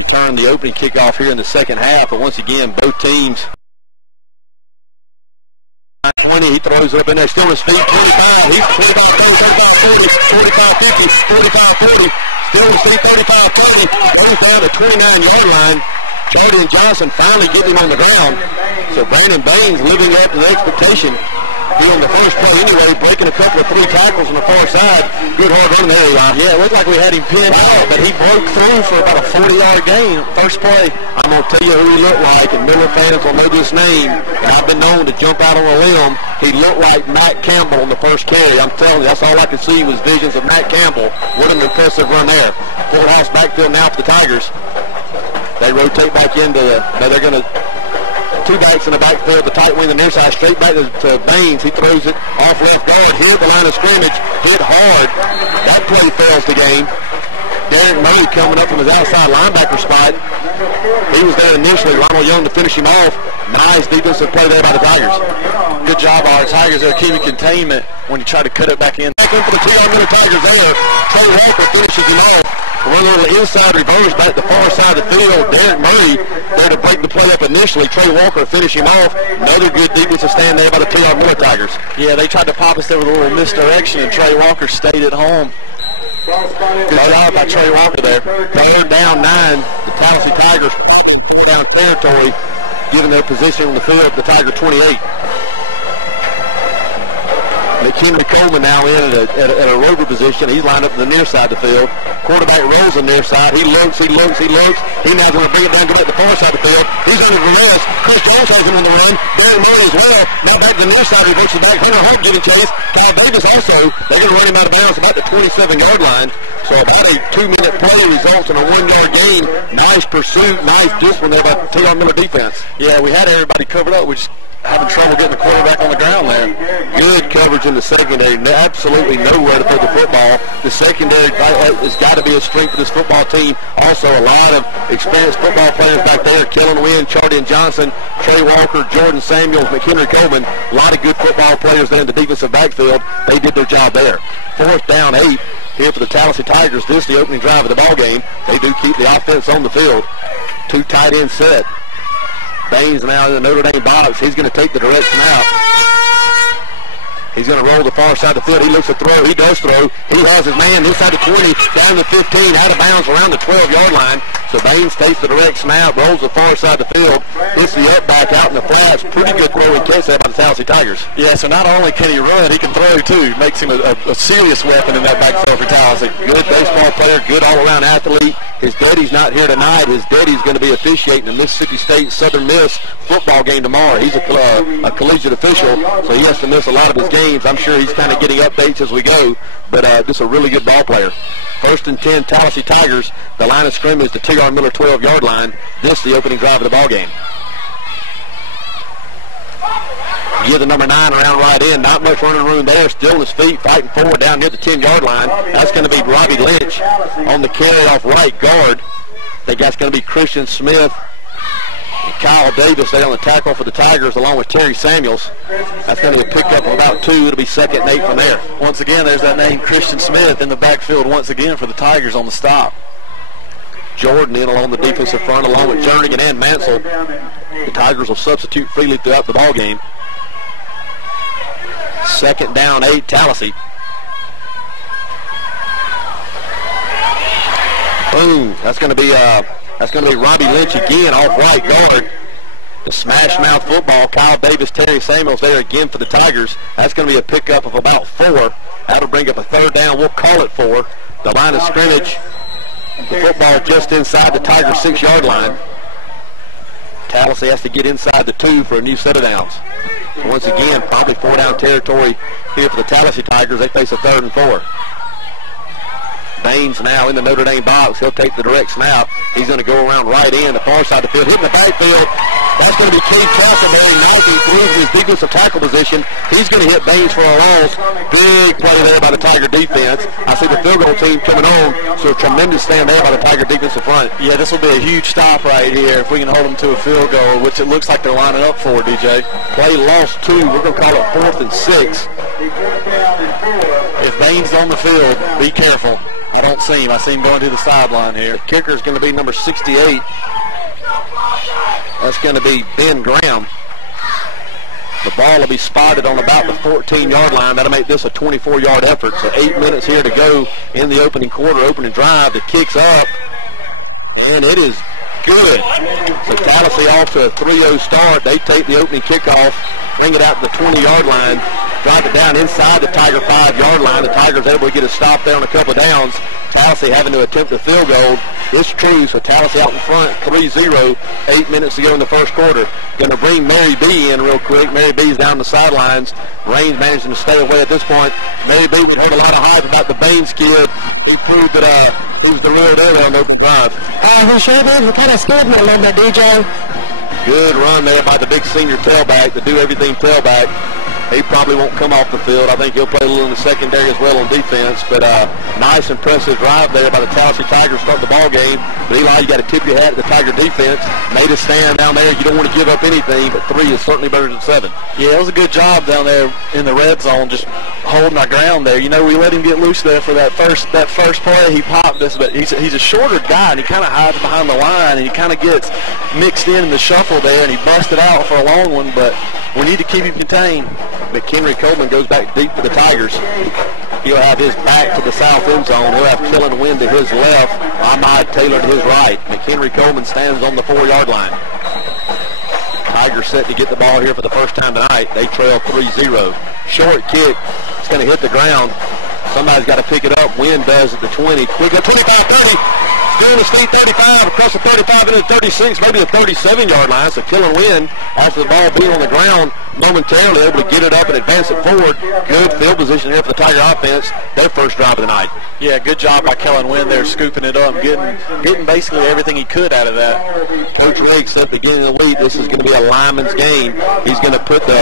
return the opening kickoff here in the second half, but once again, both teams. 20, he throws it up in there, still his feet, 25, he's 25, 30, 35, 40, 45, 50, 45, 40, still his feet, 35, 30, goes down the 29-yard line. Jordan Johnson finally getting him on the ground. So Brandon Baines living up to the expectation. He on the first play anyway, breaking a couple of 3 tackles on the far side. Good hard run there, Eli. Yeah, it looked like we had him pinned out, but he broke through for about a 40-yard gain. First play. I'm going to tell you who he looked like, and Miller fans will know this name. And I've been known to jump out on a limb. He looked like Matt Campbell on the first carry. I'm telling you, that's all I could see was visions of Matt Campbell. What an impressive run there. Full house backfield now for the Tigers. They rotate back into the, now they're going to, 2 backs in the backfield, the tight wing, the near side, straight back to Baines. He throws it off left guard, hit the line of scrimmage, hit hard. That play fails the game. Derek Murray coming up from his outside linebacker spot. He was there initially, Ronald Young to finish him off. Nice defensive play there by the Tigers. Good job by our Tigers there keeping containment when you try to cut it back in. Back in for the 2-yard middle Tigers there. Trey Walker finishes him off. Run a little inside reverse back to the far side of the field. Derek Murray there to break the play up initially. Trey Walker finish him off. Another good defensive stand there by the 2-yard middle Tigers. Yeah, they tried to pop us there with a little misdirection, and Trey Walker stayed at home. Good job by Trey Walker there. 3rd down 9. The Tallassee Tigers down territory, giving their position on the field at the Tiger 28. McHenry Coleman now in at a rover position. He's lined up to the near side of the field. Quarterback rolls on the near side. He looks. He now going to bring it down to the far side of the field. He's under duress. Chris Jones has him on the run. Barry Murray as well. Now back to the near side. He breaks it back. Hunter Hart getting chased. Kyle Davis also. They're going to run him out of bounds about the 27-yard line. So about a 2-minute play results in a 1-yard gain. Nice pursuit. Nice discipline there by the 2-yard Miller defense. Yeah, we had everybody covered up. We just having trouble getting the quarterback on the ground there. Good coverage in the secondary. Absolutely nowhere to put the football. The secondary has got to be a strength for this football team. Also, a lot of experienced football players back there. Kellen Wynn, Charlie Johnson, Trey Walker, Jordan Samuels, McHenry Coleman. A lot of good football players there in the defensive backfield. They did their job there. 4th down 8 here for the Tallassee Tigers. This is the opening drive of the ball game. They do keep the offense on the field. 2 tight end set. Baines now in the Notre Dame box. He's going to take the direct snap. He's going to roll the far side of the field. He looks to throw. He does throw. He has his man inside the 20, down the 15, out of bounds around the 12-yard line. So Baines takes the direct snap, rolls the far side of the field. Hits the up back out in the flats. Pretty good throw and catch there by the Tallassee Tigers. Yeah, so not only can he run, he can throw too. Makes him a serious weapon in that backfield for Tallassee. Good baseball player, good all-around athlete. His daddy's not here tonight. His daddy's going to be officiating the Mississippi State Southern Miss football game tomorrow. He's a collegiate official, so he has to miss a lot of his games. I'm sure he's kind of getting updates as we go, but just a really good ball player. 1st and 10, Tallassee Tigers. The line of scrimmage, the 2-yard Miller 12-yard line. This is the opening drive of the ball game. Give the number 9 around right in. Not much running room there. Still on his feet, fighting forward down near the 10-yard line. That's going to be Robbie Lynch on the carry off right guard. I think that's going to be Christian Smith and Kyle Davis there on the tackle for the Tigers, along with Terry Samuels. That's going to be a pickup of about 2. It'll be 2nd and 8 from there. Once again, there's that name Christian Smith in the backfield once again for the Tigers on the stop. Jordan in along the defensive front, along with Jernigan and Mansell. The Tigers will substitute freely throughout the ball game. 2nd down 8, Tallassee. Boom. That's going to be Robbie Lynch again off right guard. The smash mouth football. Kyle Davis, Terry Samuels there again for the Tigers. That's going to be a pickup of about 4. That'll bring up a 3rd down. We'll call it 4. The line of scrimmage. The football just inside the Tigers' 6-yard line. Tallassee has to get inside the 2 for a new set of downs. Once again, probably 4-down territory here for the Tallassee Tigers. They face a 3rd and 4. Baines now in the Notre Dame box. He'll take the direct snap. He's going to go around right in, the far side of the field, hitting the backfield. That's going to be Keith Castleberry knocking through his defensive tackle position. He's going to hit Baines for a loss. Big play there by the Tiger defense. I see the field goal team coming on, so a tremendous stand there by the Tiger defensive front. Yeah, this will be a huge stop right here if we can hold them to a field goal, which it looks like they're lining up for, DJ. Play lost 2. We're going to call it 4th and 6. If Baines on the field, be careful. I don't see him. I see him going to the sideline here. The kicker is going to be number 68. That's going to be Ben Graham. The ball will be spotted on about the 14-yard line. That'll make this a 24-yard effort. So 8 minutes here to go in the opening quarter, opening drive. The kick's up, and it is good. So Tallassee off to a 3-0 start. They take the opening kickoff, bring it out to the 20-yard line, drive it down inside the Tiger 5-yard line. The Tigers able to get a stop there on a couple of downs. Tallassee having to attempt a field goal. It's true, so Tallassee out in front, 3-0, 8 minutes to go in the first quarter. Going to bring Mary B in real quick. Mary B's down the sidelines. Raines managing to stay away at this point. Mary B would heard a lot of hype about the Baines kid. He proved that he was the real deal on those drive. He sure did. He kind of scared me a little bit, DJ. Good run there by the big senior tailback, the do-everything tailback. He probably won't come off the field. I think he'll play a little in the secondary as well on defense. But nice, impressive drive there by the Tallassee Tigers start the ball game. But Eli, you got to tip your hat to the Tiger defense. Made a stand down there. You don't want to give up anything, but 3 is certainly better than 7. Yeah, it was a good job down there in the red zone, just holding our ground there. You know, we let him get loose there for that first play. He popped us, but he's a shorter guy, and he kind of hides behind the line, and he kind of gets mixed in the shuffle there, and he busted out for a long one, but we need to keep him contained. McHenry Coleman goes back deep for the Tigers. He'll have his back to the south end zone. He'll have Kellen Wynn to his left. Ahmad Taylor to his right. McHenry Coleman stands on the 4-yard line. Tigers set to get the ball here for the first time tonight. They trail 3-0. Short kick. It's going to hit the ground. Somebody's got to pick it up. Wynn does at the 20. Quick at 25-30. Still on his feet, 35, across the 35 into the 36, maybe the 37-yard line. So Kellen Wynn, after the ball being on the ground, momentarily able to get it up and advance it forward. Good field position here for the Tiger offense. Their first drive of the night. Yeah, good job by Kellen Wynn there, scooping it up, getting basically everything he could out of that. Coach Riggs said at the beginning of the week, this is going to be a lineman's game. He's going to put the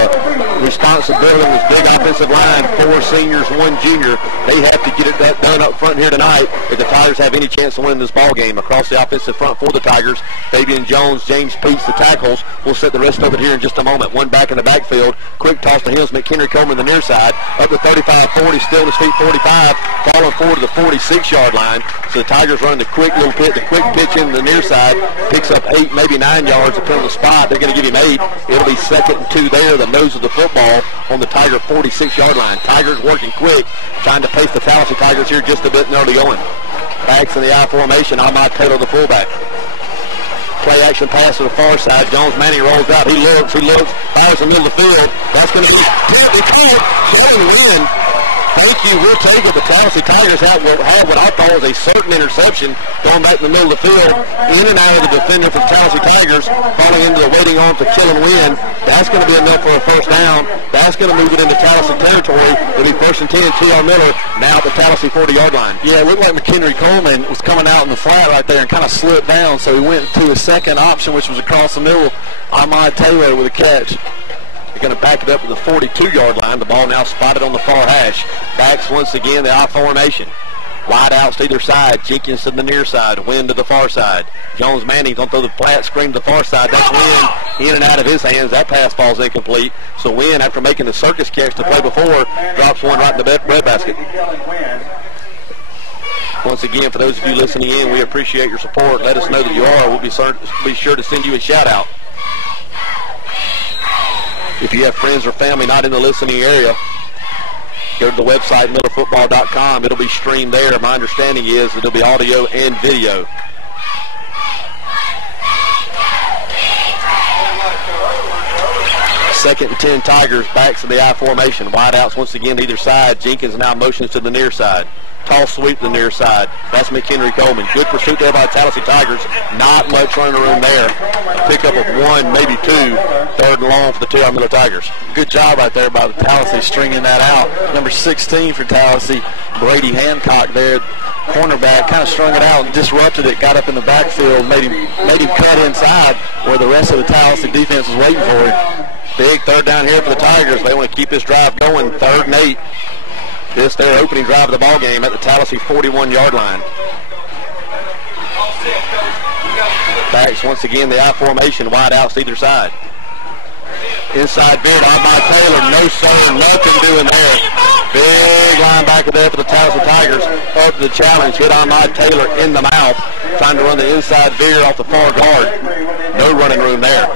responsibility on this big offensive line, 4 seniors, 1 junior. They have to get it done up front here tonight if the Tigers have any chance to win this ball game. Across the offensive front for the Tigers, Fabian Jones, James Peets, the tackles. We'll set the rest of it here in just a moment. One back in the backfield. Quick toss to Hills, McHenry Coleman the near side. Up to 35-40, still on his feet, 45. Falling forward to the 46-yard line. So the Tigers run the quick little pitch, the quick pitch in the near side. Picks up 8, maybe 9 yards depending on the spot. They're going to give him 8. It'll be 2nd and 2 there, the nose of the football on the Tiger 46-yard line. Tigers working quick, trying to pace the Tallassee Tigers here just a bit and early going. Backs in the I formation. Ahmad Taylor, the fullback. Play action pass to the far side. Jones Manning rolls out. He looks, fires in the middle of the field. That's going to be Kellen Wynn. Thank you. We'll take it. The Tallassee Tigers had what I thought was a certain interception going back in the middle of the field. In and out of the defender for the Tallassee Tigers. Falling into the waiting arms of Kellen Wynn. That's going to be enough for a first down. That's going to move it into Tallassee territory. It'll be 1st and 10. T.R. Miller now at the Tallassee 40-yard line. Yeah, it looked like McHenry Coleman was coming out in the flat right there and kind of slipped down. So he went to his second option, which was across the middle. Ahmad Taylor with a catch. They're going to back it up to the 42-yard line. The ball now spotted on the far hash. Backs once again the I formation. Wide outs to either side. Jenkins to the near side. Wynn to the far side. Jones Manning don't throw the flat screen to the far side. That's Wynn in and out of his hands. That pass falls incomplete. So Wynn, after making the circus catch to play before, drops one right in the breadbasket. Once again, for those of you listening in, we appreciate your support. Let us know that you are. We'll be sure to send you a shout-out. If you have friends or family not in the listening area, go to the website, millerfootball.com. It'll be streamed there. My understanding is it'll be audio and video. Second and 10 Tigers, backs in the I formation. Wide outs once again to either side. Jenkins now motions to the near side. Toss sweep to the near side. That's McHenry Coleman. Good pursuit there by the Tallassee Tigers. Not much running room there. Pickup of 1, maybe 2. 3rd and long for the T.R. Miller Tigers. Good job right there by the Tallassee stringing that out. Number 16 for Tallassee, Brady Hancock there. Cornerback kind of strung it out and disrupted it. Got up in the backfield, made him cut inside where the rest of the Tallassee defense was waiting for him. Big 3rd down here for the Tigers. They want to keep this drive going. 3rd and 8. This their opening drive of the ball game at the Tallassee 41-yard line. Backs once again the I formation, wide outs to either side. Inside veer on by Taylor. No, sir. Nothing doing there. Big linebacker there for the Tallassee Tigers. Up to the challenge. Hit on by Taylor in the mouth. Trying to run the inside veer off the far guard. No running room there.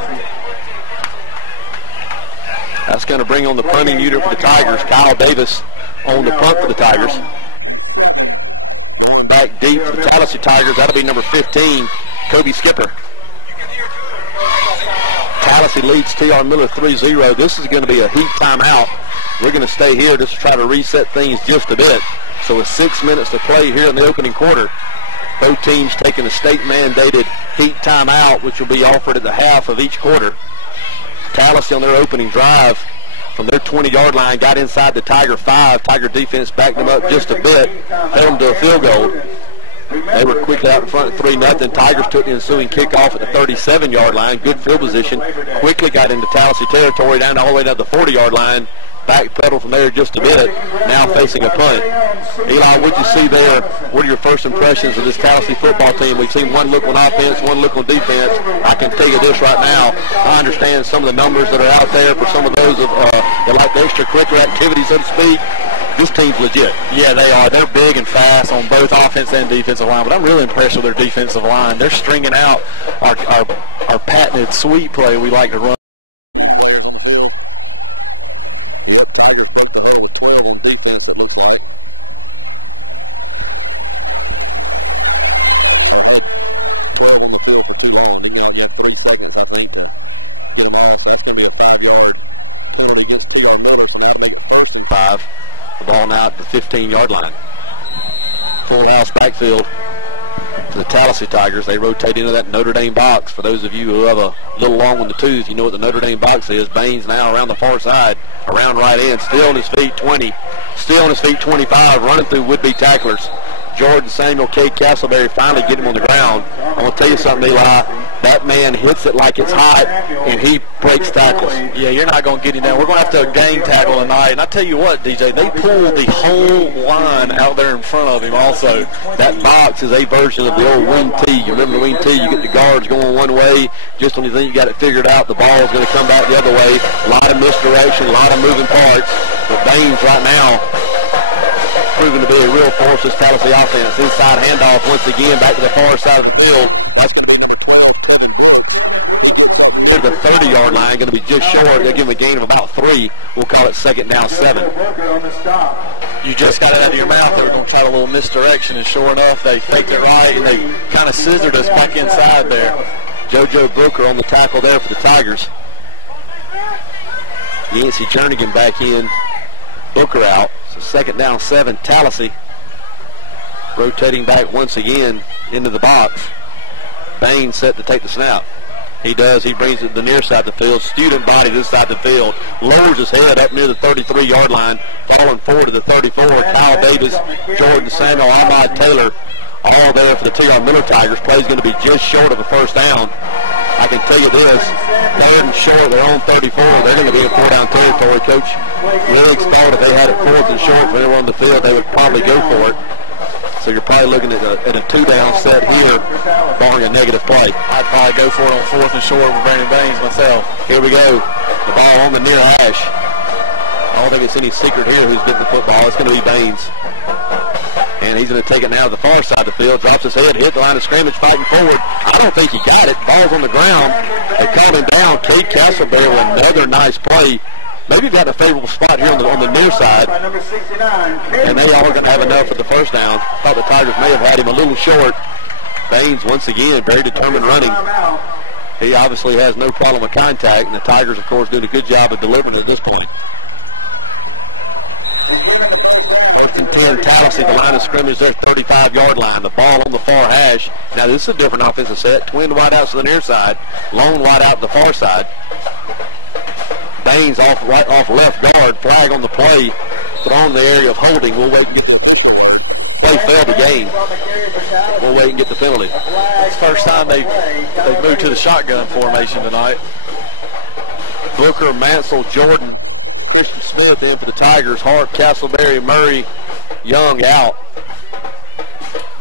That's going to bring on the punting unit for the Tigers. Kyle Davis on the punt for the Tigers. Going back deep for the Tallassee Tigers. That'll be number 15, Kobe Skipper. Tallassee leads T.R. Miller 3-0. This is going to be a heat timeout. We're going to stay here just to try to reset things just a bit. So with 6 minutes to play here in the opening quarter, both teams taking a state-mandated heat timeout, which will be offered at the half of each quarter. Tallassee on their opening drive from their 20-yard line got inside the Tiger 5. Tiger defense backed them up just a bit, held them to a field goal. They were quickly out in front at 3-0. Tigers took the ensuing kickoff at the 37-yard line. Good field position. Quickly got into Tallassee territory down all the way down the 40-yard line. Back pedal from there just a bit. Now facing a punt. Eli, what you see there? What are your first impressions of this Tallassee football team? We've seen one look on offense, one look on defense. I can tell you this right now. I understand some of the numbers that are out there for some of those of that like the extracurricular activities, so to speak. This team's legit. Yeah, they are. They're big and fast on both offense and defensive line, but I'm really impressed with their defensive line. They're stringing out our patented sweep play we like to run. The ball now at the 15-yard line. Full house backfield for the Tallassee Tigers. They rotate into that Notre Dame box. For those of you who have a little long in the tooth, you know what the Notre Dame box is. Baines now around the far side, around right end, still on his feet, 20. Still on his feet, 25, running through would-be tacklers. Jordan Samuel, Cade Castleberry finally get him on the ground. I'm going to tell you something, Eli. That man hits it like it's hot, and he breaks tackles. Yeah, you're not going to get him down. We're going to have to gang tackle tonight. And I tell you what, DJ, they pulled the whole line out there in front of him also. That box is a version of the old wing tee. You remember the wing tee? You get the guards going one way. Just when you think you got it figured out, the ball is going to come back the other way. A lot of misdirection, a lot of moving parts. But Baines right now proving to be a real force, this Tallassee offense. Inside handoff once again back to the far side of the field. To the 30-yard line, going to be just short. They'll give him a gain of about 3. We'll call it second down 7. You just got it out of your mouth. They were going to try a little misdirection, and sure enough, they faked it right, and they kind of scissored us back inside there. JoJo Booker on the tackle there for the Tigers. Yancey Jernigan back in. Booker out. So second down 7. Tallassee rotating back once again into the box. Baines set to take the snap. He does. He brings it to the near side of the field. Student body this side of the field. Lowers his head up near the 33-yard line. Falling forward to the 34. Kyle Davis, Jordan Samuel, Ahmad Taylor, all there for the T.R. Miller Tigers. Play's going to be just short of a first down. I can tell you this. Third and short, they're on 34. They're going to be in 4-down territory. Coach Riggs thought if they had it 4th and short when they were on the field, they would probably go for it. So you're probably looking at a 2-down set here, barring a negative play. I'd probably go for it on 4th and short with Brandon Baines myself. Here we go. The ball on the near hash. I don't think it's any secret here who's getting the football. It's going to be Baines. And he's going to take it now to the far side of the field. Drops his head, hit the line of scrimmage, fighting forward. I don't think he got it. Ball's on the ground. They cut him down. Cade Castleberry with another nice play. Maybe got a favorable spot here on the near side. And they all going to have enough for the first down. Thought the Tigers may have had him a little short. Baines, once again, very determined running. He obviously has no problem with contact, and the Tigers, of course, doing a good job of delivering at this point. 1st and 10, Tallassee, the line of scrimmage, their 35-yard line. The ball on the far hash. Now, this is a different offensive set. Twin wide outs to the near side. Lone wide out to the far side. Baines off left guard, flag on the play, thrown in the area of holding. We'll wait and get they failed the game. We'll wait and get the penalty. It's the first time they've moved to the shotgun formation tonight. Booker, Mansell, Jordan, Christian Smith in for the Tigers. Hart, Castleberry, Murray, Young out.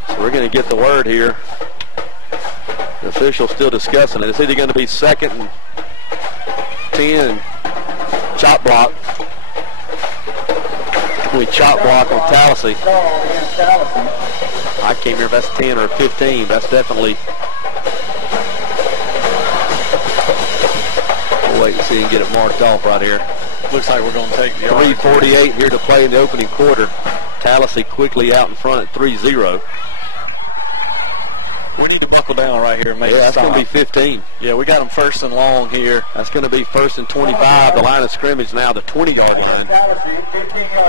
So we're going to get the word here. The official's still discussing it. It's either going to be 2nd and 10 chop block. We chop block on Tallassee. I can't remember if that's 10 or 15. That's definitely. We'll wait and see and get it marked off right here. Looks like we're going to take the 3:48 here to play in the opening quarter. Tallassee quickly out in front at 3-0. We need to buckle down right here and make that's going to be 15. Yeah, we got them first and long here. That's going to be first and 25. The line of scrimmage now, the 20-yard line.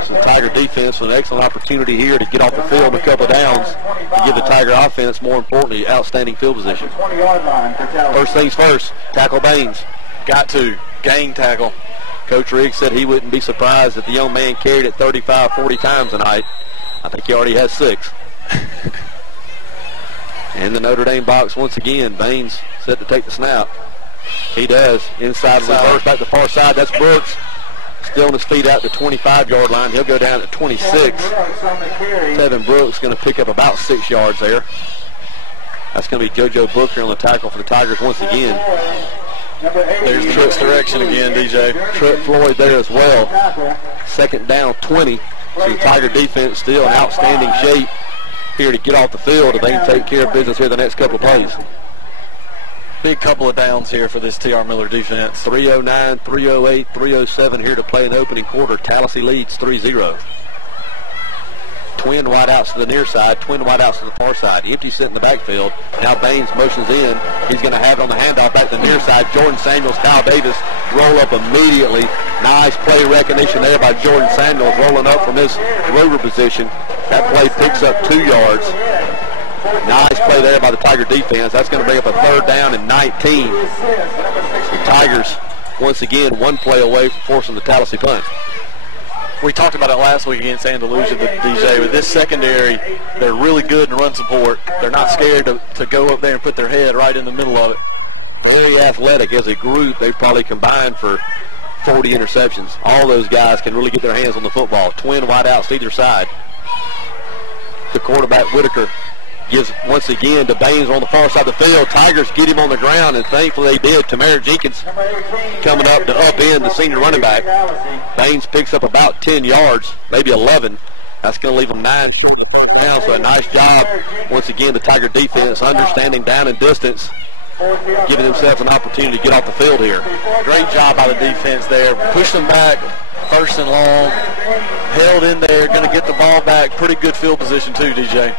So the Tiger defense with an excellent opportunity here to get off the field a couple of downs to give the Tiger offense, more importantly, outstanding field position. First things first, tackle Baines. Got to. Gang tackle. Coach Riggs said he wouldn't be surprised if the young man carried it 35, 40 times tonight. I think he already has 6. In the Notre Dame box once again, Baines set to take the snap. He does. Inside reverse, back to the far side. That's Brooks. Still on his feet out to the 25-yard line. He'll go down to 26. Tevin Brooks going to pick up about 6 yards there. That's going to be JoJo Booker on the tackle for the Tigers once again. There's Tripp's direction again, DJ. Tripp Floyd there as well. Second down, 20. So the Tiger defense still in outstanding shape here to get off the field if they can take care of business here the next couple of plays. Big couple of downs here for this T.R. Miller defense. 3:09, 3:08, 3:07 here to play in the opening quarter. Tallassee leads 3-0. Twin wideouts to the near side, twin wideouts to the far side. Empty set in the backfield. Now Baines motions in. He's going to have it on the handoff back to the near side. Jordan Samuels, Kyle Davis roll up immediately. Nice play recognition there by Jordan Samuels rolling up from his rover position. That play picks up 2 yards. Nice play there by the Tiger defense. That's going to bring up a third down and 19. The Tigers, once again, 1 play away from forcing the Tallassee punt. We talked about it last week against Andalusia, the DJ. With this secondary, they're really good in run support. They're not scared to go up there and put their head right in the middle of it. Very athletic as a group. They've probably combined for 40 interceptions. All those guys can really get their hands on the football. Twin wideouts to either side. The quarterback, Whitaker, gives once again to Baines on the far side of the field. Tigers get him on the ground, and thankfully they did. Tamara Jenkins coming up to upend the senior running back. Baines picks up about 10 yards, maybe 11. That's going to leave them 9 now, so a nice job. Once again, the Tiger defense understanding down and distance, giving themselves an opportunity to get off the field here. Great job by the defense there. Pushed them back, first and long. Held in there, going to get the ball back. Pretty good field position too, DJ.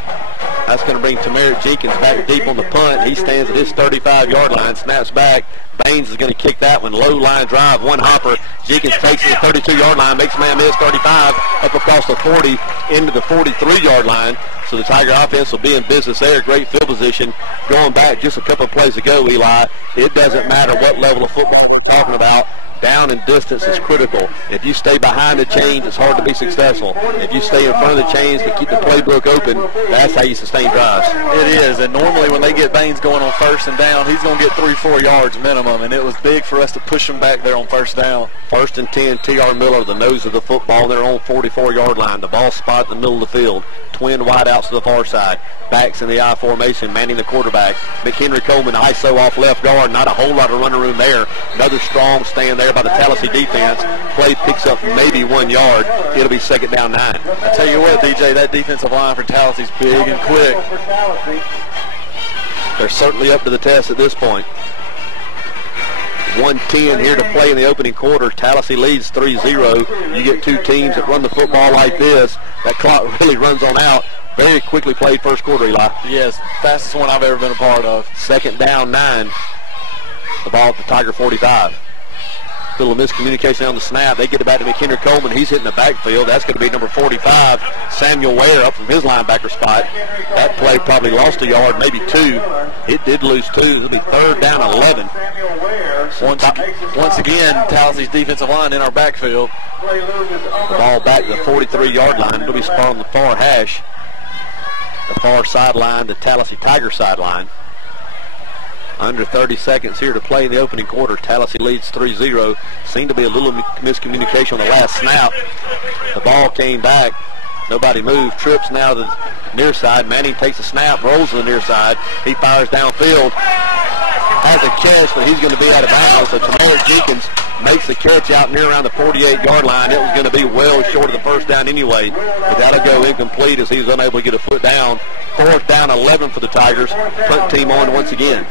That's going to bring Tamara Jenkins back deep on the punt. He stands at his 35-yard line, snaps back. Baines is going to kick that one. Low line drive, one hopper. Jenkins takes it to the 32-yard line, makes man miss 35, up across the 40, into the 43-yard line. So the Tiger offense will be in business there. Great field position. Going back just a couple of plays ago, Eli, it doesn't matter what level of football you're talking about. Down and distance is critical. If you stay behind the chains, it's hard to be successful. If you stay in front of the chains to keep the playbook open, that's how you sustain drives. It is, and normally when they get Baines going on first and down, he's going to get 3-4 yards minimum, and it was big for us to push him back there on first down. First and 10, T.R. Miller, the nose of the football, their own 44-yard line. The ball spot in the middle of the field. Twin wideouts to the far side. Backs in the I formation, manning the quarterback. McHenry Coleman ISO off left guard. Not a whole lot of running room there. Another strong stand there by the Tallassee defense. Play picks up maybe 1 yard. It'll be second down 9. I tell you what, DJ, that defensive line for Tallassee's big and quick. They're certainly up to the test at this point. 1:10 here to play in the opening quarter. Tallassee leads 3-0. You get two teams that run the football like this, that clock really runs on out. Very quickly played first quarter, Eli. Yes, fastest one I've ever been a part of. Second down 9. The ball at the Tiger 45. Little miscommunication on the snap. They get it back to McHenry Coleman. He's hitting the backfield. That's going to be number 45, Samuel Ware, up from his linebacker spot. That play probably lost a yard, maybe 2. It did lose 2. It'll be third down 11. Once again, Tallassee's defensive line in our backfield. The ball back to the 43-yard line. It'll be spot on the far hash. The far sideline, the Tallassee Tiger sideline. Under 30 seconds here to play in the opening quarter. Tallassee leads 3-0. Seemed to be a little miscommunication on the last snap. The ball came back. Nobody moved. Trips now to the near side. Manning takes a snap, rolls to the near side. He fires downfield. Has a catch, but he's going to be out of bounds. So Tamara Jenkins makes the catch out near around the 48-yard line. It was going to be well short of the first down anyway, but that'll go incomplete as he was unable to get a foot down. 4th down, 11 for the Tigers. Punt team on once again.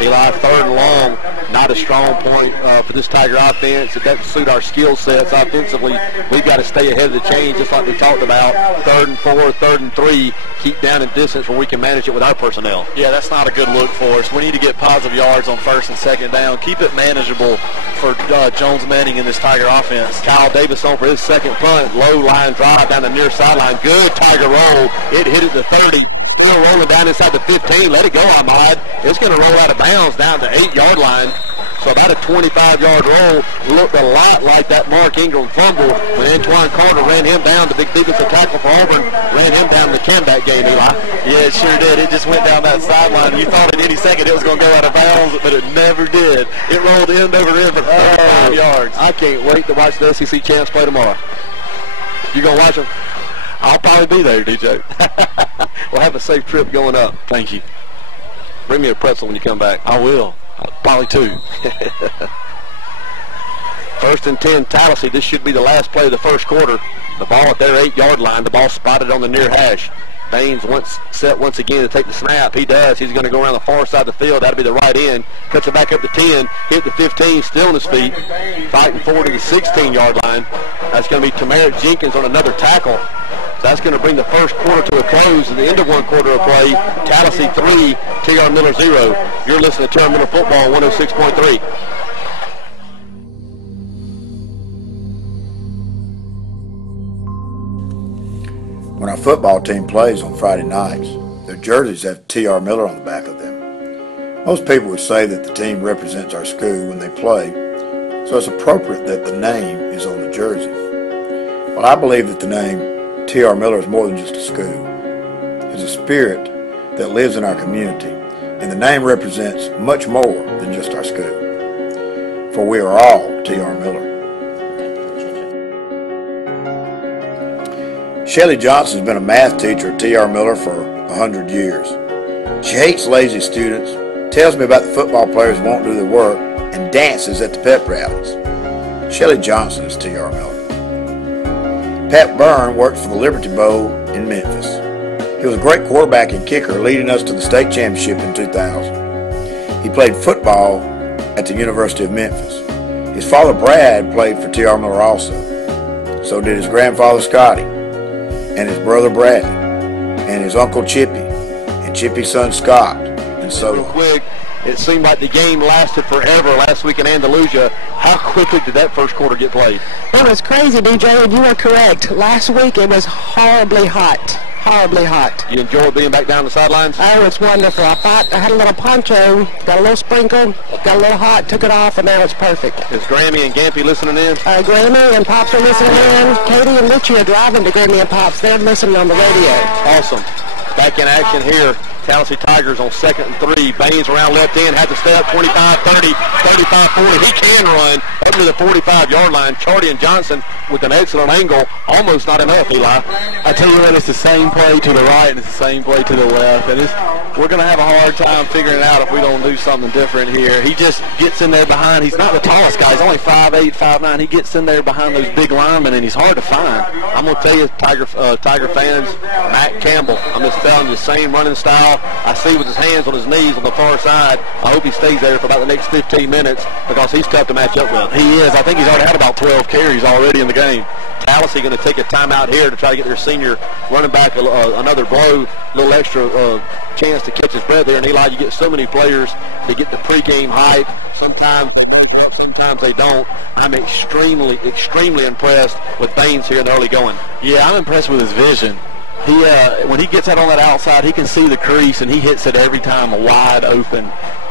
Eli, 3rd and long, not a strong point for this Tiger offense. It doesn't suit our skill sets offensively. We've got to stay ahead of the chain, just like we talked about. 3rd and 4, 3rd and 3, keep down in distance where we can manage it with our personnel. Yeah, that's not a good look for us. We need to get positive yards on 1st and 2nd down. Keep it manageable for Jones Manning in this Tiger offense. Kyle Davis on for his 2nd punt. Low line drive down the near sideline. Good Tiger roll. It hit at the 30. Still rolling down inside the 15. Let it go, Ahmad. It's going to roll out of bounds down the 8-yard line. So about a 25-yard roll. Looked a lot like that Mark Ingram fumble when Antoine Carter ran him down, the big defensive tackle for Auburn, ran him down in the comeback game, Eli. Yeah, it sure did. It just went down that sideline. You thought at any second it was going to go out of bounds, but it never did. It rolled end over end for 5 yards. I can't wait to watch the SEC champs play tomorrow. You going to watch them? I'll probably be there, DJ. We'll have a safe trip going up. Thank you. Bring me a pretzel when you come back. I will. Probably 2. 1st and 10, Tallassee. This should be the last play of the first quarter. The ball at their 8-yard line. The ball spotted on the near hash. Baines set once again to take the snap. He does. He's going to go around the far side of the field. That'll be the right end. Cuts it back up to 10. Hit the 15. Still on his feet. Fighting forward to the 16-yard line. That's going to be Tamarick Jenkins on another tackle. So that's going to bring the first quarter to a close. At the end of one quarter of play, Tallassee 3, T.R. Miller 0. You're listening to T.R. Miller Football 106.3. When our football team plays on Friday nights, their jerseys have T.R. Miller on the back of them. Most people would say that the team represents our school when they play, so it's appropriate that the name is on the jersey. Well, I believe that the name T.R. Miller is more than just a school. It's a spirit that lives in our community, and the name represents much more than just our school. For we are all T.R. Miller. Shelly Johnson has been a math teacher at T.R. Miller for 100 years. She hates lazy students, tells me about the football players who won't do their work, and dances at the pep rallies. Shelly Johnson is T.R. Miller. Pat Byrne worked for the Liberty Bowl in Memphis. He was a great quarterback and kicker, leading us to the state championship in 2000. He played football at the University of Memphis. His father, Brad, played for T.R. Miller also. So did his grandfather, Scotty, and his brother, Bradley, and his uncle, Chippy, and Chippy's son, Scott, and so Real quick, it seemed like the game lasted forever last week in Andalusia. How quickly did that first quarter get played? It was crazy, DJ, and you were correct. Last week it was horribly hot. Horribly hot. You enjoyed being back down the sidelines? Oh, it's wonderful. I had a little poncho, got a little sprinkle, got a little hot, took it off, and now it's perfect. Is Grammy and Gampy listening in? Grammy and Pops are listening in. Katie and Richie are driving to Grammy and Pops. They're listening on the radio. Awesome. Back in action here. Tallassee Tigers on 2nd and 3. Baines around left end, has to stay up 25, 30, 35, 40. He can run up to the 45-yard line. Chardy and Johnson with an excellent angle. Almost not enough, Eli. I tell you what, it's the same play to the right and it's the same play to the left. And we're going to have a hard time figuring it out if we don't do something different here. He just gets in there behind. He's not the tallest guy. He's only 5'8", 5'9". He gets in there behind those big linemen, and he's hard to find. I'm going to tell you, Tiger fans, Matt Campbell, I'm just telling you, the same running style I see with his hands on his knees on the far side. I hope he stays there for about the next 15 minutes because he's tough to match up with. He is. I think he's already had about 12 carries already in the game. Tallassee going to take a timeout here to try to get their senior running back another blow, a little extra chance to catch his breath there. And Eli, you get so many players to get the pregame hype. Sometimes they don't. I'm extremely, extremely impressed with Baines here in the early going. Yeah, I'm impressed with his vision. When he gets out on that outside, he can see the crease, and he hits it every time wide open.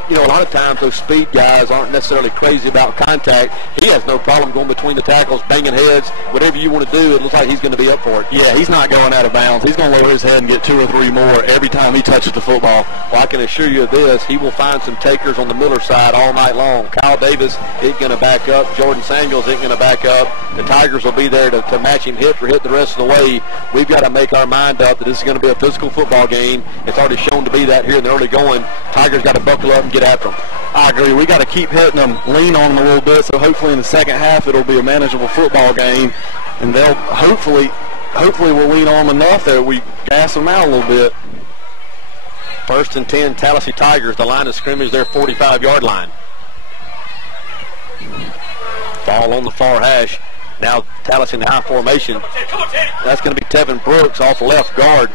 you know, a lot of times those speed guys aren't necessarily crazy about contact. He has no problem going between the tackles, banging heads, whatever you want to do. It looks like he's going to be up for it. Yeah, he's not going out of bounds. He's going to lower his head and get 2 or 3 more every time he touches the football. Well, I can assure you of this, he will find some takers on the Miller side all night long. Kyle Davis isn't going to back up. Jordan Samuels isn't going to back up. The Tigers will be there to match him hit for hit the rest of the way. We've got to make our mind up that this is going to be a physical football game. It's already shown to be that here in the early going. Tigers got to buckle up and get after them. I agree. We got to keep hitting them, lean on them a little bit, so hopefully in the second half it'll be a manageable football game, and they'll hopefully we'll lean on them enough that we gas them out a little bit. 1st and 10, Tallassee Tigers. The line of scrimmage, their 45-yard line. Ball on the far hash. Now Tallassee in the high formation. That's going to be Tevin Brooks off left guard.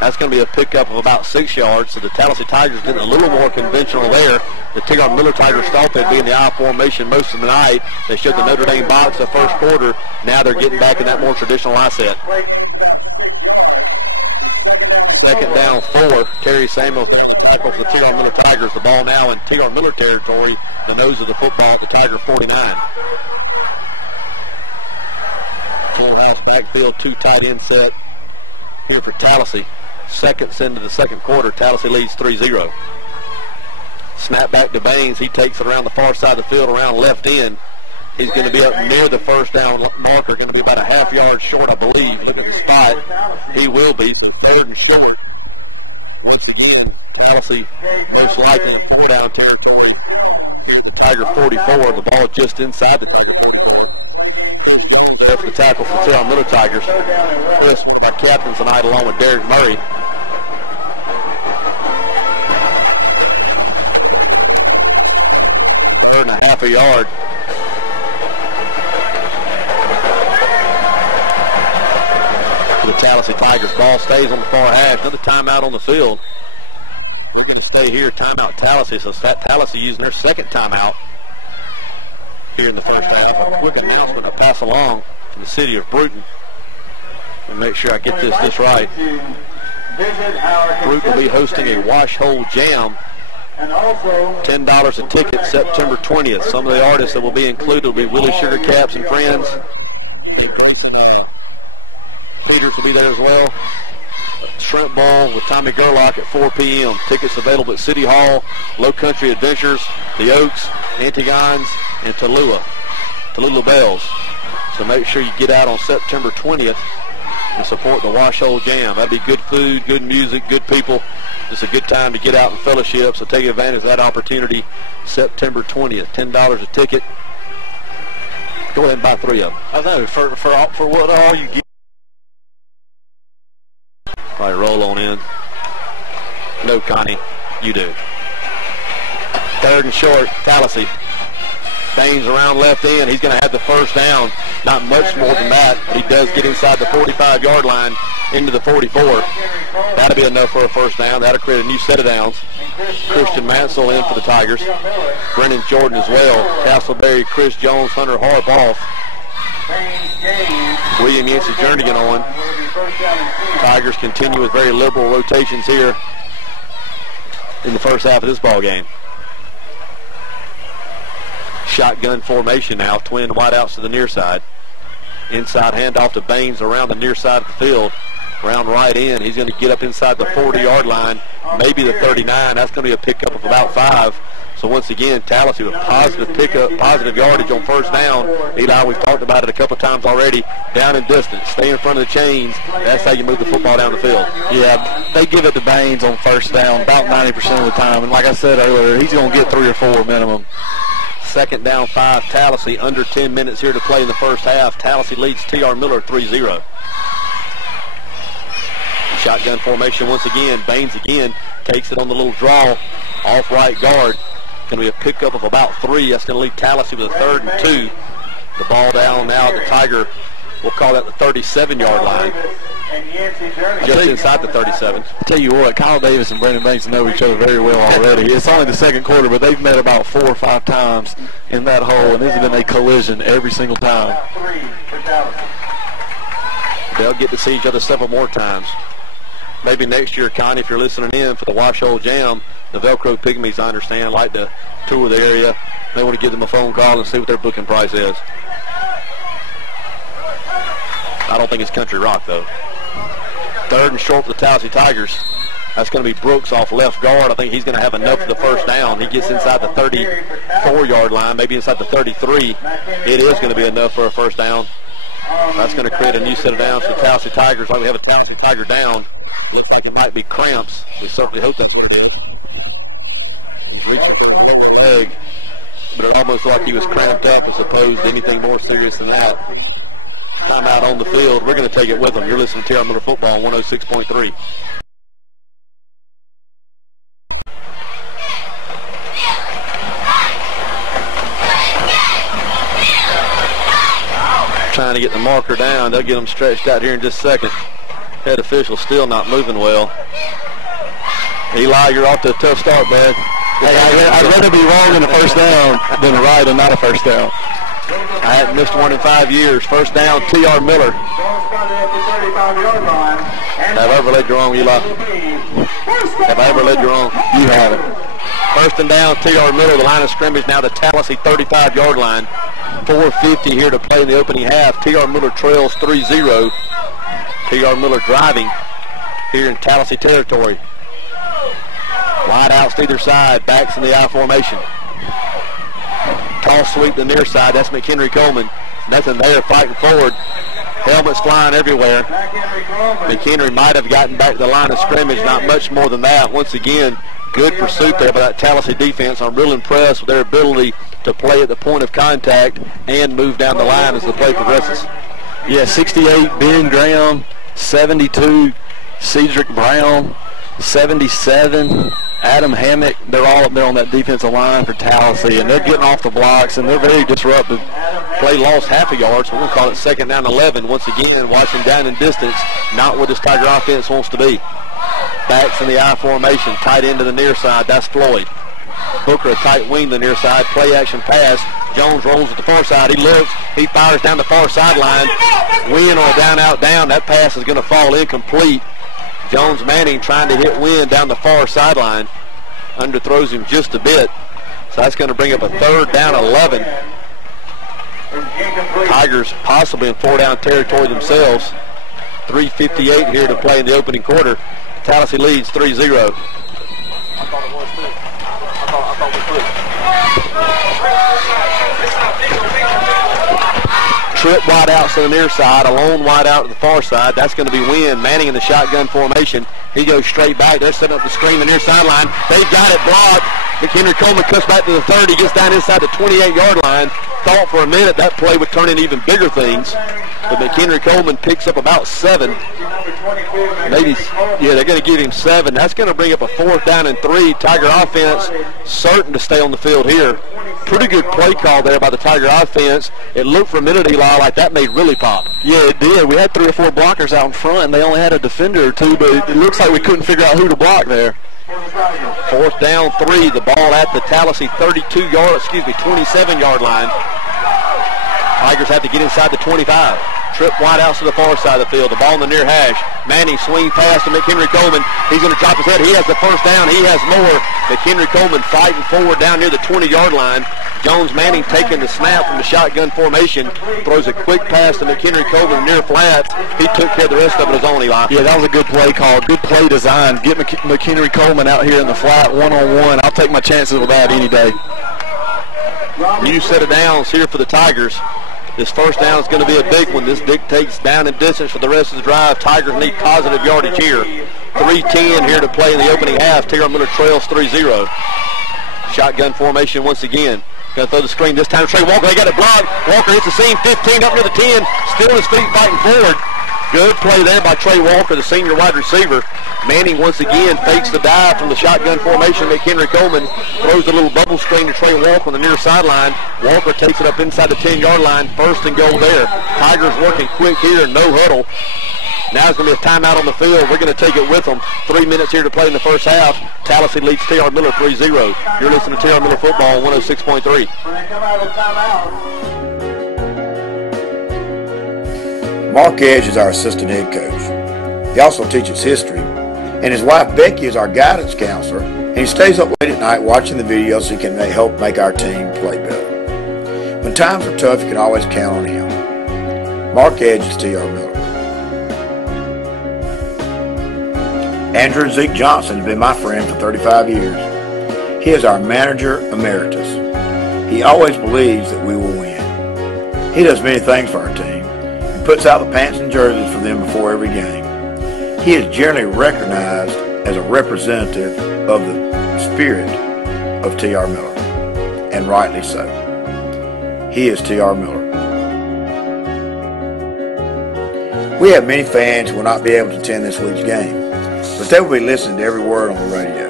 That's going to be a pickup of about 6 yards. So the Tallassee Tigers getting a little more conventional there. The T.R. Miller Tigers thought they'd be in the I formation most of the night. They showed the Notre Dame box the first quarter. Now they're getting back in that more traditional I set. 2nd down 4. Terry Samuels tackles the T.R. Miller Tigers. The ball now in T.R. Miller territory. The nose of the football at the Tiger 49. Full house backfield, 2 tight end set here for Tallassee. Seconds into the second quarter, Tallassee leads 3-0. Snap back to Baines. He takes it around the far side of the field, around left end. He's going to be up near the first down marker, going to be about a half yard short, I believe. Look at the spot. He will be. 3rd and short. Tallassee most likely to get down to Tiger 44. The ball just inside the That's the tackle for the T.R. Miller Tigers. Chris, our captain tonight, along with Derek Murray. Third and a half a yard. For the Tallassee Tigers. Ball stays on the far hash. Another timeout on the field. We're going to stay here. Timeout Tallassee. So Tallassee using their second timeout here in the first half. A quick announcement to pass along from the city of Bruton. And make sure I get this right. Bruton will be hosting a wash hole jam. $10 a ticket, September 20th. Some of the artists that will be included will be Willie Sugar Caps and Friends. Peters will be there as well. Shrimp Bowl with Tommy Gerlach at 4 p.m. Tickets available at City Hall, Low Country Adventures, The Oaks, Antigons, and Tallulah Bells. So make sure you get out on September 20th and support the Wash Hole Jam. That'd be good food, good music, good people. Just a good time to get out and fellowship, so take advantage of that opportunity. September 20th, $10 a ticket. Go ahead and buy 3 of them. I know, for what all you get. Probably roll on in. No, Connie, you do. 3rd and short, Tallassee. Baines around left end. He's going to have the first down. Not much more than that, but he does get inside the 45-yard line into the 44. That'll be enough for a first down. That'll create a new set of downs. Christian Mansell in for the Tigers. Brennan Jordan as well. Castleberry, Chris Jones, Hunter Harp off. William Yancey Jernigan on. Tigers continue with very liberal rotations here in the first half of this ball game. Shotgun formation now, twin wideouts to the near side. Inside handoff to Baines around the near side of the field. Round right in, he's going to get up inside the 40-yard line, maybe the 39. That's going to be a pickup of about 5. So once again, Tallassee with positive pickup, positive yardage on first down. Eli, we've talked about it a couple times already. Down and distance, stay in front of the chains. That's how you move the football down the field. Yeah, they give it to Baines on first down about 90% of the time. And like I said earlier, he's going to get 3 or 4 minimum. 2nd down 5, Tallassee. Under 10 minutes here to play in the first half. Tallassee leads T.R. Miller 3-0. Shotgun formation once again. Baines again takes it on the little draw off right guard. Going to be a pickup of about 3. That's going to leave Tallassee with a 3rd and 2. The ball down now at the Tiger. We'll call that the 37-yard line. Just inside the 37. I'll tell you what, Kyle Davis and Brandon Baines know each other very well already. It's only the second quarter, but they've met about 4 or 5 times in that hole, and this has been a collision every single time. They'll get to see each other several more times. maybe next year, Connie, if you're listening in for the Washoe Jam, the Velcro Pygmies, I understand, like to tour the area. They want to give them a phone call and see what their booking price is. I don't think it's Country Rock, though. 3rd and short for the Tallassee Tigers. That's going to be Brooks off left guard. I think he's going to have enough for the first down. He gets inside the 34-yard line, maybe inside the 33. It is going to be enough for a first down. That's going to create a new set of downs for the Tallassee Tigers. Like we have a Tallassee Tiger down. Looks like it might be cramps. We certainly hope that's leg, but it almost looked like he was cramped up as opposed to anything more serious than that. Timeout on the field. We're going to take it with them. You're listening to T.R. Miller Football on 106.3. Trying to get the marker down. They'll get them stretched out here in just a second. Head official still not moving well. Eli, you're off to a tough start, man. Hey, I'd rather be wrong in a first down than right and not a first down. I haven't missed one in 5 years. First down, T.R. Miller. Have I ever led you wrong, Eli? Have I ever led you wrong? You haven't. First and down, T.R. Miller. The line of scrimmage now the Tallassee 35-yard line. 4:50 here to play in the opening half. T.R. Miller trails 3-0. T.R. Miller driving here in Tallassee territory. Wide outs to either side. Backs in the I formation. Toss sweep to the near side. That's McHenry Coleman. Nothing there, fighting forward. Helmets flying everywhere. McHenry might have gotten back to the line of scrimmage. Not much more than that. Once again, good pursuit there by that Tallassee defense. I'm real impressed with their ability to play at the point of contact and move down the line as the play progresses. Yeah, 68, Ben Graham. 72, Cedric Brown. 77, Adam Hammock. They're all up there on that defensive line for Tallassee, and they're getting off the blocks, and they're very disruptive. Play lost half a yard, so we're going to call it 2nd down 11. Once again, watching down in distance, not where this Tiger offense wants to be. Backs in the I formation, tight end to the near side. That's Floyd. Booker a tight wing to the near side. Play action pass. Jones rolls at the far side. He looks. He fires down the far sideline. Win on a down, out, down. That pass is going to fall incomplete. Jones Manning trying to hit Wynn down the far sideline. Underthrows him just a bit. So that's going to bring up a 3rd down 11. Tigers possibly in 4-down territory themselves. 3:58 here to play in the opening quarter. Tallassee leads 3-0. Trip wide out to the near side, a lone wide out to the far side. That's going to be Wynn. Manning in the shotgun formation. He goes straight back. They're setting up the screen the near sideline. They've got it blocked. McHenry Coleman cuts back to the 30, gets down inside the 28-yard line. Thought for a minute that play would turn into even bigger things. But McHenry Coleman picks up about 7. Maybe, yeah, they're going to give him 7. That's going to bring up a 4th down and 3. Tiger offense certain to stay on the field here. Pretty good play call there by the Tiger offense. It looked for a minute, Eli, like that made really pop. Yeah, it did. We had 3 or 4 blockers out in front, and they only had a defender or 2, but it looks like we couldn't figure out who to block there. 4th down 3. The ball at the Tallassee 27-yard line. Tigers have to get inside the 25. Trip wide out to the far side of the field. The ball in the near hash. Manning swing pass to McHenry Coleman. He's going to drop his head. He has the first down. He has more. McHenry Coleman fighting forward down near the 20-yard line. Jones Manning taking the snap from the shotgun formation. Throws a quick pass to McHenry Coleman near flats. He took care of the rest of it his own, Eli. Yeah, that was a good play call. Good play design. Get McHenry Coleman out here in the flat one-on-one. I'll take my chances with that any day. New set of downs here for the Tigers. This first down is going to be a big one. This dictates down and distance for the rest of the drive. Tigers need positive yardage here. 3:10 here to play in the opening half. T.R. Miller trails 3-0. Shotgun formation once again. Going to throw the screen this time. Trey Walker, they got it blocked. Walker hits the seam, 15 up near the 10. Still on his feet fighting forward. Good play there by Trey Walker, the senior wide receiver. Manning once again fakes the dive from the shotgun formation. McHenry Coleman throws a little bubble screen to Trey Walker on the near sideline. Walker takes it up inside the 10-yard line. 1st and goal there. Tigers working quick here, no huddle. Now it's going to be a timeout on the field. We're going to take it with them. 3 minutes here to play in the first half. Tallassee leads T.R. Miller 3-0. You're listening to T.R. Miller Football on 106.3. Mark Edge is our assistant head coach. He also teaches history And his wife Becky is our guidance counselor, and he stays up late at night watching the videos so he can help make our team play better. When times are tough, you can always count on him. Mark Edge is T.R. Miller. Andrew Zeke Johnson has been my friend for 35 years. He is our manager emeritus. He always believes that we will win. He does many things for our team and puts out the pants and jerseys for them before every game. He is generally recognized as a representative of the spirit of T.R. Miller, and rightly so. He is T.R. Miller. We have many fans who will not be able to attend this week's game, but they will be listening to every word on the radio.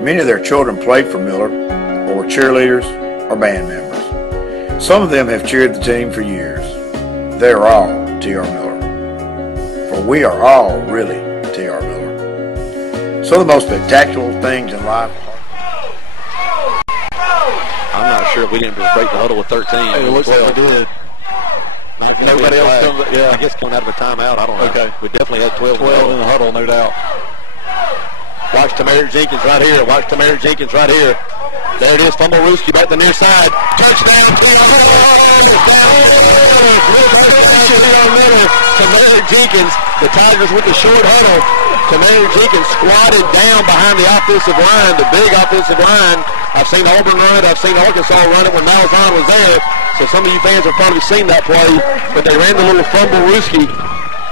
Many of their children played for Miller, or were cheerleaders, or band members. Some of them have cheered the team for years. They are all T.R. Miller. For we are all really T.R. Miller. Some of the most spectacular things in life. I'm not sure if we didn't break the huddle with 13. It looks like we did. Nobody else comes, yeah. I guess coming out of a timeout, I don't know. Okay. We definitely had 12 in the huddle, no doubt. Watch Tamarick Jenkins right here. Watch Tamarick Jenkins right here. There it is. Fumble Rooski back the near side. Touchdown. Tamarick Jenkins. The Tigers with the short huddle. Tamarick Jenkins squatted down behind the offensive line, the big offensive line. I've seen Auburn run it. I've seen Arkansas run it when Malzahn was there. So some of you fans have probably seen that play, but they ran the little Fumble Rooski.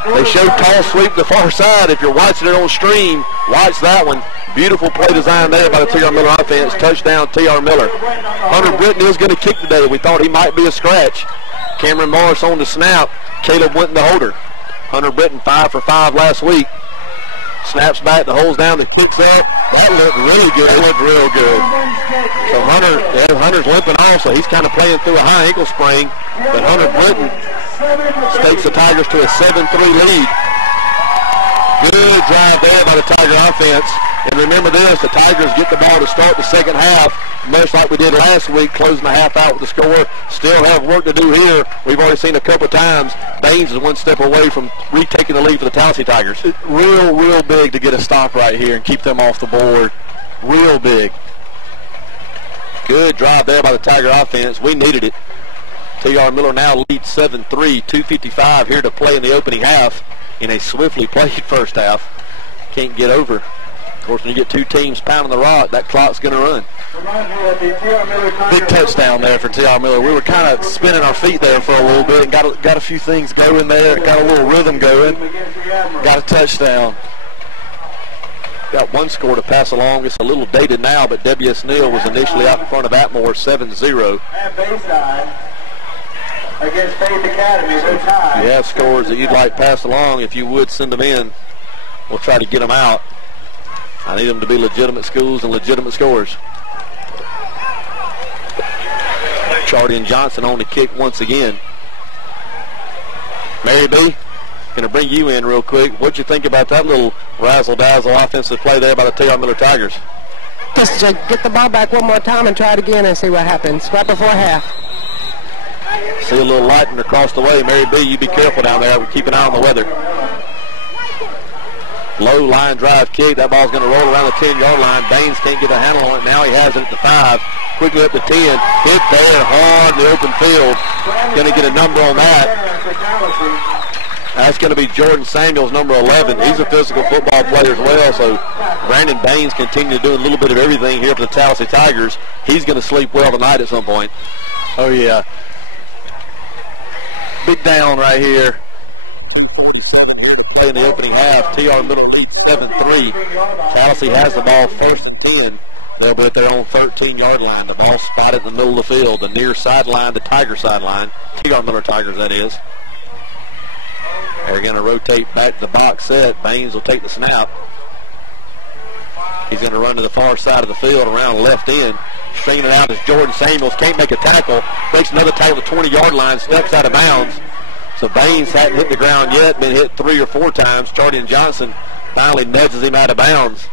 They showed tall sweep the far side. If you're watching it on stream, watch that one. Beautiful play design there by the T.R. Miller offense. Touchdown, T.R. Miller. Hunter Britton is going to kick today. We thought he might be a scratch. Cameron Morris on the snap. Caleb Winton the holder. Hunter Britton 5 for 5 last week. Snaps back, the hole's down, the kicks up. That looked really good. It looked real good. So Hunter's limping off, so he's kind of playing through a high ankle sprain. But Hunter Britton takes the Tigers to a 7-3 lead. Good drive there by the Tiger offense. And remember this, the Tigers get the ball to start the second half, much like we did last week, closing the half out with the score. Still have work to do here. We've already seen a couple times. Baines is one step away from retaking the lead for the Tallassee Tigers. Real big to get a stop right here and keep them off the board. Real big. Good drive there by the Tiger offense. We needed it. T.R. Miller now leads 7-3, 2:55 here to play in the opening half in a swiftly played first half. Can't get over. Of course, when you get two teams pounding the rock, that clock's going to run. Big touchdown there for T.R. Miller. We were kind of spinning our feet there for a little bit and got a few things going there. Got a little rhythm going. Got a touchdown. Got one score to pass along. It's a little dated now, but W.S. Neal was initially out in front of Atmore 7-0. Against Faith Academy, they're tied. If you have scores that you'd like passed along, if you would send them in, we'll try to get them out. I need them to be legitimate schools and legitimate scores. Chardy and Johnson on the kick once again. Mary B, going to bring you in real quick. What'd you think about that little razzle-dazzle offensive play there by the T.R. Miller Tigers? Just get the ball back one more time and try it again and see what happens right before half. See a little lightning across the way. Mary B, you be careful down there. Keep an eye on the weather. Low line drive kick. That ball's going to roll around the 10-yard line. Baines can't get a handle on it. Now he has it at the 5. Quickly up to 10. Hit there hard in the open field. Going to get a number on that. That's going to be Jordan Samuels, number 11. He's a physical football player as well. So Brandon Baines continues doing a little bit of everything here for the Tallassee Tigers. He's going to sleep well tonight at some point. Oh, yeah. Big down right here. In the opening half, T.R. Miller beats 7-3. Tallassee has the ball first and 10. They'll be at their own 13-yard line. The ball spotted in the middle of the field, the near sideline, the Tiger sideline. T.R. Miller Tigers, that is. They're going to rotate back to the box set. Baines will take the snap. He's going to run to the far side of the field around left end. Stringing it out is Jordan Samuels. Can't make a tackle. Makes another tackle at the 20-yard line. Steps out of bounds. So Baines hadn't hit the ground yet. Been hit 3 or 4 times. Chardy and Johnson finally nudges him out of bounds.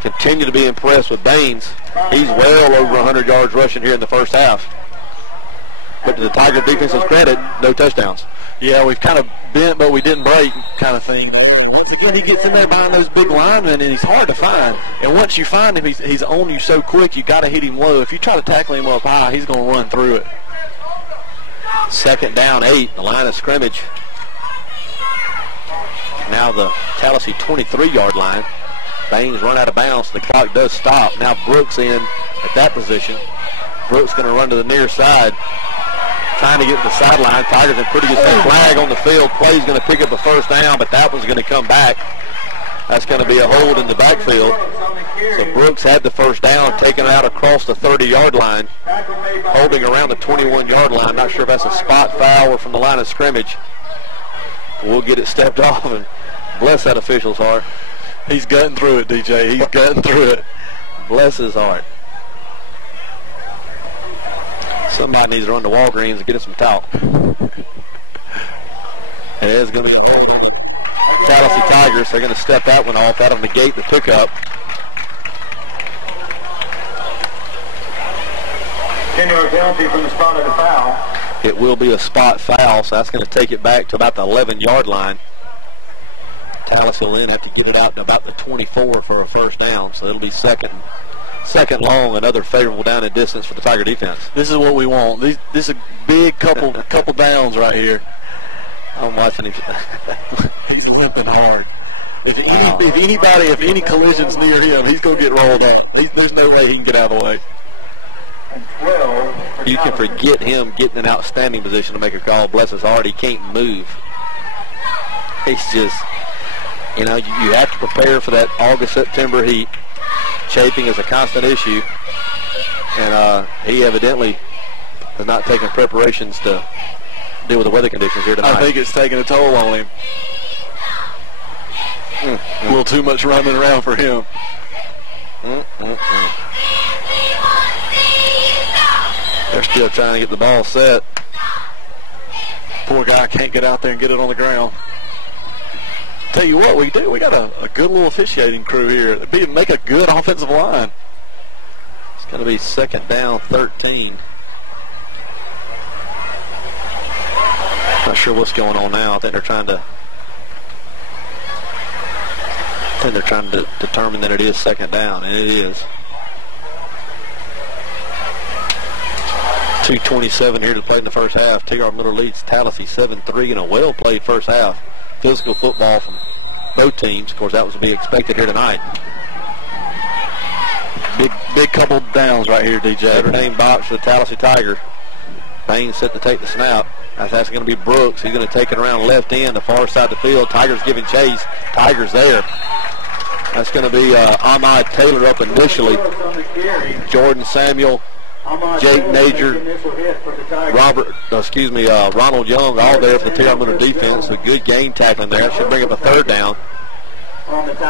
Continue to be impressed with Baines. He's well over 100 yards rushing here in the first half. But to the Tiger defense's credit, no touchdowns. Yeah, we've kind of bent, but we didn't break kind of thing. Once again, he gets in there behind those big linemen, and he's hard to find. And once you find him, he's on you so quick, you got to hit him low. If you try to tackle him up high, he's going to run through it. 2nd down, 8, the line of scrimmage. Now the Tallassee 23-yard line. Baines run out of bounds. The clock does stop. Now Brooks in at that position. Brooks going to run to the near side, trying to get to the sideline. Tigers have put a flag on the field. Play's going to pick up a 1st down, but that one's going to come back. That's going to be a hold in the backfield. So Brooks had the 1st down, taken out across the 30-yard line, holding around the 21-yard line. I'm not sure if that's a spot foul or from the line of scrimmage. We'll get it stepped off, and bless that official's heart. He's gutting through it, DJ. He's gutting through it. Bless his heart. Somebody needs to run to Walgreens and get us some talc. It is going to be Tallassee Tigers. They're going to step that one off. That'll negate the pickup. Continuing penalty from the spot of the foul. It will be a spot foul, so that's going to take it back to about the 11-yard line. Tallassee will then have to get it out to about the 24 for a 1st down, so it'll be second long, another favorable down and distance for the Tiger defense. This is what we want. This is a big couple downs right here. I'm watching him. He's limping hard. If any collisions near him, he's going to get rolled up. There's no way he can get out of the way. You can forget him getting an outstanding position to make a call. Bless his heart, he can't move. He's just, you have to prepare for that August-September heat. Chafing is a constant issue, and he evidently has not taken preparations to deal with the weather conditions here tonight. I think it's taking a toll on him. A little too much running around for him. They're still trying to get the ball set. Poor guy can't get out there and get it on the ground. Tell you what we do. We got a good little officiating crew here. It'd make a good offensive line. It's going to be 2nd down, 13. Not sure what's going on now. I think they're trying to determine that it is 2nd down, and it is. 2:27 here to play in the first half. TR Miller leads Tallassee 7-3 in a well-played first half. Physical football from both teams. Of course, that was to be expected here tonight. Big couple downs right here, DJ. Better name box for the Tallassee Tigers. Baines set to take the snap. That's going to be Brooks. He's going to take it around left end, the far side of the field. Tigers giving chase. Tigers there. That's going to be Ahmad Taylor up initially. Jordan Samuel, Jake Nager, Ronald Young, all there for the TR Miller defense. A good game tackling there. Should bring up a 3rd down.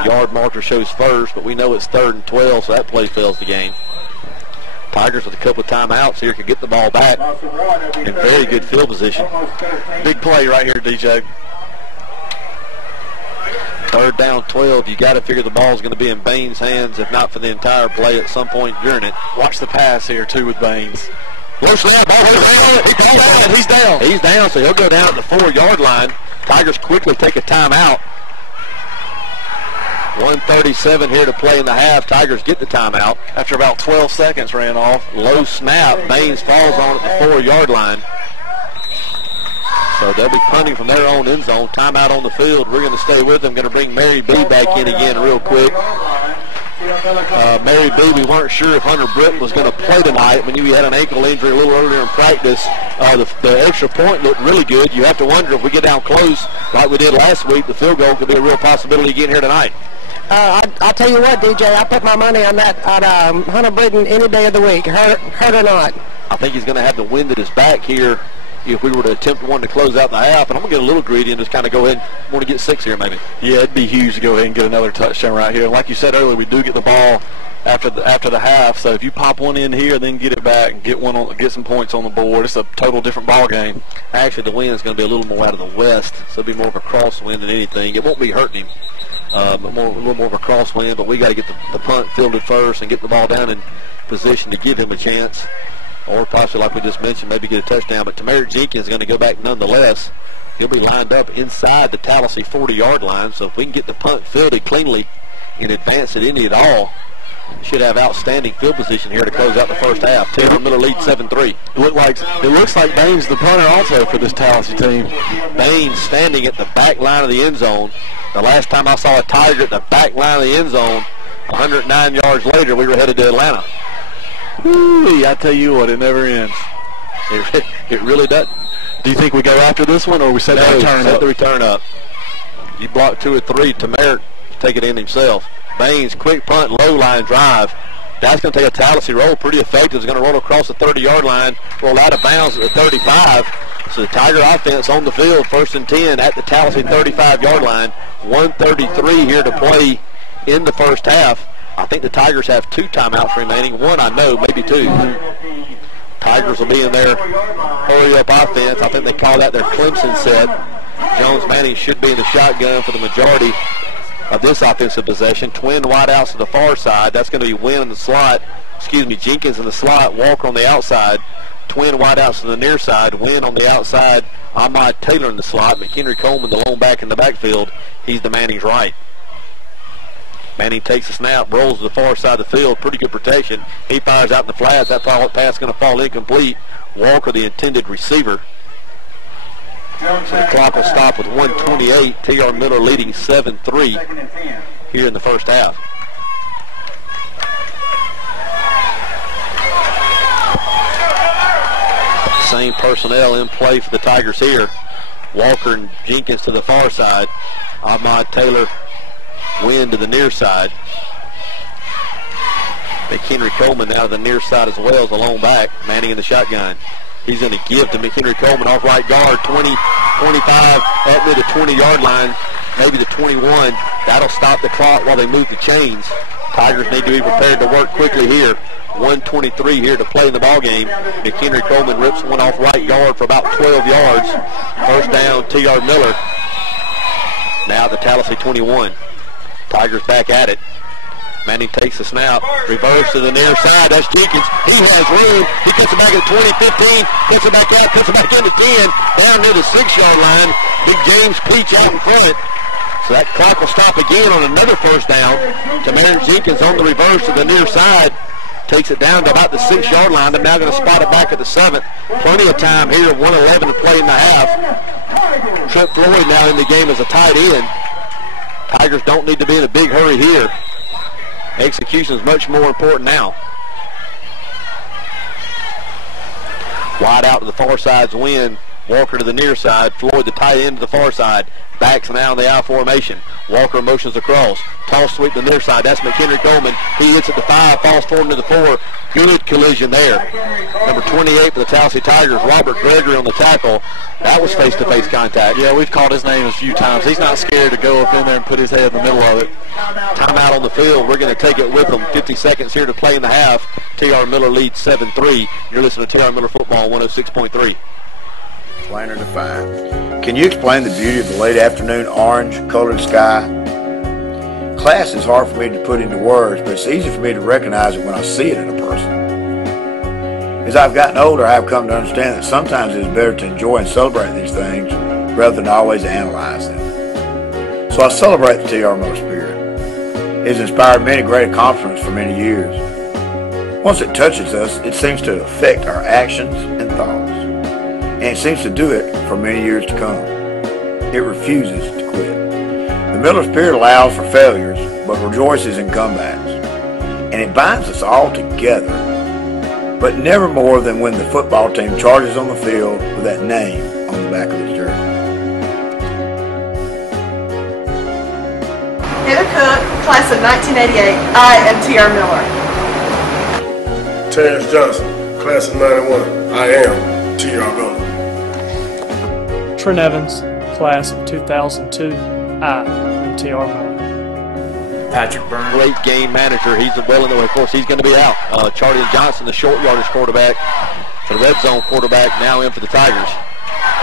Yard marker shows 1st, but we know it's 3rd and 12, so that play fails the game. Tigers with a couple of timeouts here can get the ball back in very good field position. Big play right here, DJ. 3rd down, 12. You got to figure the ball's going to be in Baines' hands, if not for the entire play at some point during it. Watch the pass here, too, with Baines. Low snap, ball, he's down. He's down, so he'll go down at the 4-yard line. Tigers quickly take a timeout. 1:37 here to play in the half. Tigers get the timeout. After about 12 seconds ran off. Low snap. Baines falls on at the 4-yard line. So they'll be punting from their own end zone. Timeout on the field. We're going to stay with them. Going to bring Mary B back in again real quick. Mary B, we weren't sure if Hunter Britton was going to play tonight. We knew he had an ankle injury a little earlier in practice. The extra point looked really good. You have to wonder if we get down close like we did last week, the field goal could be a real possibility again here tonight. I'll tell you what, DJ, I put my money on that on Hunter Britton any day of the week, hurt or not. I think he's going to have the wind at his back here if we were to attempt one to close out the half. And I'm going to get a little greedy and just kind of go ahead and want to get 6 here maybe. Yeah, it'd be huge to go ahead and get another touchdown right here. And like you said earlier, we do get the ball after the half. So if you pop one in here, then get it back and get some points on the board, it's a total different ball game. Actually, the wind is going to be a little more out of the west, so it'll be more of a crosswind than anything. It won't be hurting him. But a little more of a crosswind, but we got to get the punt fielded first and get the ball down in position to give him a chance, or possibly, like we just mentioned, maybe get a touchdown. But Tamarick Jenkins is going to go back nonetheless He'll be lined up inside the Tallassee 40-yard line, so if we can get the punt fielded cleanly and advance it any at all, should have outstanding field position here to close out the first half. Taylor Miller leads 7-3. It looks like Baines the punter also for this Tallassee team. Baines standing at the back line of the end zone. The last time I saw a Tiger at the back line of the end zone, 109 yards later, we were headed to Atlanta. Woo, I tell you what, it never ends. It really doesn't. Do you think we go after this one, or we set the return up? Set the return up. You block 2 or 3, Tamarick take it in himself. Baines, quick punt, low line drive. That's going to take a Tallassee roll. Pretty effective. It's going to roll across the 30-yard line, roll out of bounds at the 35. So the Tiger offense on the field, 1st and 10 at the Tallassee 35-yard line. 1:33 here to play in the first half. I think the Tigers have 2 timeouts remaining. 1 I know, maybe 2. Tigers will be in their hurry-up offense. I think they call that their Clemson set. Jones Manning should be in the shotgun for the majority of this offensive possession. Twin wideouts to the far side. That's going to be Wynn in the slot. Jenkins in the slot. Walker on the outside. Twin wideouts to the near side. Wynn on the outside. Ahmad Taylor in the slot. McHenry Coleman, the lone back in the backfield. He's the Manning's right. Manning takes a snap, rolls to the far side of the field. Pretty good protection. He fires out in the flats. That pass is going to fall incomplete. Walker, the intended receiver. So the clock will stop with 1:28. T.R. Miller leading 7-3 here in the first half. Same personnel in play for the Tigers here. Walker and Jenkins to the far side. Ahmad Taylor, Wynn to the near side. McHenry Coleman now to the near side as well as the lone back. Manning in the shotgun. He's going to give to McHenry Coleman off right guard, 20, 25, up near the 20-yard line, maybe the 21. That'll stop the clock while they move the chains. Tigers need to be prepared to work quickly here. 1:23 here to play in the ball game. McHenry Coleman rips one off right guard for about 12 yards. First down, T.R. Miller. Now the Tallassee 21. Tigers back at it. Manning takes the snap, reverse to the near side. That's Jenkins. He has room. He gets it back at 20, 15, gets it back out, puts it back into 10, down near the 6-yard line. Big James Peach out in front. So that clock will stop again on another first down. Tamarick Jenkins on the reverse to the near side. Takes it down to about the 6-yard line. They're now going to spot it back at the 7th. Plenty of time here, 1:11 to play in the half. Trent Floyd now in the game as a tight end. Tigers don't need to be in a big hurry here. Execution is much more important now. Wide out to the far side's Wynn. Walker to the near side. Floyd the tight end to the far side. Backs now in the I formation. Walker motions across. Toss sweep to the near side. That's McHenry Coleman. He hits at the 5, falls forward into the 4. Good collision there. Number 28 for the Tallassee Tigers, Robert Gregory on the tackle. That was face-to-face contact. Yeah, we've called his name a few times. He's not scared to go up in there and put his head in the middle of it. Timeout on the field. We're going to take it with them. 50 seconds here to play in the half. T.R. Miller leads 7-3. You're listening to T.R. Miller Football 106.3. Plain or defined. Can you explain the beauty of the late afternoon orange colored sky? Class is hard for me to put into words, but it's easy for me to recognize it when I see it in a person. As I've gotten older, I have come to understand that sometimes it is better to enjoy and celebrate these things rather than always analyze them. So I celebrate the T.R. Miller spirit. It has inspired many great accomplishments for many years. Once it touches us, it seems to affect our actions and thoughts. And it seems to do it for many years to come. It refuses to quit. The Miller spirit allows for failures, but rejoices in comebacks. And it binds us all together, but never more than when the football team charges on the field with that name on the back of its jersey. Heather Cook, class of 1988. I am T.R. Miller. Terrence Johnson, class of 91. I am T.R. Miller. Trent Evans, class of 2002. I am T.R. Miller. Patrick Burns. Great game manager. He's well into it. Of course, he's going to be out. Charlie Johnson, the short yardage quarterback, the red zone quarterback, now in for the Tigers.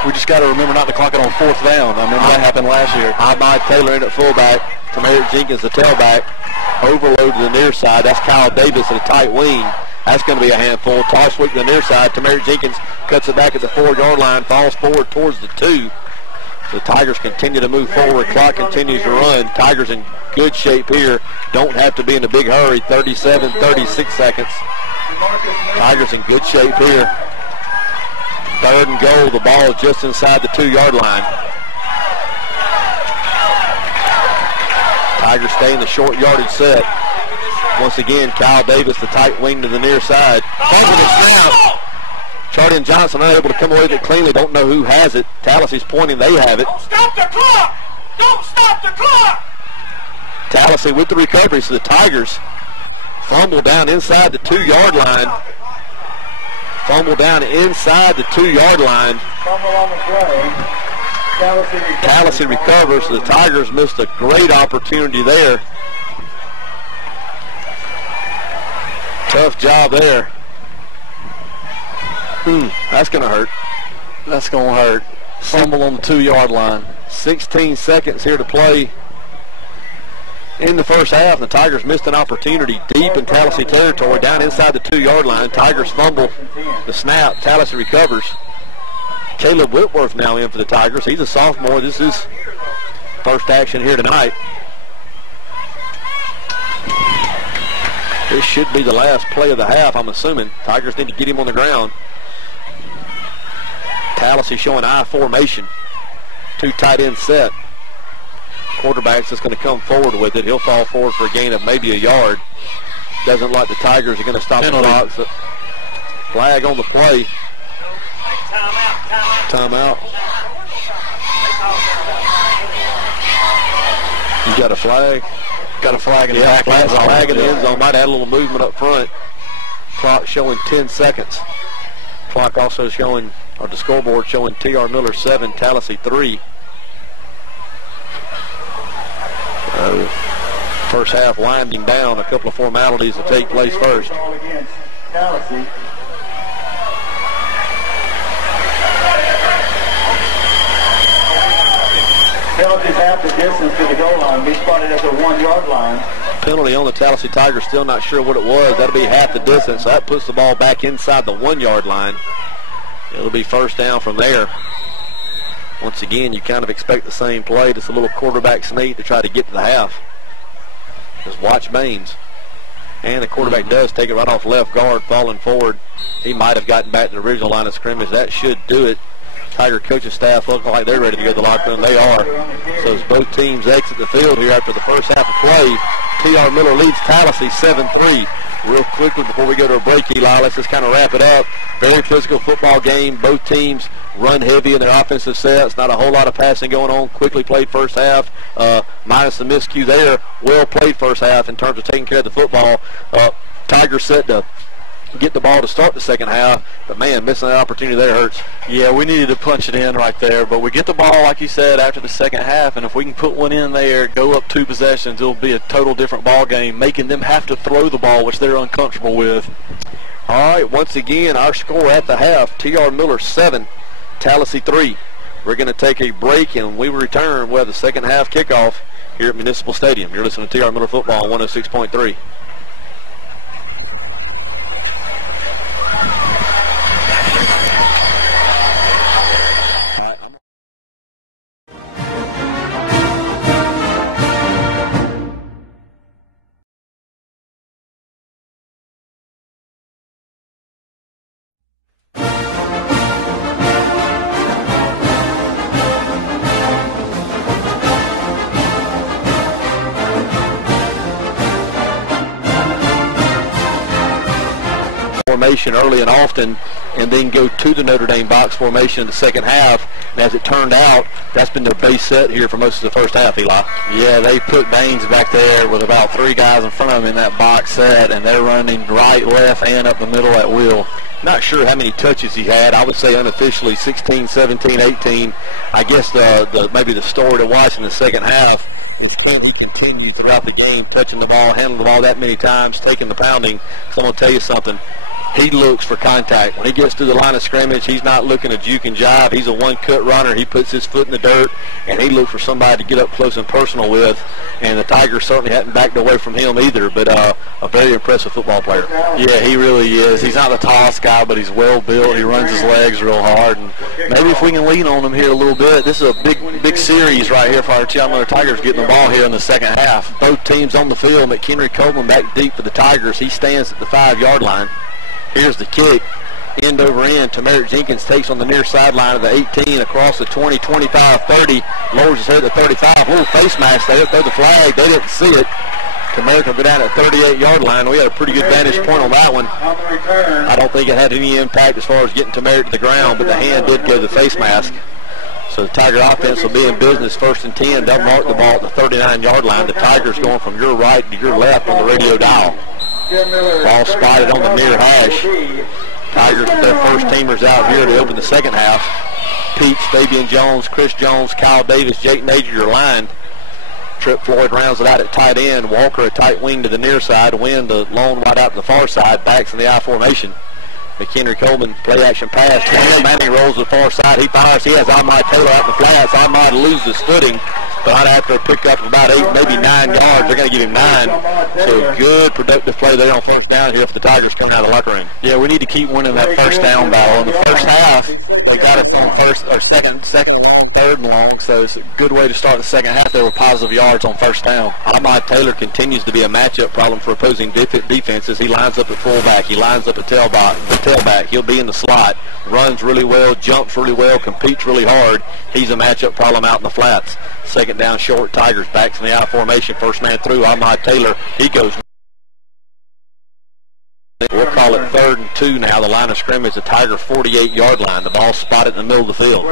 We just got to remember not to clock it on 4th down. I remember that happened last year. Ahmad Taylor in at fullback. Tamarick Jenkins, the tailback. Overload to the near side. That's Kyle Davis at a tight wing. That's going to be a handful. Toss sweep to the near side. Tamarick Jenkins cuts it back at the 4-yard line. Falls forward towards the 2. The Tigers continue to move forward. Clock continues to run. Tigers in good shape here. Don't have to be in a big hurry. 37, 36 seconds. Tigers in good shape here. 3rd and goal. The ball is just inside the 2-yard line. Tigers stay in the short yardage set. Once again, Kyle Davis, the tight wing to the near side. Charlie and Johnson unable to come away with it cleanly. Don't know who has it. Tallassee's pointing. They have it. Don't stop the clock! Don't stop the clock! Tallassee with the recovery. So the Tigers fumble down inside the 2-yard line. Fumble down inside the 2-yard line. Fumble on the play. Tallassee recovers. So the Tigers missed a great opportunity there. Tough job there. That's going to hurt. That's going to hurt. Fumble on the 2-yard line. 16 seconds here to play in the first half. The Tigers missed an opportunity deep in Tallassee territory, down inside the 2-yard line. Tigers fumble the snap. Tallassee recovers. Caleb Whitworth now in for the Tigers. He's a sophomore. This is first action here tonight. This should be the last play of the half, I'm assuming. Tigers need to get him on the ground. Tallassee showing I formation. 2 tight end set. Quarterback's just going to come forward with it. He'll fall forward for a gain of maybe a yard. Doesn't like the Tigers are going to stop the clock. So flag on the play. Timeout. You got a flag? Got a flag in the back. Flag in the end zone. Might add a little movement up front. Clock showing 10 seconds. Clock also showing, or the scoreboard showing T.R. Miller 7, Tallassee 3. First half winding down. A couple of formalities to take place first. Penalties half the distance to the goal line. Be spotted at the 1-yard line. Penalty on the Tallassee Tigers. Still not sure what it was. That'll be half the distance. So that puts the ball back inside the 1-yard line. It'll be first down from there. Once again, you kind of expect the same play. Just a little quarterback sneak to try to get to the half. Just watch Baines. And the quarterback does take it right off left guard, falling forward. He might have gotten back to the original line of scrimmage. That should do it. Tiger coaching staff look like they're ready to go to the locker room. They are. So as both teams exit the field here after the first half of play, T.R. Miller leads Tallassee 7-3. Real quickly before we go to a break, Eli, let's just kind of wrap it up. Very physical football game. Both teams run heavy in their offensive sets. Not a whole lot of passing going on. Quickly played first half, minus the miscue there. Well played first half in terms of taking care of the football. Tigers set to get the ball to start the second half, but man, missing that opportunity there hurts. Yeah, we needed to punch it in right there, but we get the ball, like you said, after the second half, and if we can put one in there, go up 2 possessions, it'll be a total different ball game, making them have to throw the ball, which they're uncomfortable with. All right, once again, our score at the half, T.R. Miller 7, Tallassee 3. We're going to take a break, and we return with the second half kickoff here at Municipal Stadium. You're listening to T.R. Miller Football on 106.3. Formation early and often, and then go to the Notre Dame box formation in the second half. And as it turned out, that's been their base set here for most of the first half, Eli. Yeah, they put Baines back there with about 3 guys in front of him in that box set, and they're running right, left, and up the middle at will. Not sure how many touches he had. I would say unofficially 16, 17, 18. I guess maybe the story to watch in the second half is can he continue throughout the game, touching the ball, handling the ball that many times, taking the pounding. So I'm going to tell you something. He looks for contact. When he gets to the line of scrimmage, he's not looking to juke and jive. He's a one-cut runner. He puts his foot in the dirt, and he looks for somebody to get up close and personal with. And the Tigers certainly hadn't backed away from him either, but a very impressive football player. Yeah, he really is. He's not the tallest guy, but he's well built. He runs his legs real hard. And maybe if we can lean on him here a little bit, this is a big series right here for our T.R. Miller Tigers getting the ball here in the second half. Both teams on the field. McHenry Coleman back deep for the Tigers. He stands at the 5-yard line. Here's the kick. End over end. Tamarick Jenkins takes on the near sideline of the 18 across the 20, 25, 30. Lowers his head at the 35. Little face mask there. Throw the flag. They didn't see it. Tamarick will go down at 38-yard line. We had a pretty good vantage point on that one. I don't think it had any impact as far as getting Tamarick to the ground, but the hand did go to the face mask. So the Tiger offense will be in business 1st and 10. They'll mark the ball at the 39-yard line. The Tigers going from your right to your left on the radio dial. Ball spotted on the near hash. Tigers with their first teamers out here to open the second half. Peach, Fabian Jones, Chris Jones, Kyle Davis, Jake Major, your line. Trip Floyd rounds it out at tight end. Walker a tight wing to the near side. Wynn the lone wide out to the far side. Backs in the I formation. McHenry Coleman play action pass. Manning rolls to the far side. He fires. He has Ahmad Taylor out the flats. Ahmad loses footing. But after a pickup of about 8, maybe 9 yards, they're going to give him 9. So good productive play there on first down here for the Tigers coming out of the locker room. Yeah, we need to keep winning that first down battle. In the first half, we got it on first or second, third and long. So it's a good way to start the second half there with positive yards on first down. Ahmad Taylor continues to be a matchup problem for opposing defenses. He lines up at fullback. He lines up at tailback. He'll be in the slot. Runs really well, jumps really well, competes really hard. He's a matchup problem out in the flats. Second down short, Tigers backs in the I formation. First man through, Ahmad Taylor. He goes. We'll call it 3rd and 2 now. The line of scrimmage, the Tiger 48-yard line. The ball spotted in the middle of the field.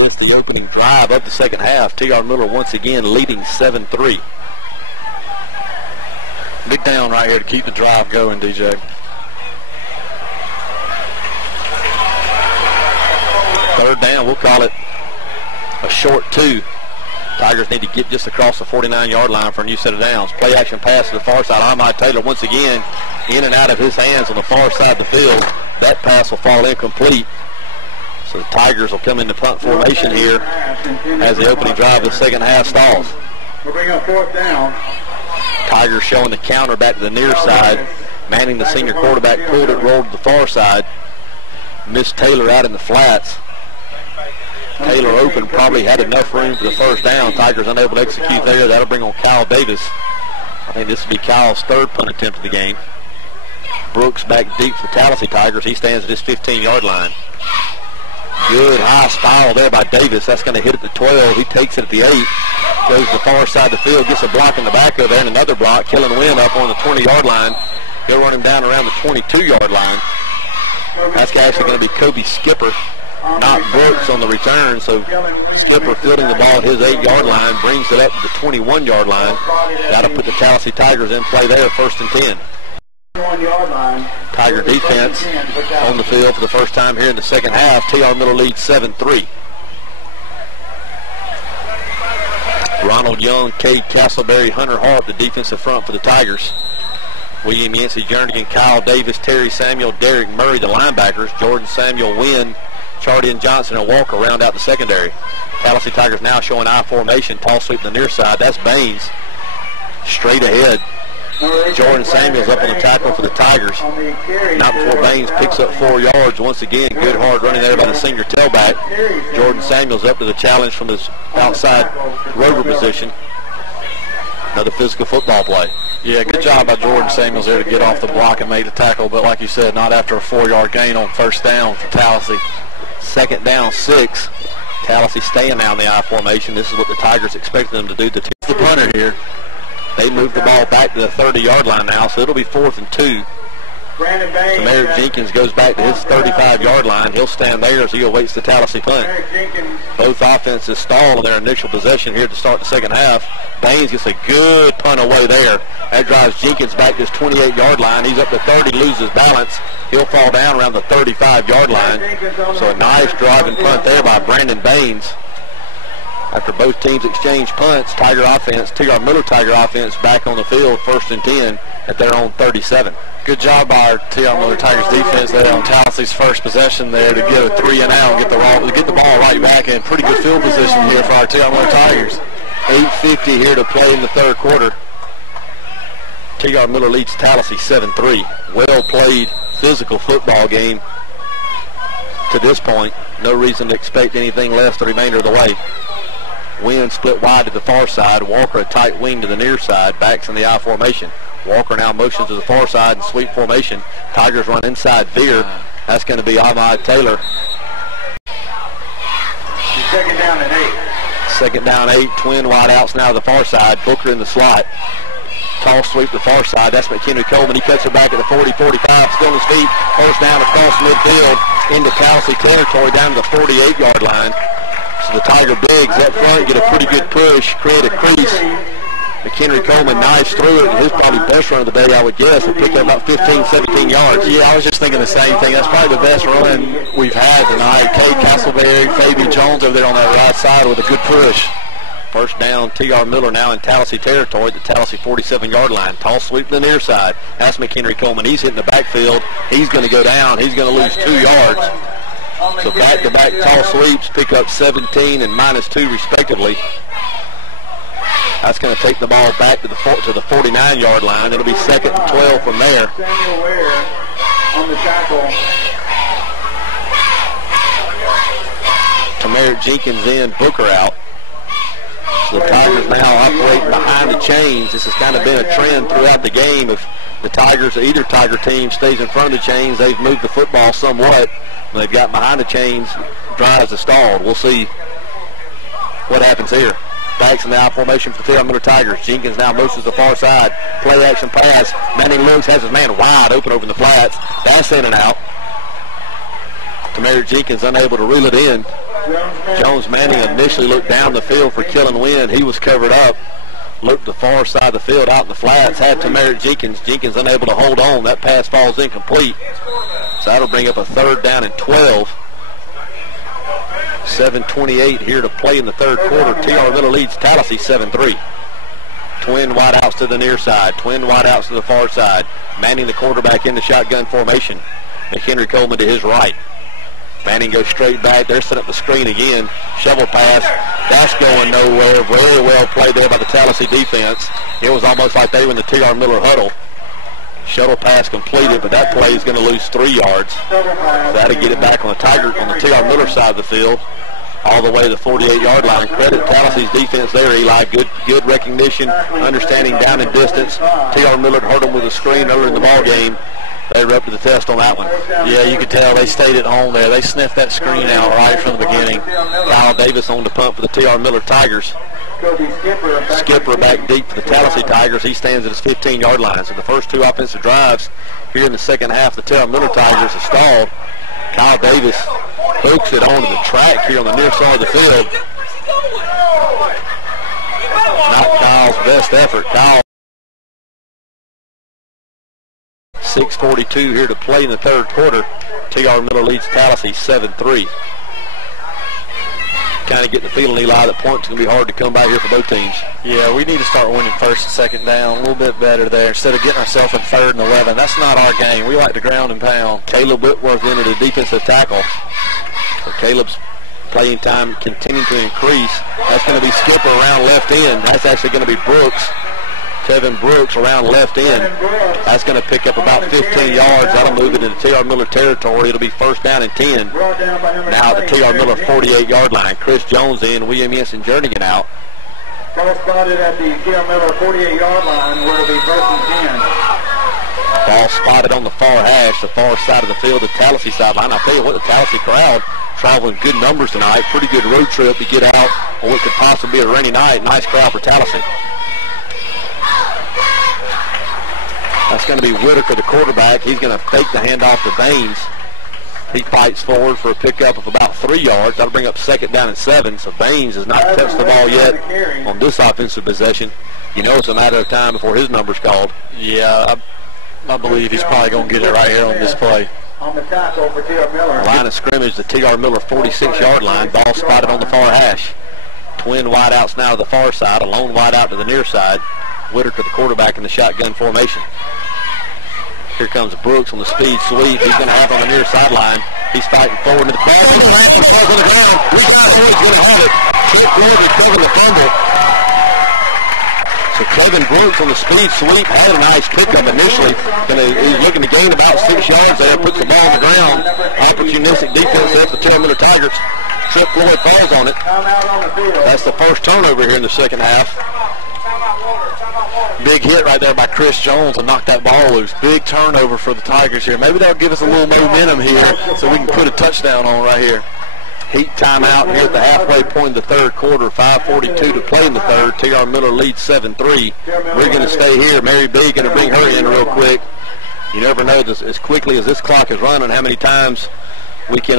With the opening drive of the second half, T.R. Miller once again leading 7-3. Big down right here to keep the drive going, DJ. Third down, we'll call it a short 2. Tigers need to get just across the 49-yard line for a new set of downs. Play action pass to the far side. Ahmad Taylor once again in and out of his hands on the far side of the field. That pass will fall incomplete. So the Tigers will come into punt formation here as the opening drive of the second half stalls. We'll bring up 4th down. Tigers showing the counter back to the near side. Manning, the senior quarterback, pulled it, rolled to the far side. Missed Taylor out in the flats. Taylor open, probably had enough room for the first down. Tigers unable to execute there. That'll bring on Kyle Davis. I think this will be Kyle's 3rd punt attempt of the game. Brooks back deep for the Tallassee Tigers. He stands at his 15-yard line. Good high spiral there by Davis. That's going to hit at the 12. He takes it at the 8. Goes to the far side of the field. Gets a block in the back of there and another block. Killing Wynn up on the 20-yard line. He'll run him down around the 22-yard line. That's actually going to be Kobe Skipper, not Brooks on the return. So Skipper fielding the ball at his 8-yard line, brings it up to the 21-yard line. That'll put the Tallassee Tigers in play there, 1st and 10. Tiger defense on the field for the first time here in the second half. T.R. Miller leads 7-3. Ronald Young, Cade Castleberry, Hunter Hart, the defensive front for the Tigers. William Yancey Jernigan, Kyle Davis, Terry Samuel, Derek Murray, the linebackers. Jordan Samuel, Wynn, Chardian Johnson, and Walker round out the secondary. Tallassee Tigers now showing I formation. Tall sweep on the near side. That's Baines. Straight ahead. Jordan Samuels up on the tackle for the Tigers. Not before Baines picks up 4 yards. Once again, good hard running there by the senior tailback. Jordan Samuels up to the challenge from his outside rover position. Another physical football play. Yeah, good job by Jordan Samuels there to get off the block and make the tackle. But like you said, not after a 4-yard gain on first down for Tallassee. Second down 6. Tallassee staying now in the I formation. This is what the Tigers expect them to do to the punter here. They move the ball back to the 30-yard line now, so it'll be 4th and 2. Tamarick Jenkins goes back to his 35-yard line. He'll stand there as he awaits the Tallassee punt. Both offenses stall in their initial possession here to start the second half. Baines gets a good punt away there. That drives Jenkins back to his 28-yard line. He's up to 30, loses balance. He'll fall down around the 35-yard line. So a nice driving punt there by Brandon Baines. After both teams exchange punts, Tiger offense, T.R. Miller Tiger offense back on the field, 1st and 10 at their own 37. Good job by our T.R. Miller Tigers defense there on Tallassee's first possession there to get a 3 and out and get the ball right back in pretty good field position here for our T.R. Miller Tigers. 8:50 here to play in the third quarter. T.R. Miller leads Tallassee 7-3. Well played physical football game to this point. No reason to expect anything less the remainder of the way. Wynn split wide to the far side. Walker a tight wing to the near side. Backs in the I formation. Walker now motions to the far side in sweep formation. Tigers run inside veer. That's going to be Ahmad Taylor. Second down and 8. Second down 8. Twin wide outs now to the far side. Booker in the slot. Toss sweep to the far side. That's McHenry Coleman. He cuts it back at the 40-45. Still on his feet. First down across midfield into Tallassee territory down to the 48-yard line. So the Tiger Bigs up front get a pretty good push, create a crease. McHenry Coleman knives through it. His probably best run of the day, I would guess. He'll pick up about 15, 17 yards. Yeah, I was just thinking the same thing. That's probably the best run we've had tonight. Cade Castleberry, Fabian Jones over there on that right side with a good push. First down, T.R. Miller now in Tallassee territory, the Tallassee 47-yard line. Toss sweep to the near side. That's McHenry Coleman. He's hitting the backfield. He's going to go down. He's going to lose 2 yards. So back-to-back toss sweeps, pick up 17 and -2 respectively. That's going to take the ball back to the 49-yard line. It'll be 2nd and 12 from there. Samuel Ware on the tackle. Tamarick Jenkins in, Booker out. So the Tigers now operating behind the chains. This has kind of been a trend throughout the game. If the Tigers, either Tiger team stays in front of the chains, they've moved the football somewhat. When they've got behind the chains, drives are stalled. We'll see what happens here. Backs in the I formation for the T.R. Miller Tigers. Jenkins now moves to the far side. Play action pass. Manning looks, has his man wide open over the flats. That's in and out. Tamarick Jenkins unable to reel it in. Jones Manning initially looked down the field for Kellen Wynn. He was covered up. Looked the far side of the field out in the flats. Had Tamarick Jenkins. Jenkins unable to hold on. That pass falls incomplete. So that'll bring up a 3rd down and 12. 7:28 here to play in the 3rd quarter. T.R. Miller leads Tallassee 7-3. Twin wideouts to the near side. Twin wideouts to the far side. Manning the quarterback in the shotgun formation. McHenry Coleman to his right. Manning goes straight back. They're setting up the screen again. Shovel pass. That's going nowhere. Very well played there by the Tallassee defense. It was almost like they were in the T.R. Miller huddle. Shuttle pass completed, but that play is going to lose 3 yards. So that'll get it back on the T.R. Miller side of the field, all the way to the 48-yard line. Credit Tallassee's defense there, Eli. Good recognition, understanding down and distance. T.R. Miller hurt them with a screen earlier in the ball game. They were up to the test on that one. Yeah, you could tell they stayed at home there. They sniffed that screen out right from the beginning. Kyle Davis on the punt for the T.R. Miller Tigers. Skipper back deep for the Tallassee Tigers. He stands at his 15-yard line. So the first 2 offensive drives here in the second half, the T.R. Miller Tigers have stalled. Kyle Davis hooks it onto the track here on the near side of the field. Not Kyle's best effort. Kyle. 6:42 here to play in the 3rd quarter. T.R. Miller leads Tallassee 7-3. Kind of getting the feeling, Eli, that points going to be hard to come by here for both teams. Yeah, we need to start winning 1st and 2nd down a little bit better there instead of getting ourselves in 3rd and 11. That's not our game. We like to ground and pound. Caleb Whitworth into the defensive tackle. So Caleb's playing time continuing to increase. That's going to be Skipper around left end. That's actually going to be Brooks. Kevin Brooks around left end. That's going to pick up about 15 yards. That'll move it into T.R. Miller territory. It'll be 1st down and 10. Now the T.R. Miller 48-yard line. Chris Jones in, William Yenson Jernigan out. Ball spotted at the T.R. Miller 48-yard line where it'll be 1st and 10. Ball spotted on the far hash, the far side of the field, the Tallassee sideline. I'll tell you what, the Tallassee crowd traveling good numbers tonight. Pretty good road trip to get out on what could possibly be a rainy night. Nice crowd for Tallassee. That's going to be Whitaker, the quarterback. He's going to fake the handoff to Baines. He fights forward for a pickup of about 3 yards. That'll bring up 2nd down and 7. So Baines has not touched the ball yet on this offensive possession. You know it's a matter of time before his number's called. Yeah, I believe he's probably going to get it right here on this play. On the tackle for T.R. Miller. Line of scrimmage, the T.R. Miller 46-yard line. Ball spotted on the far hash. Twin wideouts now to the far side. A lone wideout to the near side. Whitaker, the quarterback, in the shotgun formation. Here comes Brooks on the speed sweep. He's going to have on the near sideline. He's fighting forward into the pass. He's on the ground. He's going to have it. Can't do it. He's taking the fumble. So Kevin Brooks on the speed sweep had a nice pickup initially. He's looking to gain about 6 yards there. Puts the ball on the ground. Opportunistic defense there for the T.R. Miller Tigers. Trip Floyd falls on it. That's the first turnover here in the second half. Big hit right there by Chris Jones to knock that ball loose. Big turnover for the Tigers here. Maybe that'll give us a little momentum here so we can put a touchdown on right here. Heat timeout here at the halfway point of the third quarter. 5:42 to play in the third. T.R. Miller leads 7-3. We're going to stay here. Mary B going to bring her in real quick. You never know as quickly as this clock is running how many times we can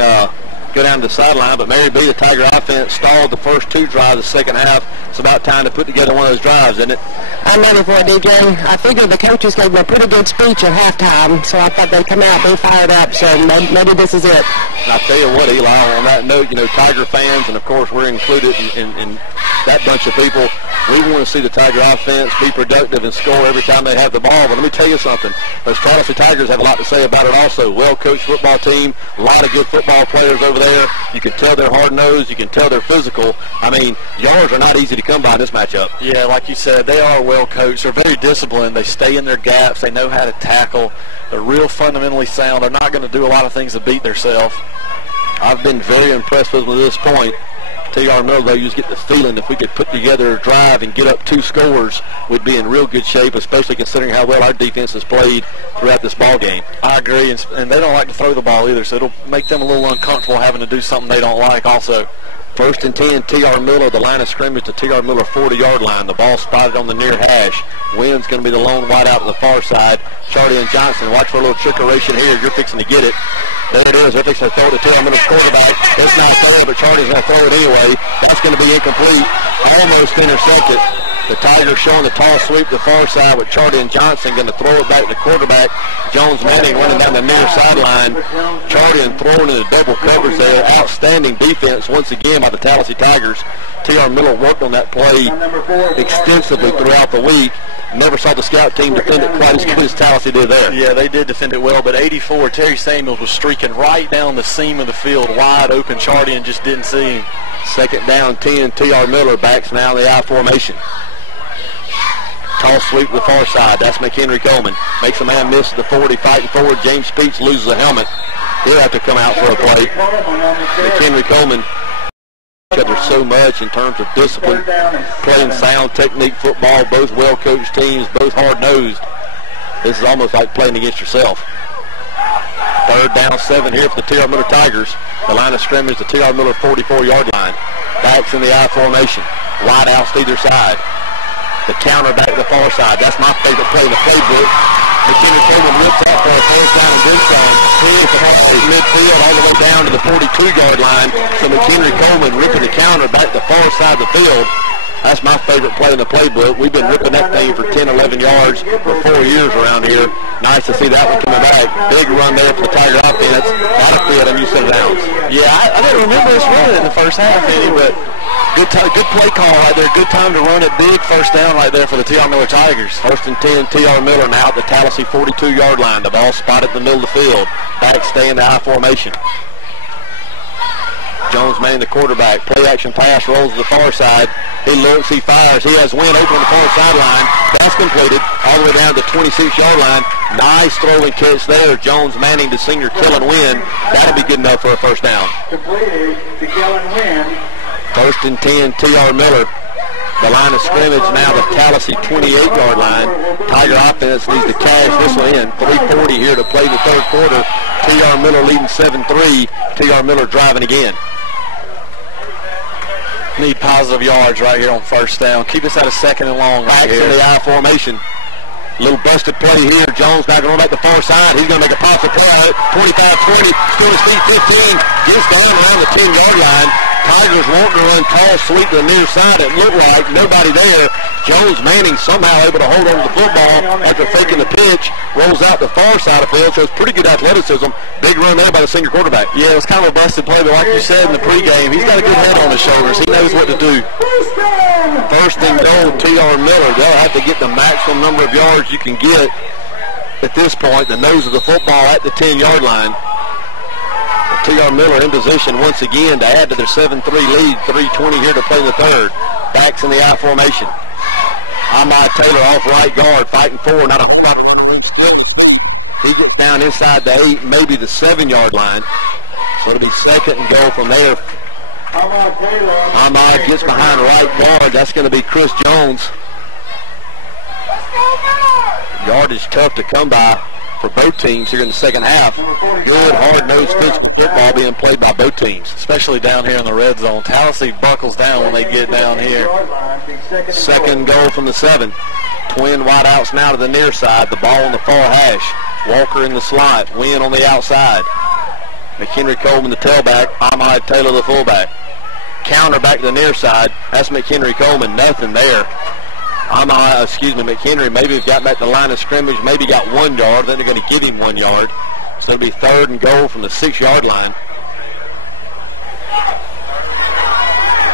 go down to the sideline. But Mary B, the Tiger offense, stalled the first two drives of the second half. It's about time to put together one of those drives, isn't it? I'm ready for it, DJ. I figured the coaches gave a pretty good speech at halftime, so I thought they'd come out, be fired up, so maybe this is it. And I'll tell you what, Eli, on that note, you know, Tiger fans, and of course we're included in that bunch of people, we want to see the Tiger offense be productive and score every time they have the ball. But let me tell you something. Those Tallassee Tigers have a lot to say about it also. Well-coached football team, a lot of good football players over there. You can tell they're hard-nosed. You can tell they're physical. I mean, yards are not easy to come by in this matchup. Yeah, like you said, they are well-coached. They're very disciplined. They stay in their gaps. They know how to tackle. They're real fundamentally sound. They're not going to do a lot of things to beat themselves. I've been very impressed with them at this point. T.R. Miller, though, you just get the feeling if we could put together a drive and get up 2 scores, we'd be in real good shape, especially considering how well our defense has played throughout this ball game. I agree, and they don't like to throw the ball either, so it'll make them a little uncomfortable having to do something they don't like also. 1st and 10, T.R. Miller, the line of scrimmage to T.R. Miller 40-yard line. The ball spotted on the near hash. Wynn's going to be the lone wide out to the far side. Charlie and Johnson, watch for a little trickeration here. You're fixing to get it. There it is. They're fixing to throw it to T.R. Miller's quarterback. It's not there, but Charlie's going to throw it anyway. That's going to be incomplete. Almost intercepted. The Tigers showing the tall sweep to the far side with Charlie and Johnson going to throw it back to the quarterback. Jones Manning running down the near sideline. Charlie and throwing in the double coverage there. Outstanding defense once again by the Tallassee Tigers. T.R. Miller worked on that play extensively throughout the week. Never saw the scout team defend it quite as good as Tallassee did there. Yeah, they did defend it well, but 84, Terry Samuels was streaking right down the seam of the field, wide open. Charlie just didn't see him. 2nd down, 10, T.R. Miller backs now in the I formation. Toss sweep to the far side. That's McHenry Coleman. Makes a man miss at the 40, fighting forward. James Speech loses a helmet. He'll have to come out for a play. McHenry Coleman together so much in terms of discipline, playing sound technique football, both well-coached teams, both hard-nosed. This is almost like playing against yourself. 3rd down, 7 here for the T.R. Miller Tigers. The line of scrimmage, the T.R. Miller 44-yard line. Backs in the I formation. Wide outs to either side. The counter back to the far side. That's my favorite play in the playbook. McKinney Coleman rips out for a 1st down and good side. He's from midfield all the way down to the 42-yard line. So McHenry Coleman ripping the counter back to the far side of the field. That's my favorite play in the playbook. We've been ripping that thing for 10, 11 yards for 4 years around here. Nice to see that one coming back. Big run there for the Tiger offense. Out of field, and you said downs. Yeah, I didn't remember us running in the first half any, but good play call right there. Good time to run a big 1st down right there for the T.R. Miller Tigers. 1st and 10, T.R. Miller now at the Tallassee 42-yard line. The ball spotted in the middle of the field. Back stay in the I formation. Jones Manning, the quarterback. Play action pass rolls to the far side. He looks, he fires. He has Wynn open on the far sideline. That's completed all the way down to the 26-yard line. Nice throwing catch there. Jones Manning to senior Kellen Wynn. That'll be good enough for a 1st down. Completed to Kellen Wynn. 1st and 10, T.R. Miller. The line of scrimmage now the Tallassee 28-yard line. Tiger offense needs to cash this one in. 3:40 here to play the 3rd quarter. T.R. Miller leading 7-3. T.R. Miller driving again. Need positive yards right here on 1st down. Keep us at a 2nd and long right here. In the I formation. Little busted play here. Jones back on back the far side. He's going to make a possible play. 25-20. Still Steve 15. Gets down around the 10-yard line. Tigers want to run tall sweep to the near side. It looked like nobody there. Jones Manning somehow able to hold on to the football after faking the pitch. Rolls out the far side of the field. Shows pretty good athleticism. Big run there by the senior quarterback. Yeah, it was kind of a busted play, but like you said in the pregame, he's got a good head on his shoulders. He knows what to do. 1st and goal, T.R. Miller. They'll have to get the maximum number of yards you can get at this point. The nose of the football at the 10-yard line. T.R. Miller in position once again to add to their 7-3 lead. 3:20 here to play in the 3rd. Backs in the I formation. Ahmad Taylor off right guard, fighting forward. Not a lot of split. He gets down inside the 8, maybe the 7-yard line. So it'll be second and goal from there. Ahmad gets behind right guard. That's going to be Chris Jones. Yardage tough to come by for both teams here in the second half. Good, hard-nosed physical football being played by both teams. Especially down here in the red zone. Tallassee buckles down when they get down here. Second goal from the 7. Twin wideouts now to the near side. The ball on the far hash. Walker in the slot. Wynn on the outside. McHenry Coleman the tailback. Ahmad Taylor the fullback. Counter back to the near side. That's McHenry Coleman. Nothing there. McHenry maybe have got back to the line of scrimmage, maybe got 1 yard, then they're going to give him 1 yard. So it'll be third and goal from the 6-yard line.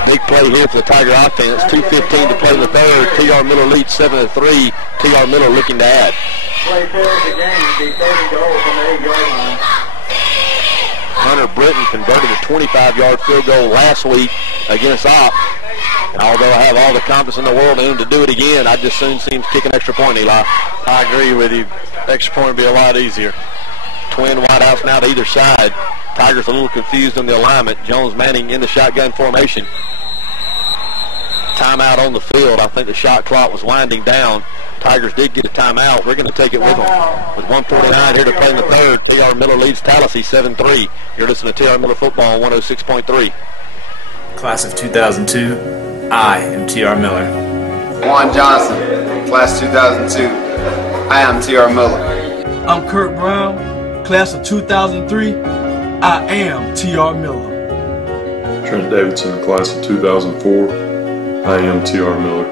Big play here for the Tiger offense. 2:15 to play in the third. T.R. Miller leads 7-3. T.R. Miller looking to add. Play fair of the game will be third and goal from the 8-yard line. Hunter Britton converted a 25-yard field goal last week against Opp. And although I have all the confidence in the world in him to do it again, I just soon see him kick an extra point, Eli. I agree with you. Extra point would be a lot easier. Twin wideouts now to either side. Tigers a little confused on the alignment. Jones Manning in the shotgun formation. Timeout on the field. I think the shot clock was winding down. Tigers did get a timeout. We're going to take it with them. With 1:49 here to play in the third, T.R. Miller leads Tallassee 7-3. You're listening to T.R. Miller Football on 106.3. Class of 2002, I am T.R. Miller. Juan Johnson, class 2002. I am T.R. Miller. I'm Kurt Brown, class of 2003. I am T.R. Miller. Trent Davidson, class of 2004. I am T.R. Miller.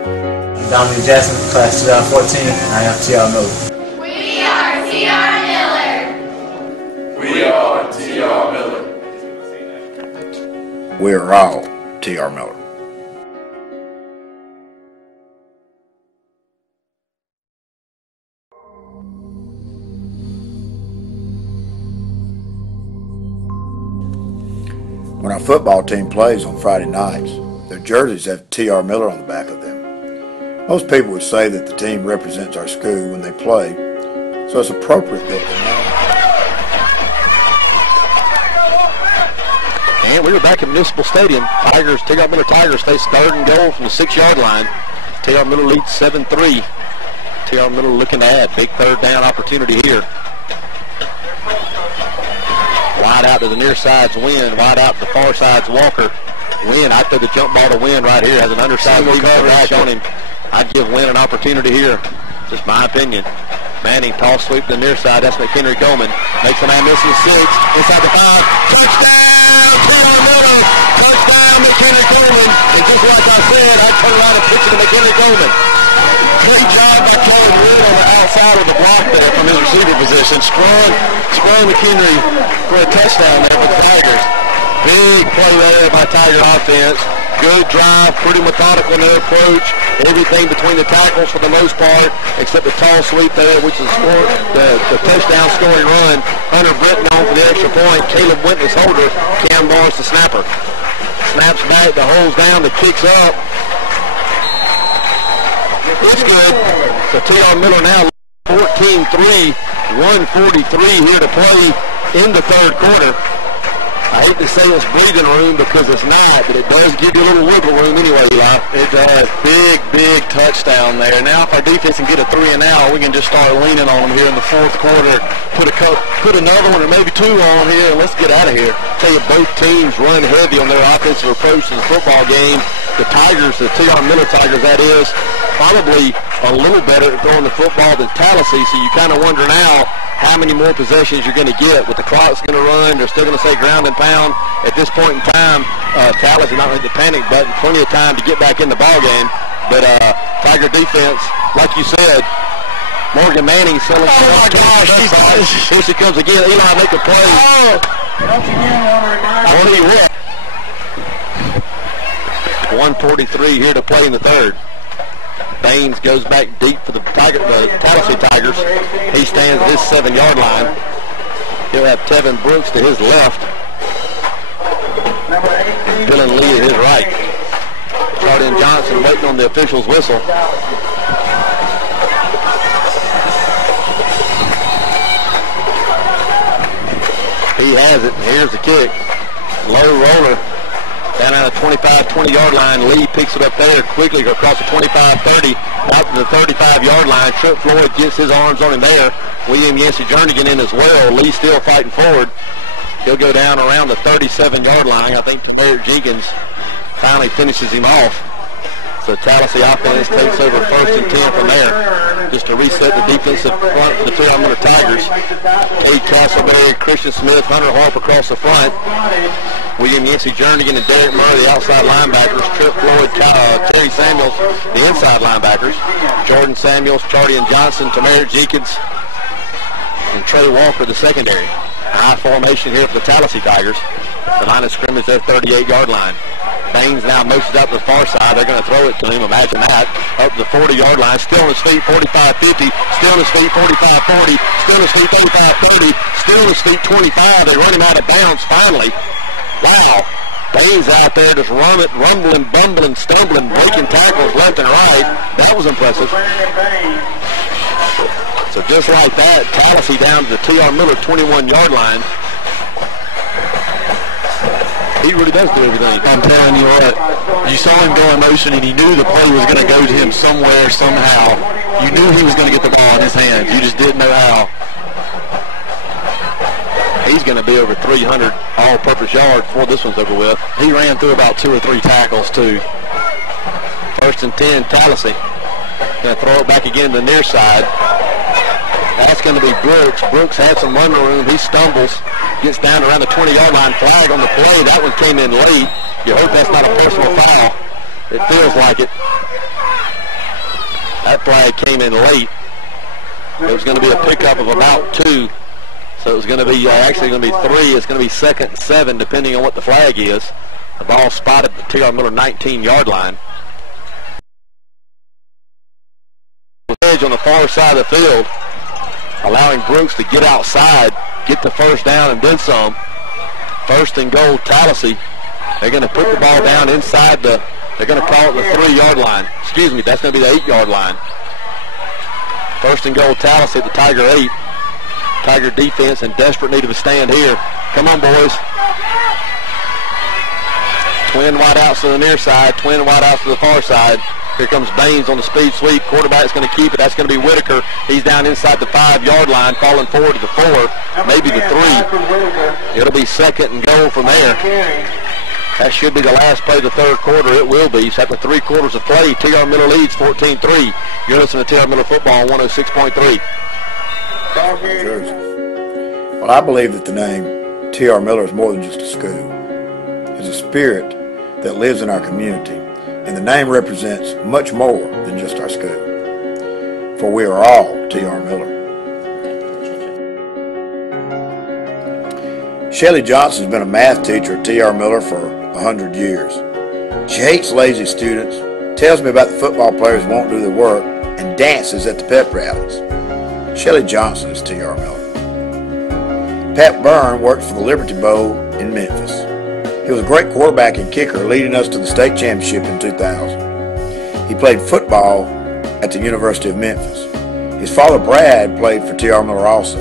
Dominic Jackson, class 2014. I am T.R. Miller. We are T.R. Miller. We are T.R. Miller. We're all T.R. Miller. When our football team plays on Friday nights, their jerseys have T.R. Miller on the back of them. Most people would say that the team represents our school when they play, so it's appropriate that they know. And we were back at Municipal Stadium. T.R. Miller Tigers face third and goal from the 6-yard line. T.R. Miller leads 7-3. T.R. Miller looking to add. Big third down opportunity here. Wide out to the near side's Wynn. Wide out to the far side's Walker. Wynn, I throw the jump ball to Wynn right here. Has an underside coverage on him. I'd give Wynn an opportunity here. Just my opinion. Manning toss sweep to the near side. That's McHenry Coleman. Makes a man miss the 6. Inside the 5. Touchdown! T.R. Miller! Touchdown, McHenry Coleman! And just like I said, I turn around and pitch it to McHenry Coleman. Great job by Kelly Wood on the outside of the block there from his receiver position. Sprung McHenry for a touchdown there for the Tigers. Big play there by Tiger offense. Good drive, pretty methodical in their approach. Everything between the tackles for the most part, except the tall sweep there, which is the touchdown scoring run. Hunter Britton on for the extra point. Caleb Witness holder. Cam Barnes the snapper. Snaps back, the hole's down, the kick's up. It's good. So T.R. Miller now 14-3, 1:43 here to play in the third quarter. I hate to say it's breathing room because it's not, but it does give you a little wiggle room anyway, Eli. It does. Big touchdown there. Now if our defense can get a 3 and out, we can just start leaning on them here in the fourth quarter. Put another one or maybe 2 on here, and let's get out of here. Tell you, both teams run heavy on their offensive approach to the football game. The Tigers, the T.R. Miller Tigers, that is, probably a little better at throwing the football than Tallassee, so you kind of wonder now how many more possessions you're going to get. With the clock's going to run, they're still going to say ground and pound. At this point in time, Tallassee not hit the panic button, plenty of time to get back in the ball game. But Tiger defense, like you said, Morgan Manning selling. Oh my gosh! Here she comes again. Eli make a play. I want to be what? 1:43 here to play in the third. Baines goes back deep for the Tallassee Tigers. He stands at his 7-yard line. He'll have Tevin Brooks to his left. And Dylan Lee at his right. Jardin Johnson waiting on the official's whistle. He has it. Here's the kick. Low roller down on the 25-20-yard line. Lee picks it up there quickly across the 25-30 out to the 35-yard line. Trip Floyd gets his arms on him there. William Yancey Jernigan in as well. Lee still fighting forward. He'll go down around the 37-yard line. I think Eric Jenkins finally finishes him off. So Tallassee offense takes over 1st and 10 from there. Just to reset the defensive front for the T.R. Miller Tigers. Cade Castleberry, Christian Smith, Hunter Harp across the front. William Yancey Jernigan and Derek Murray, the outside linebackers. Trip Floyd, Terry Samuels, the inside linebackers. Jordan Samuels, Chardian Johnson, Tamarick Jenkins, and Trey Walker, the secondary. High formation here for the Tallassee Tigers. The line of scrimmage at 38-yard line. Baines now motions out to the far side. They're going to throw it to him. Imagine that. Up to the 40-yard line. Still on his feet, 45-50. Still on his feet, 45-40. Still on his feet, 35-30. Still on his feet, 25. They run him out of bounds finally. Wow. Baines out there just rumbling, bumbling, stumbling, breaking tackles left and right. That was impressive. So just like that, Tallassee down to the T.R. Miller 21-yard line. He really does do everything. I'm telling you what, you saw him go in motion and he knew the play was going to go to him somewhere, somehow. You knew he was going to get the ball in his hands. You just didn't know how. He's going to be over 300 all-purpose yards before this one's over with. He ran through about 2 or 3 tackles, too. 1st and 10, Tallassee. Going to throw it back again to the near side. That's going to be Brooks. Brooks had some running room. He stumbles. Gets down around the 20-yard line. Flag on the play. That one came in late. You hope that's not a personal foul. It feels like it. That flag came in late. It was going to be a pickup of about 2. So it was going to be actually going to be 3. It's going to be 2nd and 7 depending on what the flag is. The ball spotted at the T.R. Miller 19-yard line. Edge on the far side of the field, allowing Brooks to get outside, get the first down, and then some. 1st and goal, Tallassee. They're going to put the ball down inside they're going to call it the 3-yard line. Excuse me, that's going to be the 8-yard line. 1st and goal, Tallassee at the Tiger 8. Tiger defense in desperate need of a stand here. Come on, boys. Twin wide outs to the near side, twin wide outs to the far side. Here comes Baines on the speed sweep. Quarterback's going to keep it. That's going to be Whitaker. He's down inside the 5-yard line, falling forward to the 4, maybe the 3. It'll be 2nd and goal from there. That should be the last play of the 3rd quarter. It will be. So after 3 quarters of play, T.R. Miller leads 14-3. You're listening to T.R. Miller football on 106.3. Well, I believe that the name T.R. Miller is more than just a school. It's a spirit that lives in our community. And the name represents much more than just our school. For we are all T.R. Miller. Shelly Johnson's been a math teacher at T.R. Miller for 100 years. She hates lazy students, tells me about the football players who won't do their work, and dances at the pep rallies. Shelly Johnson is T.R. Miller. Pat Byrne worked for the Liberty Bowl in Memphis. He was a great quarterback and kicker, leading us to the state championship in 2000. He played football at the University of Memphis. His father, Brad, played for T.R. Miller also.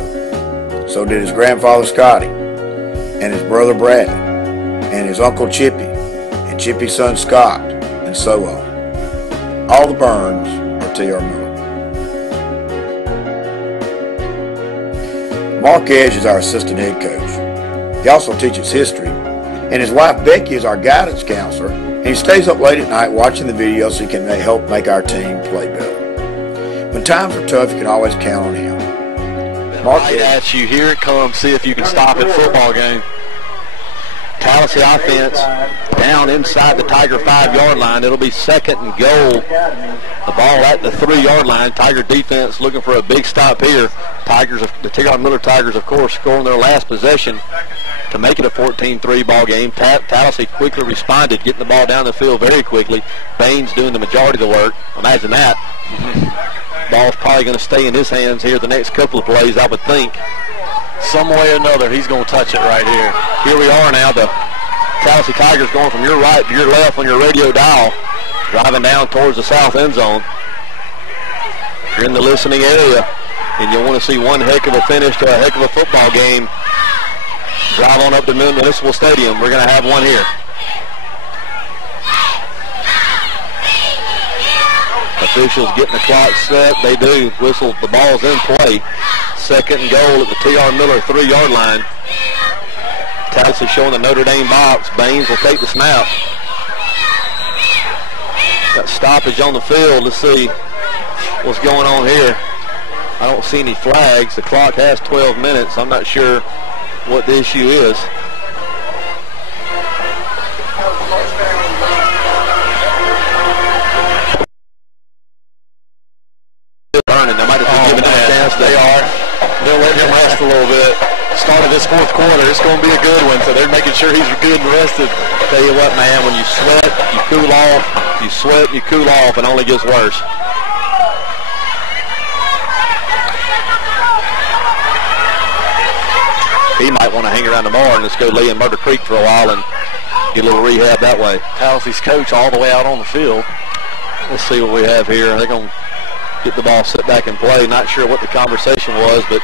So did his grandfather, Scotty, and his brother, Bradley, and his uncle, Chippy, and Chippy's son, Scott, and so on. All the Byrnes are T.R. Miller. Mark Edge is our assistant head coach. He also teaches history. And his wife, Becky, is our guidance counselor, and he stays up late at night watching the videos so he can help make our team play better. When times are tough, you can always count on him. Mark at you, here it comes, see if you can stop it. Football game. Tallassee offense down inside the Tiger 5-yard line. It'll be 2nd and goal. The ball at the 3-yard line. Tiger defense looking for a big stop here. The T.R. Miller Tigers, of course, scoring their last possession to make it a 14-3 ball game. Tallassee quickly responded, getting the ball down the field very quickly. Baines doing the majority of the work. Imagine that. Ball's probably going to stay in his hands here the next couple of plays, I would think. Some way or another, he's going to touch it right here. Here we are now. The Tallassee Tigers going from your right to your left on your radio dial, driving down towards the south end zone. If you're in the listening area and you want to see one heck of a finish to a heck of a football game, Drive on up to Municipal Stadium. We're going to have one here. Officials getting the clock set. They do. Whistle. The ball's in play. Second and goal at the T.R. Miller 3-yard line. Tallassee showing the Notre Dame box. Baines will take the snap. Got stoppage on the field. Let's see what's going on here. I don't see any flags. The clock has 12 minutes. I'm not sure what the issue is. Burning. They might have been giving him a chance. They are. They'll let him rest a little bit. Start of this fourth quarter. It's going to be a good one, so they're making sure he's good and rested. Tell you what, man, when you sweat, you cool off. You sweat, you cool off, and it only gets worse. He might want to hang around tomorrow and just go lay in Murder Creek for a while and get a little rehab that way. Tallassee's coach all the way out on the field. Let's see what we have here. They're going to get the ball set back in play. Not sure what the conversation was, but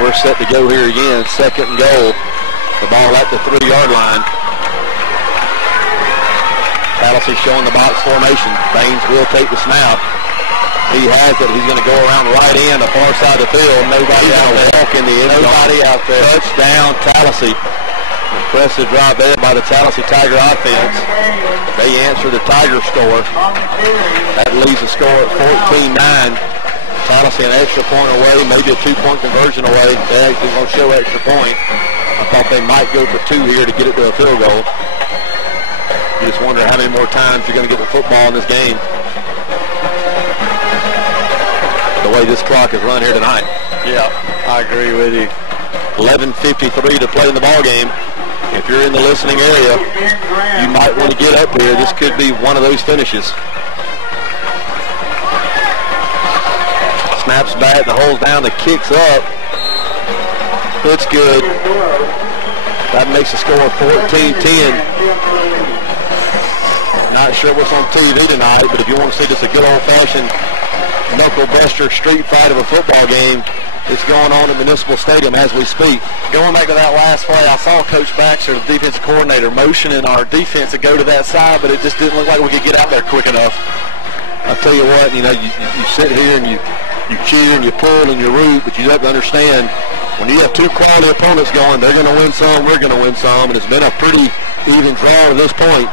we're set to go here again. Second and goal. The ball at the 3-yard line. Tallassee showing the box formation. Baines will take the snap. He has it. He's going to go around right in the far side of the field. Nobody out there. Walk in the end. Nobody out there. Touchdown, Tallassee. Impressive drive there by the Tallassee Tiger offense. They answer the Tiger score. That leaves the score at 14-9. Tallassee an extra point away, maybe a 2-point conversion away. They actually going to show extra point. I thought they might go for 2 here to get it to a field goal. You just wonder how many more times you're going to get the football in this game. The way this clock is run here tonight. Yeah, I agree with you. 11:53 to play in the ball game. If you're in the listening area, you might want to get up here. This could be one of those finishes. Snaps back, the hole's down, the kick's up. It's good. That makes the score 14-10. Not sure what's on TV tonight, but if you want to see just a good old-fashioned knuckle-buster street fight of a football game, it's going on at Municipal Stadium as we speak. Going back to that last play, I saw Coach Baxter, the defensive coordinator, motioning our defense to go to that side, but it just didn't look like we could get out there quick enough. I'll tell you what, you know, you sit here and you cheer and you pull and you root, but you have to understand, when you have two quality opponents going, they're going to win some, we're going to win some, and it's been a pretty even draw to this point.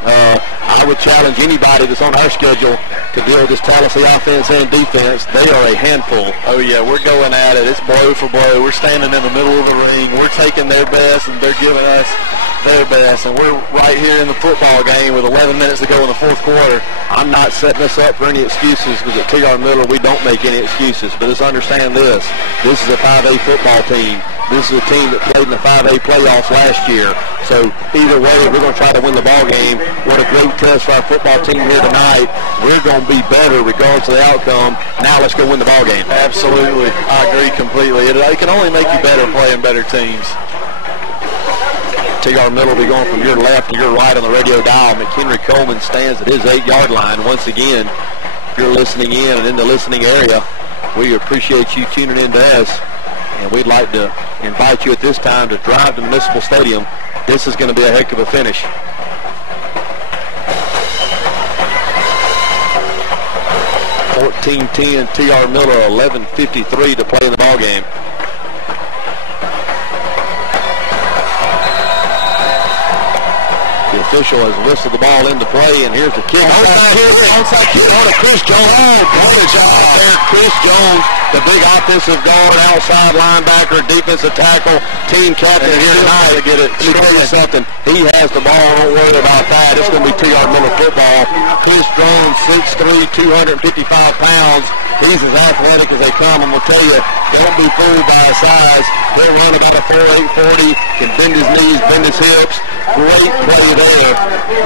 I would challenge anybody that's on our schedule to deal with this Tallassee offense and defense. They are a handful. Oh, yeah, we're going at it. It's blow for blow. We're standing in the middle of the ring. We're taking their best, and they're giving us their best. And we're right here in the football game with 11 minutes to go in the fourth quarter. I'm not setting us up for any excuses because at T.R. Miller, we don't make any excuses. But let's understand this. This is a 5A football team. This is a team that played in the 5A playoffs last year. So either way, we're going to try to win the ball game. What a great test for our football team here tonight. We're going to be better regardless of the outcome. Now let's go win the ball game. Absolutely. I agree completely. It can only make you better playing better teams. T.R. Miller will be going from your left to your right on the radio dial. McHenry Coleman stands at his 8-yard line. Once again, if you're listening in and in the listening area, we appreciate you tuning in to us. And we'd like to invite you at this time to drive to Municipal Stadium. This is going to be a heck of a finish. 14-10 T.R. Miller, 11:53 to play in the ball game. The official has whistled the ball into play, and here's the kick. Onside kick on to Chris Jones. Great job there, Chris Jones, the big offensive guard, outside linebacker, defensive tackle, team captain here tonight. Get it. Let me tell you something. He has the ball. Don't worry about that. It's going to be T.R. Miller football. Chris Jones, 6'3", 255 pounds. He's as athletic as they come, and we'll tell you, don't be fooled by his size. He'll run about a 4.8 40, can bend his knees, bend his hips. Great play there.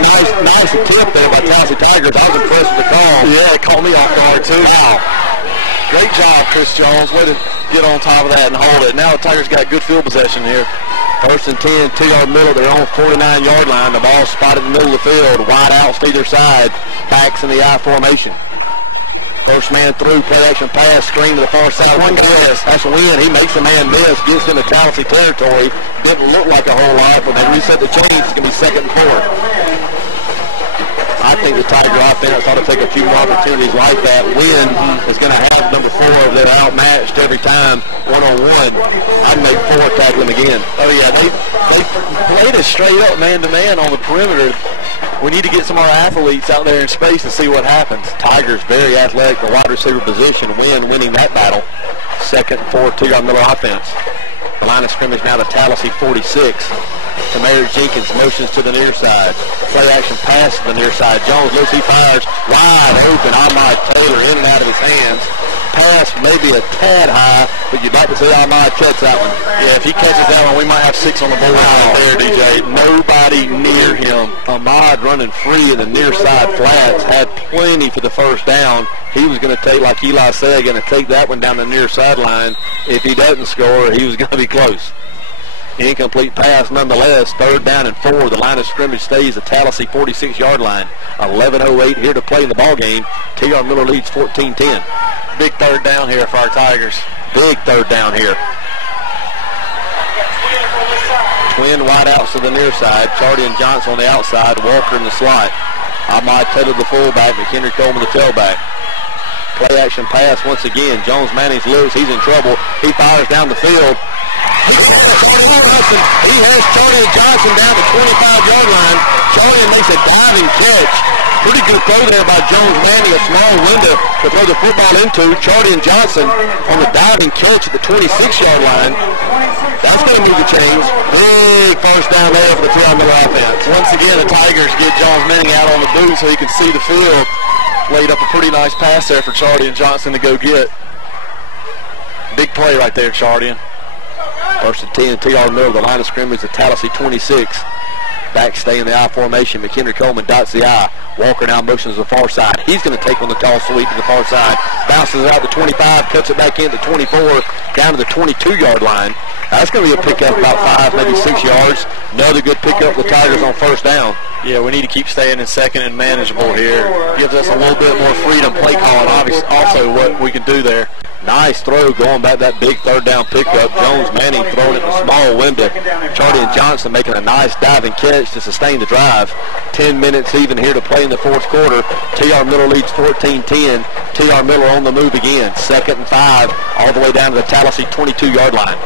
Nice attempt there by Tallassee Tigers. I was impressed with the call. Yeah, it caught me off guard too. Wow. Great job, Chris Jones. Way to get on top of that and hold it. Now the Tigers got good field possession here. 1st and 10, T.R. Miller, they're on 49-yard line. The ball spotted in the middle of the field. Wide outs to either side. Backs in the I formation. First man through, play action pass, screen to the far side. That's a win. He makes a man miss, gets into Tallassee territory. Didn't look like a whole lot, but they reset the chains. It's going to be 2nd and 4. I think the Tiger offense ought to take a few more opportunities like that. Win is going to have number 4. They're outmatched every time, one-on-one. I'd make 4 tackle him again. Oh, yeah, they played us straight up man-to-man on the perimeter. We need to get some of our athletes out there in space and see what happens. Tigers very athletic, the wide receiver position, winning that battle. 2nd and 4, T.R. Miller offense. The line of scrimmage now to Tallassee 46. Tamara Jenkins motions to the near side. Play action pass to the near side. Jones looks, he fires wide open. Ahmad Taylor in and out of his hands. Pass maybe a tad high, but you'd like to see Ahmad catch that one. Yeah, if he catches that one, we might have 6 on the board right there, DJ. Nobody near him. Ahmad running free in the near side flats, had plenty for the first down. He was going to take, like Eli said, going to take that one down the near sideline. If he doesn't score, he was going to be close. Incomplete pass nonetheless. 3rd down and 4. The line of scrimmage stays at Tallassee 46-yard line. 11:08 here to play in the ball game. T.R. Miller leads 14-10. Big 3rd down here for our Tigers. Big 3rd down here. Twin wideouts to the near side. Chardy and Johnson on the outside. Walker in the slot. Ahmad Taylor the fullback. McHenry Coleman the tailback. Play action pass once again. Jones Manning's loose. He's in trouble. He fires down the field. He has Charlie Johnson down the 25-yard line. Charlie makes a diving catch. Pretty good throw there by Jones Manning, a small window to throw the football into. Charlie and Johnson on the diving catch at the 26-yard line. That's going to move the chains. Big first down there for the T.R. Miller offense. Once again, the Tigers get Jones Manning out on the boot so he can see the field. Laid up a pretty nice pass there for Charlie and Johnson to go get. Big play right there, Charlie. 1st and 10, T.R. Miller, the line of scrimmage at Tallassee 26. Back stay in the I formation. McHenry Coleman dots the I. Walker now motions to the far side. He's going to take on the tall sweep to the far side. Bounces it out to 25, cuts it back in to 24, down to the 22-yard line. That's going to be a pickup about 5, maybe 6 yards. Another good pickup for the Tigers on 1st down. Yeah, we need to keep staying in 2nd and manageable here. Gives us a little bit more freedom play calling, obviously, also what we can do there. Nice throw going back that big 3rd down pickup. Jones Manning throwing it in a small window. Charlie and Johnson making a nice diving catch to sustain the drive. 10 minutes even here to play in the 4th quarter. T.R. Miller leads 14-10. T.R. Miller on the move again. 2nd and 5 all the way down to the Tallassee 22-yard line.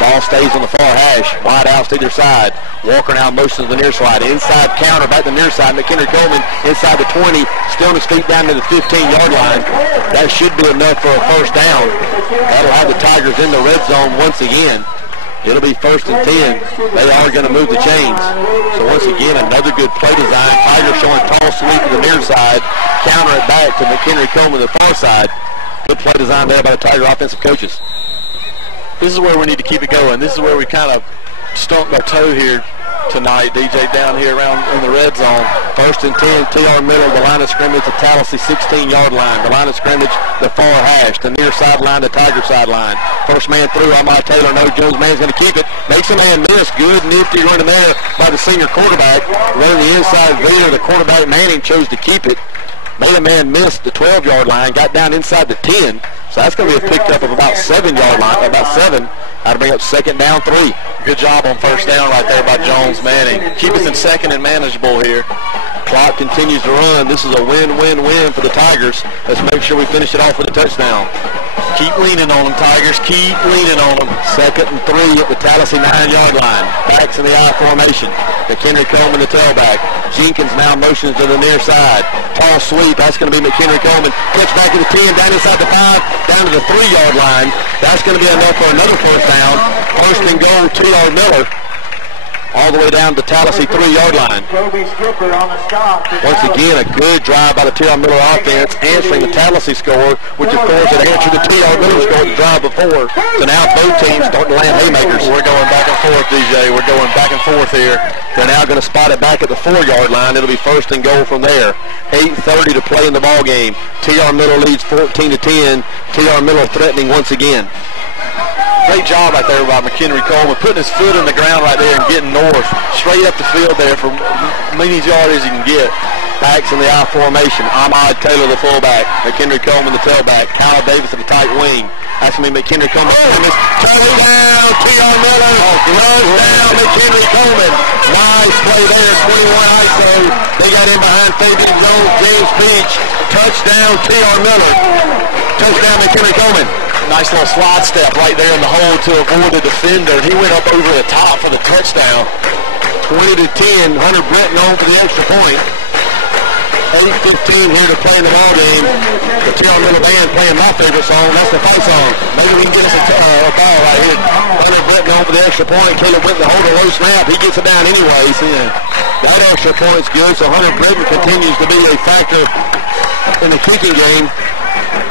Ball stays on the far hash. Wide outs to either side. Walker now motions to the near side. Inside counter back to the near side. McHenry Coleman inside the 20. Still on his feet down to the 15-yard line. That should be enough for a first down. That'll have the Tigers in the red zone once again. It'll be 1st and 10. They are going to move the chains. So once again, another good play design. Tigers showing tall sweep to the near side. Counter it back to McHenry Coleman to the far side. Good play design there by the Tiger offensive coaches. This is where we need to keep it going. This is where we kind of stumped our toe here tonight, DJ, down here around in the red zone. 1st and 10, T.R. Miller, the line of scrimmage, the Tallassee 16-yard line. The line of scrimmage, the far hash, the near sideline, the Tiger sideline. First man through, Ahmad Taylor, no, Jones Manning's going to keep it. Makes a man miss. Good, nifty run in there by the senior quarterback. Running the inside there, the quarterback Manning chose to keep it. Made a man miss the 12-yard line, got down inside the 10. So that's going to be a pickup of about 7-yard line, about 7. That'll bring up 2nd down 3. Good job on 1st down right there by Jones Manning. Keep us in 2nd and manageable here. Clock continues to run. This is a win-win-win for the Tigers. Let's make sure we finish it off with a touchdown. Keep leaning on them, Tigers. Keep leaning on them. 2nd and 3 at the Tallassee 9-yard line. Backs in the I formation. McHenry Coleman, the tailback. Jenkins now motions to the near side. Tall sweep. That's going to be McHenry Coleman. Catch back to the 10, down inside the 5, down to the 3-yard line. That's going to be enough for another first down. 1st and goal, T.R. Miller. All the way down to Tallassee 3-yard line. Once again, a good drive by the T.R. Miller offense, answering the Tallassee score, which of course had answered the T.R. Miller score the drive before. So now both teams starting to land haymakers. We're going back and forth, DJ. We're going back and forth here. They're now going to spot it back at the 4-yard line. It'll be 1st and goal from there. 8:30 to play in the ball game. T.R. Miller leads 14-10. T.R. Miller threatening once again. Great job right there by McHenry Coleman, putting his foot in the ground right there and getting north, straight up the field there for many yards as you can get. Backs in the I formation. Ahmad Taylor, the fullback. McHenry Coleman, the tailback. Kyle Davis, the tight wing. That's going to be McHenry Coleman. Turning down, T.R. Miller. Runs down McHenry Coleman. Nice play there, 21 ISO. They got in behind Fabian Zone, James Beach. Touchdown, T.R. Miller. Touchdown, McHenry Coleman. Nice little slide step right there in the hole to avoid the defender. He went up over the top for the touchdown. 20-10. Hunter Britton on for the extra point. 8:15 here to play in the ball game. The T.R. Miller Band playing my favorite song. That's the fight song. Maybe we can get us a ball right here. Hunter Britton on for the extra point. Caleb Whitman hold a low snap. He gets it down anyways. Yeah. That extra point's good, so Hunter Britton continues to be a factor in the kicking game.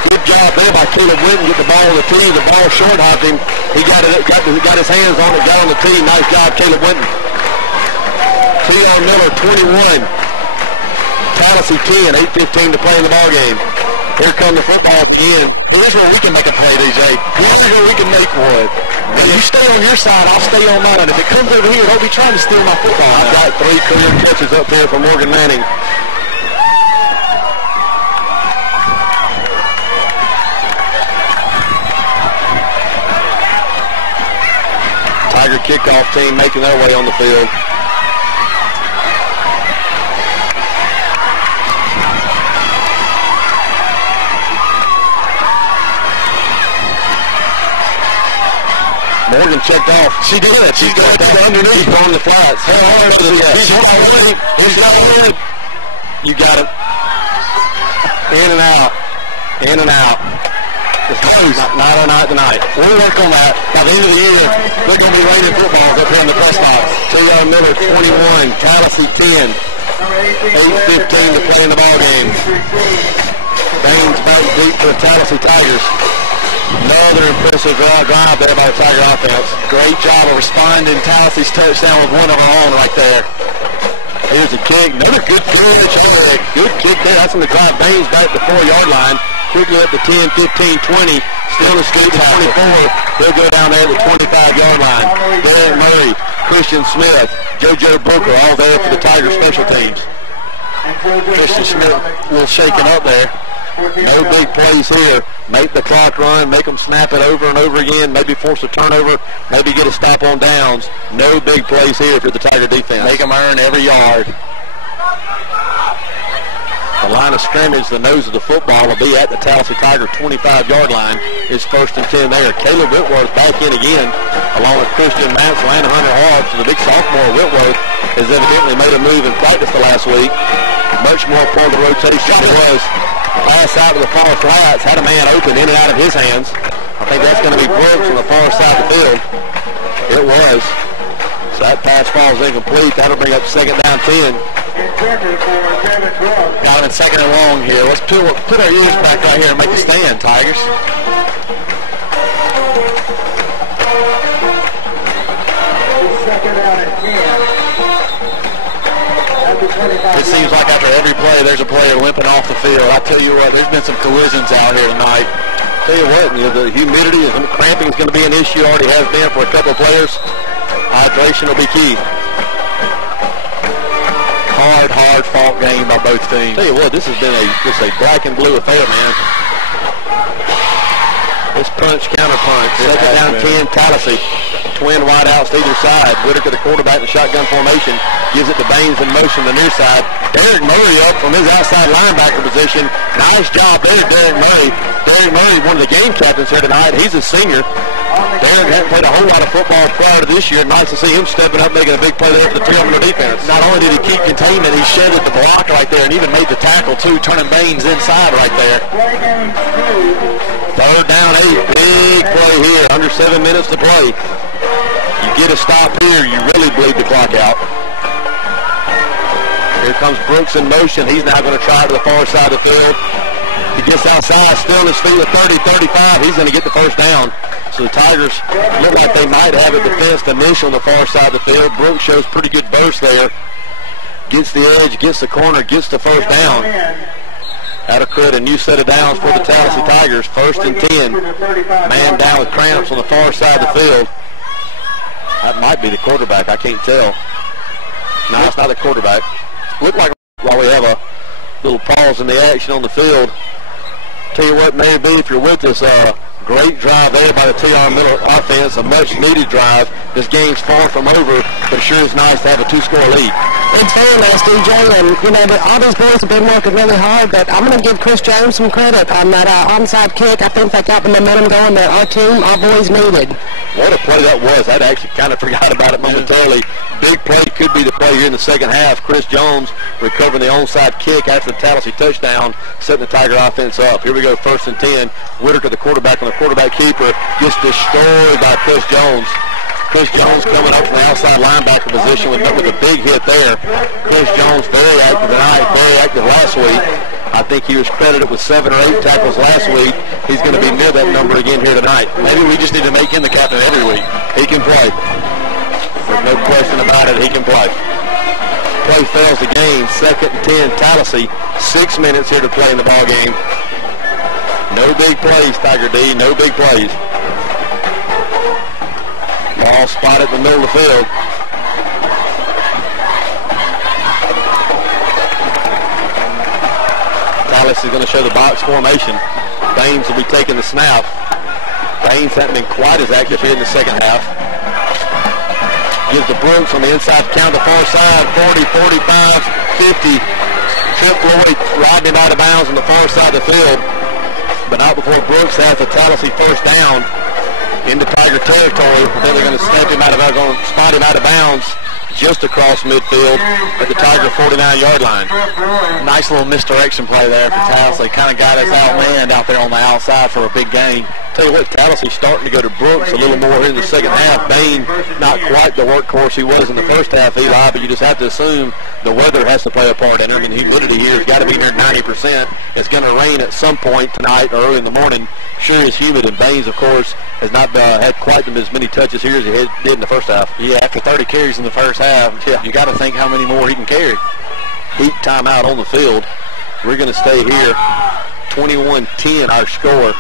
Good job there by Caleb Whitman. Get the ball on the tee. The ball short hopped him. He got his hands on it, got on the tee. Nice job, Caleb Whitman. T.R. Miller, 21. Tallassee 10, 8:15 to play in the ball game. Here come the football again. This is where we can make a play, DJ. This is where we can make one. If you stay on your side, I'll stay on mine. If it comes over here, don't be trying to steal my football. I've got 3 clear catches up here for Morgan Manning. Tiger kickoff team making their way on the field. Morgan checked off. She did it. She's going underneath. He's on the flats. He's not running. You got it. In and out. In and out. It's close. Not on night tonight. We'll work on that. By the end of the year, we're going to be raining footballs up here in the press box. T.R. Miller, 21. Tallassee, 10. 8:15 to play in the ball game. Baines back deep for the Tallassee Tigers. Another impressive drive there by the Tiger offense. Great job of responding. Tallassee's touchdown with one of our own right there. Here's a kick. Another good pitch. Good kick there. That's going to drive Baines back to the 4-yard line. Quickly up to 10, 15, 20. Still in the street to 24. They'll go down there at the 25-yard line. Derek Murray, Christian Smith, JoJo Booker, all there for the Tiger special teams. Christian Smith a little shaken up there. No big plays here. Make the clock run, make them snap it over and over again, maybe force a turnover, maybe get a stop on downs. No big plays here for the Tiger defense. Make them earn every yard. The line of scrimmage, the nose of the football will be at the Tallassee Tiger 25-yard line. It's 1st and 10 there. Caleb Whitworth back in again, along with Christian Mansell and Hunter Hart. So the big sophomore Whitworth has evidently made a move in practice the last week. Much more part of the rotation than it was. Pass out to the far flats, had a man open in and out of his hands. I think that's going to be Brooks on the far side of the field. It was. So that pass falls incomplete. That'll bring up 2nd down 10. Got it in 2nd and long here. Let's put our ears back right here and make a stand, Tigers. It seems like after every play, there's a player limping off the field. I tell you what, there's been some collisions out here tonight. Tell you what, the humidity and cramping is going to be an issue. Already has been for a couple of players. Hydration will be key. Hard fought game by both teams. Tell you what, this has been just a black and blue affair, man. This punch, counter punch. 2nd down 10, Tallassee. Twin wideouts to either side. Whitaker, the quarterback, in the shotgun formation, gives it to Baines in motion to the near side. Derek Murray up from his outside linebacker position. Nice job there, Derek Murray. Derek Murray, one of the game captains here tonight. He's a senior. Derek hadn't played a whole lot of football prior to this year. Nice to see him stepping up, making a big play there for the T.R. Miller defense. Not only did he keep containment, he shedded the block right there and even made the tackle too, turning Baines inside right there. 3rd down 8. Big play here. Under 7 minutes to play. You get a stop here, you really bleed the clock out. Here comes Brooks in motion. He's now going to try to the far side of the field. He gets outside, still on his feet at 30, 35. He's going to get the 1st down. So the Tigers look like they might have it defensed initial on the far side of the field. Brooks shows pretty good burst there. Gets the edge, gets the corner, gets the 1st down. Out of credit, a new set of downs for the Tallassee Tigers. 1st and 10. Man down with cramps on the far side of the field. That might be the quarterback. I can't tell. No, it's not the quarterback. Looked like while we have a little pause in the action on the field. Tell you what, maybe if you're with us, great drive there by the T.R. Miller offense, a much-needed drive. This game's far from over, but it sure is nice to have a 2-score lead. It's very nice, DJ, and, you know, all these boys have been working really hard, but I'm going to give Chris Jones some credit on that onside kick. I think they got the momentum going that our team, our boys needed. What a play that was. I'd actually kind of forgot about it momentarily. Big play could be the play here in the second half. Chris Jones recovering the onside kick after the Tallassee touchdown, setting the Tiger offense up. Here we go, 1st and 10. Whitaker, the quarterback, on the quarterback keeper, gets destroyed by Chris Jones. Chris Jones coming up from the outside linebacker position with a big hit there. Chris Jones very active tonight, very active last week. I think he was credited with 7 or 8 tackles last week. He's going to be near that number again here tonight. Maybe we just need to make him the captain every week. He can play. There's no question about it. He can play. Play fails the game. 2nd and 10, Tallassee. 6 minutes here to play in the ball game. No big plays, Tiger D. No big plays. Ball spotted in the middle of the field. Tallassee is going to show the box formation. Baines will be taking the snap. Baines hasn't been quite as active here in the second half. Gives the Brooks on the inside count, the far side, 40, 45, 50. Chip Floyd riding him out of bounds on the far side of the field. But not before Brooks has the Tallassee first down into Tiger territory. Then they're going to snap him out of, going to spot him out of bounds just across midfield at the Tiger 49-yard line. Nice little misdirection play there for Tallassee. Kind of got us outmanned out there on the outside for a big gain. Tell you what, Tallassee's starting to go to Brooks a little more here in the second half. Bain, not quite the workhorse he was in the first half, Eli, but you just have to assume the weather has to play a part in it. I mean, humidity here has got to be near 90%. It's going to rain at some point tonight or early in the morning. Sure is humid, and Baines, of course, has not had quite as many touches here as he did in the first half. Yeah, after 30 carries in the first half, you got to think how many more he can carry. Heat timeout on the field. We're going to stay here. 21-10 our score.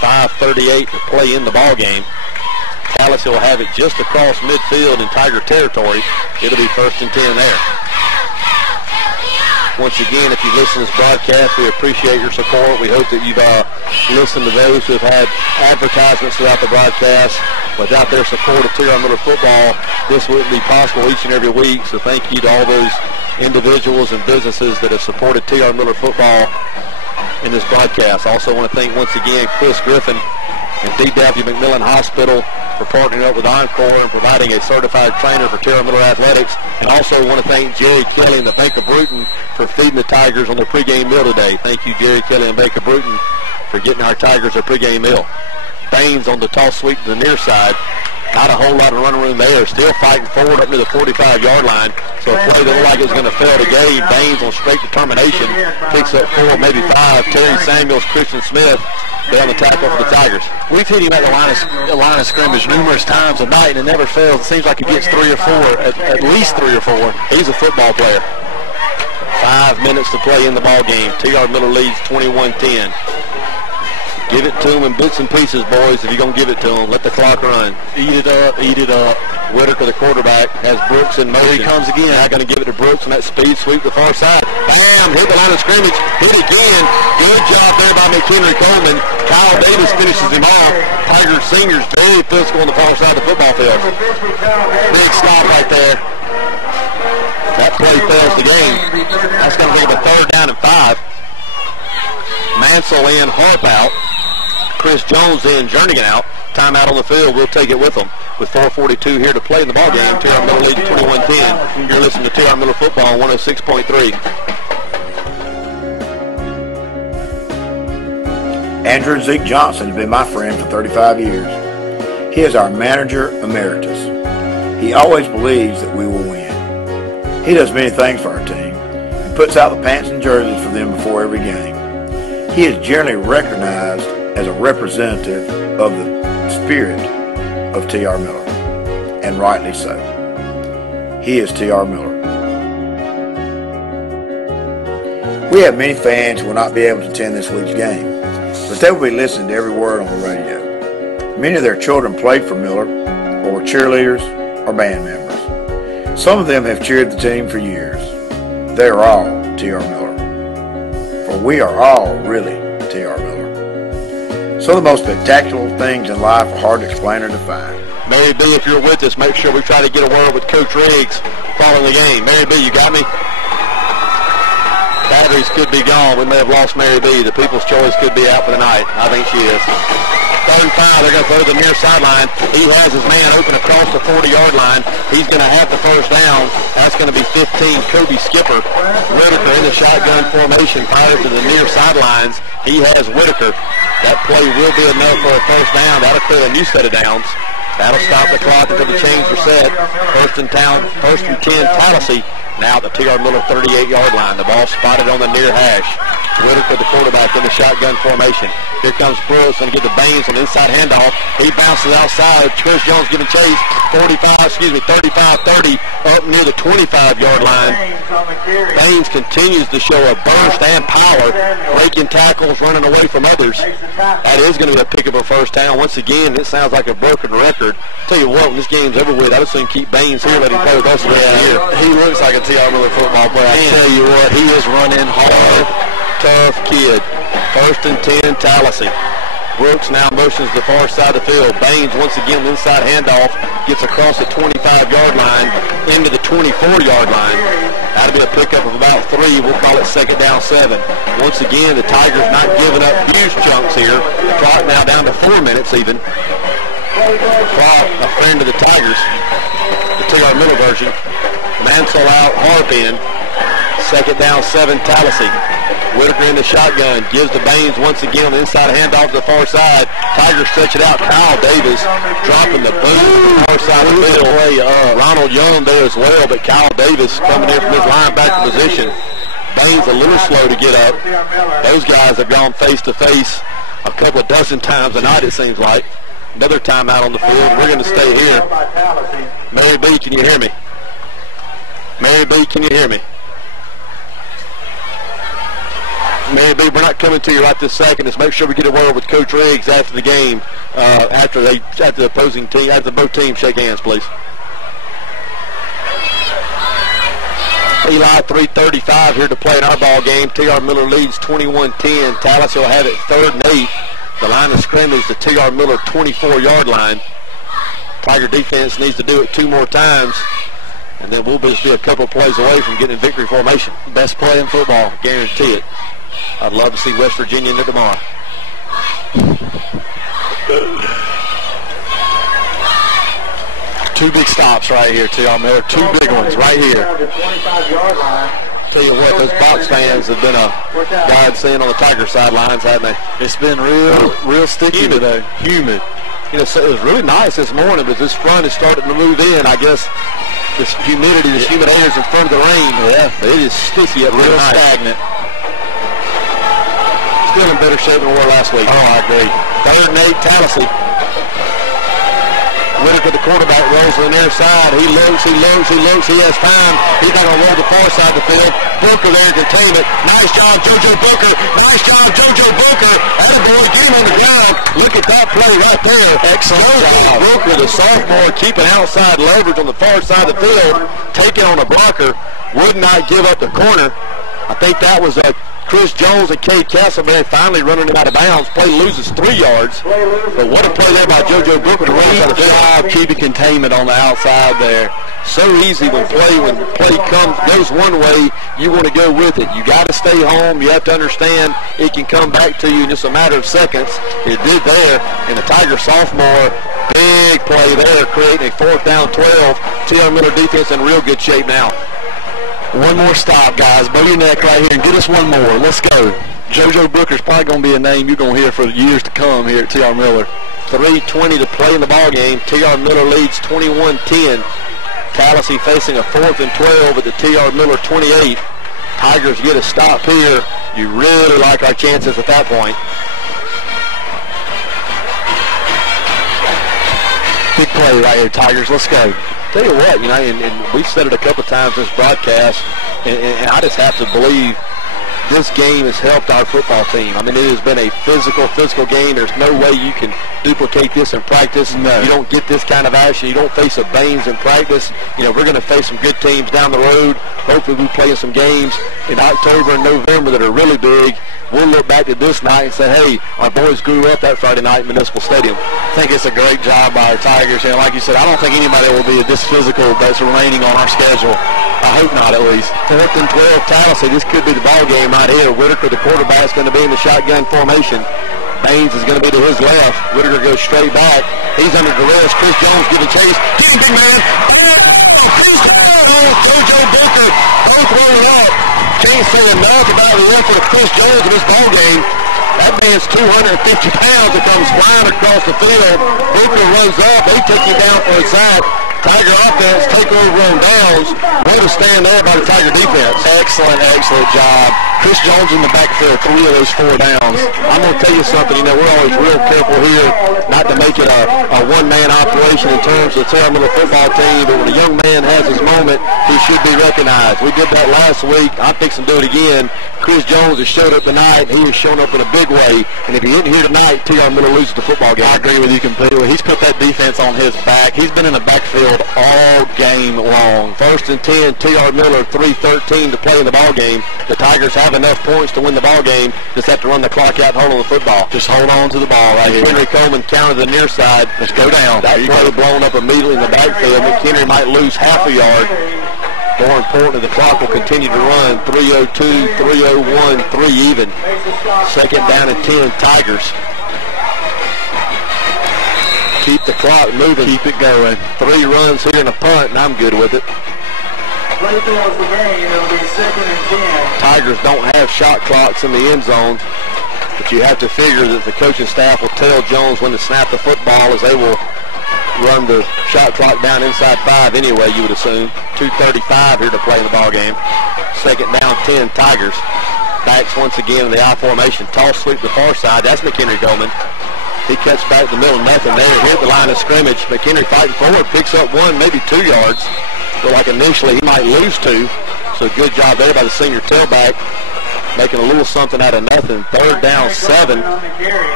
5:38 to play in the ball game. Tallassee will have it just across midfield in Tiger territory. It'll be 1st and 10 there. Once again, if you listen to this broadcast, we appreciate your support. We hope that you've listened to those who have had advertisements throughout the broadcast. Without their support of T.R. Miller football, this wouldn't be possible each and every week. So thank you to all those individuals and businesses that have supported T.R. Miller football in this broadcast. I also want to thank once again Chris Griffin and D.W. McMillan Hospital for partnering up with Encore and providing a certified trainer for T.R. Miller Athletics. And also want to thank Jerry Kelly and the Baker Bruton for feeding the Tigers on their pregame meal today. Thank you, Jerry Kelly and Baker Bruton, for getting our Tigers their pregame meal. Baines on the toss sweep to the near side. Not a whole lot of running room there. Still fighting forward up to the 45-yard line. So a play that looked like it was going to fail to gain. Baines on straight determination. Picks up 4, maybe 5. Terry Samuels, Christian Smith down the tackle for the Tigers. We've hit him at the line of scrimmage numerous times tonight, and it never fails. It seems like he gets 3 or 4, at least 3 or 4. He's a football player. 5 minutes to play in the ball game. T.R. Miller leads 21-10. Give it to him in bits and pieces, boys, if you're going to give it to him. Let the clock run. Eat it up, eat it up. Whitaker, the quarterback, has Brooks in motion. Here he comes again. Now going to give it to Brooks on that speed sweep to the far side. Bam! Hit the line of scrimmage. Hit again. Good job there by McHenry Coleman. Kyle Davis finishes him off. Tiger Senior's very physical on the far side of the football field. Big stop right there. That play fails the game. That's going to give a 3rd down and 5. Mansell in, Harp out. Chris Jones in, Jernigan out. Timeout on the field. We'll take it with them. With 4:42 here to play in the ball game, T.R. Miller leads 21-10. You're listening to T.R. Miller football on 106.3. Andrew Zeke Johnson has been my friend for 35 years. He is our manager emeritus. He always believes that we will win. He does many things for our team and puts out the pants and jerseys for them before every game. He is generally recognized as a representative of the spirit of T.R. Miller, and rightly so. He is T.R. Miller. We have many fans who will not be able to attend this week's game, but they will be listening to every word on the radio. Many of their children played for Miller, or were cheerleaders or band members. Some of them have cheered the team for years. They are all T.R. Miller. For we are all really T.R. Miller. Some of the most spectacular things in life are hard to explain or define. Mary B., if you're with us, make sure we try to get a word with Coach Riggs following the game. Mary B., you got me? Batteries could be gone. We may have lost Mary B. The People's Choice could be out for the night. I think she is. 3rd and 5, they're going to throw the near sideline. He has his man open across the 40-yard line. He's going to have the first down. That's going to be 15, Kobe Skipper. Whitaker in the shotgun formation, fired to the near sidelines. He has Whitaker. That play will be enough for a first down. That'll clear a new set of downs. That'll stop the clock until the chains are set. First and 10, Tallassee. Now at the T.R. Miller 38-yard line. The ball spotted on the near hash. Whitaker, the quarterback, in the shotgun formation. Here comes Brooks, going to get the Baines on the inside handoff. He bounces outside. Chris Jones giving chase. 35-30, up near the 25-yard line. Baines continues to show a burst and power, breaking tackles, running away from others. That is going to be a pick of a first down. Once again, it sounds like a broken record. Tell you what, when this game's over with, I'd assume keep Baines here, let him play with us the rest of the year. He looks like a T.R. Miller football player. I tell you what, he is running hard, tough kid. 1st and 10, Tallassee. Brooks now motions the far side of the field. Baines once again inside handoff, gets across the 25-yard line into the 24-yard line. That'll be a pickup of about 3. We'll call it 2nd down 7. Once again, the Tigers not giving up huge chunks here. The clock now down to 4 minutes even. Clock, a friend of the Tigers, the T.R. Miller version. Mansell out, Harp in. 2nd down 7, Tallassee. Whitaker in the shotgun, gives the Baines once again on the inside handoff to the far side. Tigers stretch it out. Kyle Davis dropping the boot to the far side of the field. Ronald Young there as well, but Kyle Davis coming in from his linebacker position. Baines a little slow to get up. Those guys have gone face to face a couple of dozen times a night, it seems like. Another timeout on the field. We're going to stay here. Mary B., can you hear me? Mary B., can you hear me? Mary B., we're not coming to you right this second. Let's make sure we get a word with Coach Riggs after the game, after the opposing team, after both teams shake hands, please. Eli, 3:35 here to play in our ball game. T.R. Miller leads 21-10. Tallassee will have it 3rd and 8. The line of scrimmage, the T.R. Miller 24-yard line. Tiger defense needs to do it 2 more times, and then we'll just be a couple of plays away from getting in victory formation. Best play in football, guarantee it. I'd love to see West Virginia in there tomorrow. 2 big stops right here, T.R. Miller. 2 big ones right here. Tell you what, those box fans have been a godsend on the Tiger sidelines, haven't they? It's been real sticky today. Humid. You know, so it was really nice this morning, but this front is starting to move in. I guess this humidity, this humid air is in front of the rain. Yeah, but it is sticky up real stagnant. Still in better shape than we were last week. Oh, I agree. 3rd and 8, Tallassee. Whitaker, the quarterback, rolls to the near side. He looks. He has time. He's not going to roll the far side of the field. Booker there to contain it. Nice job, JoJo Booker. Nice job, JoJo Booker. Attaboy, get him on the ground. Look at that play right there. Excellent job. Booker, the sophomore, keeping outside leverage on the far side of the field. Taking on a blocker. Would not give up the corner. I think that was Chris Jones and Cade Castleberry finally running him out of bounds. Play loses 3 yards. But what a play there by JoJo Booker to run out of the field. Keeping containment on the outside there. So easy when play goes one way, you want to go with it. You got to stay home. You have to understand it can come back to you in just a matter of seconds. It did there, and the Tiger sophomore, big play there, creating a 4th down 12. T.R. Miller defense in real good shape now. One more stop, guys. Bow your neck right here and get us one more. Let's go. JoJo Booker's probably going to be a name you're going to hear for years to come here at T.R. Miller. 3:20 to play in the ball game. T.R. Miller leads 21-10. Tallassee facing a 4th and 12 at the T.R. Miller 28. Tigers get a stop here. You really like our chances at that point. Big play right here, Tigers. Let's go. Tell you what, you know, and we've said it a couple of times in this broadcast, and I just have to believe this game has helped our football team. I mean, it has been a physical game. There's no way you can duplicate this in practice. No. You don't get this kind of action. You don't face a Baines in practice. You know, we're going to face some good teams down the road. Hopefully we play some games in October and November that are really big. We'll look back at this night and say, hey, our boys grew up that Friday night in Municipal Stadium. I think it's a great job by our Tigers. And like you said, I don't think anybody will be this physical that's remaining on our schedule. I hope not, at least. 4th and 12, Tallassee. This could be the ball game right here. Whitaker, the quarterback, is going to be in the shotgun formation. Baines is going to be to his left. Whitaker goes straight back. He's under duress. Chris Jones giving chase. Get him, big man. JoJo Baker both rolling up. Can't say enough about the effort of Chris Jones in this ball game. That man's 250 pounds that comes flying across the field. Baker runs up. They take him down for a sack. Tiger offense take over on downs. Way to stand there by the Tiger defense. Excellent job. Chris Jones in the backfield, 3 of those 4 downs. I'm going to tell you something. You know, we're always real careful here not to make it a one-man operation in terms of the Tallassee football team. But when a young man has his moment, he should be recognized. We did that last week. I'm fixing to do it again. Chris Jones has showed up tonight. He has shown up in a big way. And if he isn't here tonight, T.R. Miller loses the football game. I agree with you completely. He's put that defense on his back. He's been in the backfield all game long. 1st and 10, T.R. Miller, 3:13 to play in the ball game. The Tigers have enough points to win the ball game. Just have to run the clock out and hold on the football. Just hold on to the ball right here. Henry Coleman counted the near side. Let's go down. That play blown up immediately in the backfield. McHenry might lose half a yard. More importantly, the clock will continue to run. 3:02, 3:01, 3 even. 2nd down and 10, Tigers. Keep the clock moving. Keep it going. 3 runs here and a punt, and I'm good with it. Tigers don't have shot clocks in the end zone, but you have to figure that the coaching staff will tell Jones when to snap the football, as they will run the shot clock down inside 5 anyway, you would assume. 2:35 here to play in the ball game. 2nd down, 10, Tigers. Backs once again in the I formation. Toss sweep to the far side. That's McHenry Coleman. He cuts back the middle, nothing there. Here at the line of scrimmage, McHenry fighting forward, picks up 1, maybe 2 yards. But like initially, he might lose 2. So good job there by the senior tailback, making a little something out of nothing. 3rd down, 7.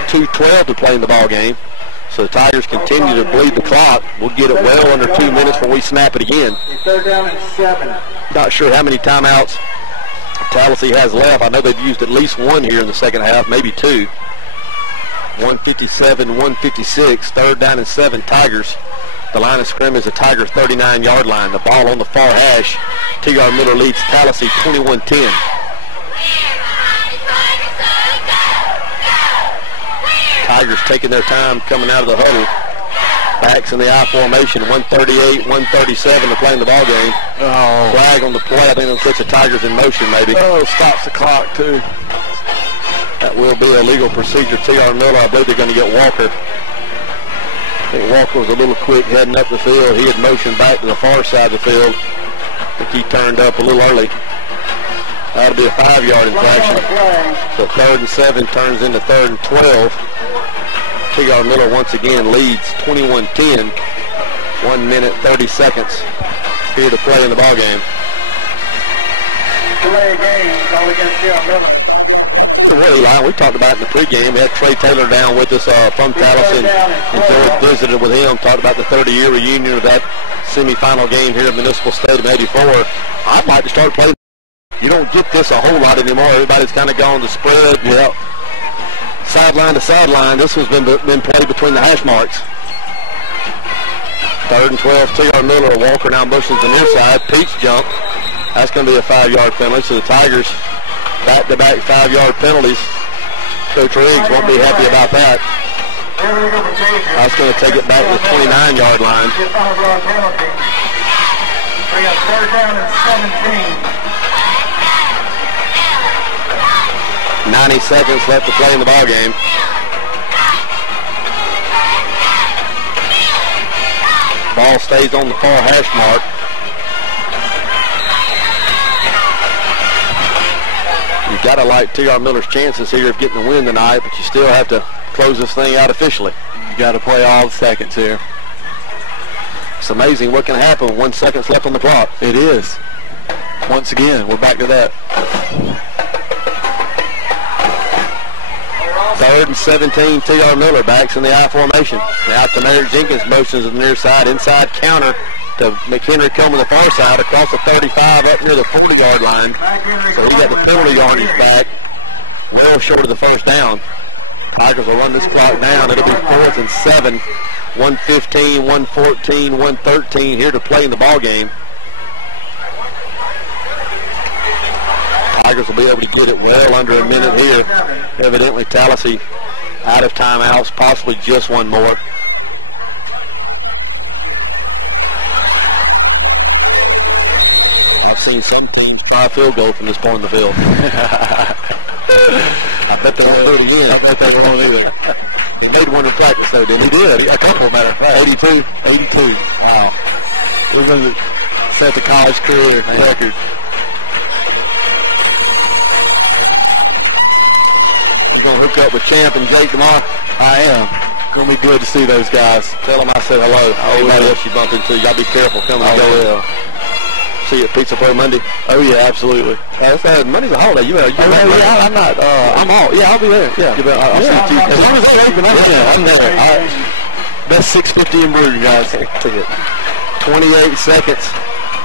2:12 to play in the ball game. So the Tigers continue to bleed the clock. We'll get it well under 2 minutes when we snap it again. 3rd down and 7. Not sure how many timeouts Tallassee has left. I know they've used at least 1 here in the second half, maybe 2. 1:57, 1:56, 3rd down and 7, Tigers. The line of scrimmage is the Tiger 39-yard line. The ball on the far hash. T.R. Miller leads Tallassee 21-10. Tigers taking their time coming out of the huddle. Backs in the I formation. 1:38, 1:37 to play in the ball game. Oh. Flag on the play. I think they'll put the Tigers in motion maybe. Oh, stops the clock too. That will be a legal procedure. T.R. Miller, I believe they're going to get Walker. I think Walker was a little quick heading up the field. He had motioned back to the far side of the field. I think he turned up a little early. That'll be a 5-yard infraction. So 3rd and 7 turns into 3rd and 12. T.R. Miller once again leads 21-10. 1 minute, 30 seconds here to play in the ball game. Delay game, call against T.R. Miller. We talked about it in the pregame. We had Trey Taylor down with us from Tallassee, and George visited with him, talked about the 30-year reunion of that semifinal game here at Municipal Stadium 84. I'd like to start playing. You don't get this a whole lot anymore. Everybody's kind of gone to spread. Yeah. Sideline to sideline. This has been played between the hash marks. 3rd and 12, T.R. Miller. Walker now motions the near side. Peach jump. That's going to be a 5-yard penalty. So the Tigers back-to-back 5-yard penalties. Coach Riggs won't be happy about that. That's going to take it back to the 29-yard line. 3rd down and 17. 90 seconds left to play in the ball game. Ball stays on the far hash mark. You got to like T.R. Miller's chances here of getting the win tonight, but you still have to close this thing out officially. You got to play all the seconds here. It's amazing what can happen with 1 second left on the clock. It is. Once again, we're back to that. 3rd and 17, T.R. Miller backs in the I formation. Now to Merrick Jenkins, motions to the near side, inside counter to McHenry Coleman the far side, across the 35 up near the 40-yard line. So he got the penalty yardage back, well short of the first down. Tigers will run this clock down. It'll be 4th and 7, 1:15, 1:14, 1:13 here to play in the ball game. Tigers will be able to get it well under a minute here. Evidently Tallassee out of timeouts, possibly just one more. I've seen some teams try a field goal from this point in the field. I bet they won't do it again. I bet they won't either. He made one in practice though, didn't he? He did. A couple, matter of fact. 82. Wow. He's going to set the college career record. I'm going to hook up with Champ and Jake tomorrow. I am. Going to be good to see those guys. Tell them I said hello. Anybody else you bump into, you got to be careful coming and going. See you at Pizza Play Monday. Oh yeah, absolutely. Monday's a holiday. I'm not. I'm all. Yeah, I'll be there. Yeah. I'll see you. As long as they're open, I'm there. All right. Best 650 in Brewton, guys. 28 seconds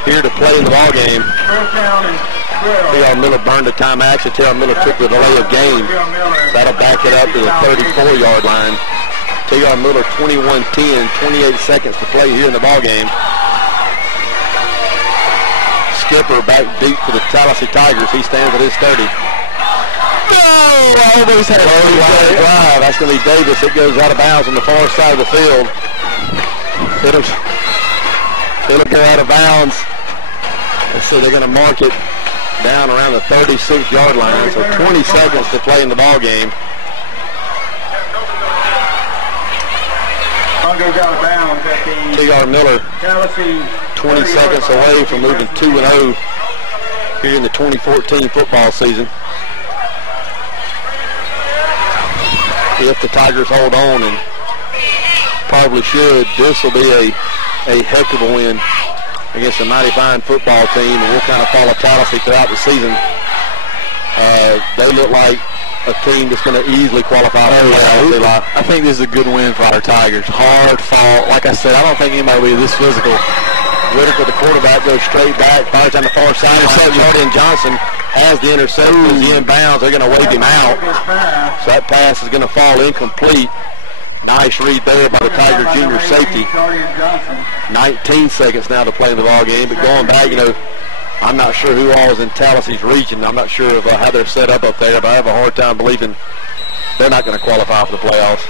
here to play in the ball game. T.R. Miller burned a time action. T.R. Miller took the delay of game. That'll back it up to the 34-yard line. T.R. Miller 21-10, 28 seconds to play here in the ball game. Skipper back deep for the Tallassee Tigers. He stands at his 30. Oh, almost had a drive. That's going to be Davis. It goes out of bounds on the far side of the field. It'll go out of bounds. And so they're going to mark it down around the 36-yard line. So 20 seconds to play in the ball game. T.R. Miller 20 seconds away from moving 2-0 here in the 2014 football season. If the Tigers hold on, and probably should, this will be a heck of a win against a mighty fine football team, and we'll kind of follow Tallassee throughout the season. They look like a team that's going to easily qualify for the playoffs. I think this is a good win for our Tigers. Hard fought. Like I said, I don't think anybody will be this physical. Whitaker, the quarterback, goes straight back, fires on the far side. Jordan Johnson has the interception. As he inbounds, they're going to wave him out. So that pass is going to fall incomplete. Nice read there by the Tiger junior safety. 19 seconds now to play in the ball game. But going back, I'm not sure who all is in Tallassee's region. I'm not sure of how they're set up there, but I have a hard time believing they're not going to qualify for the playoffs.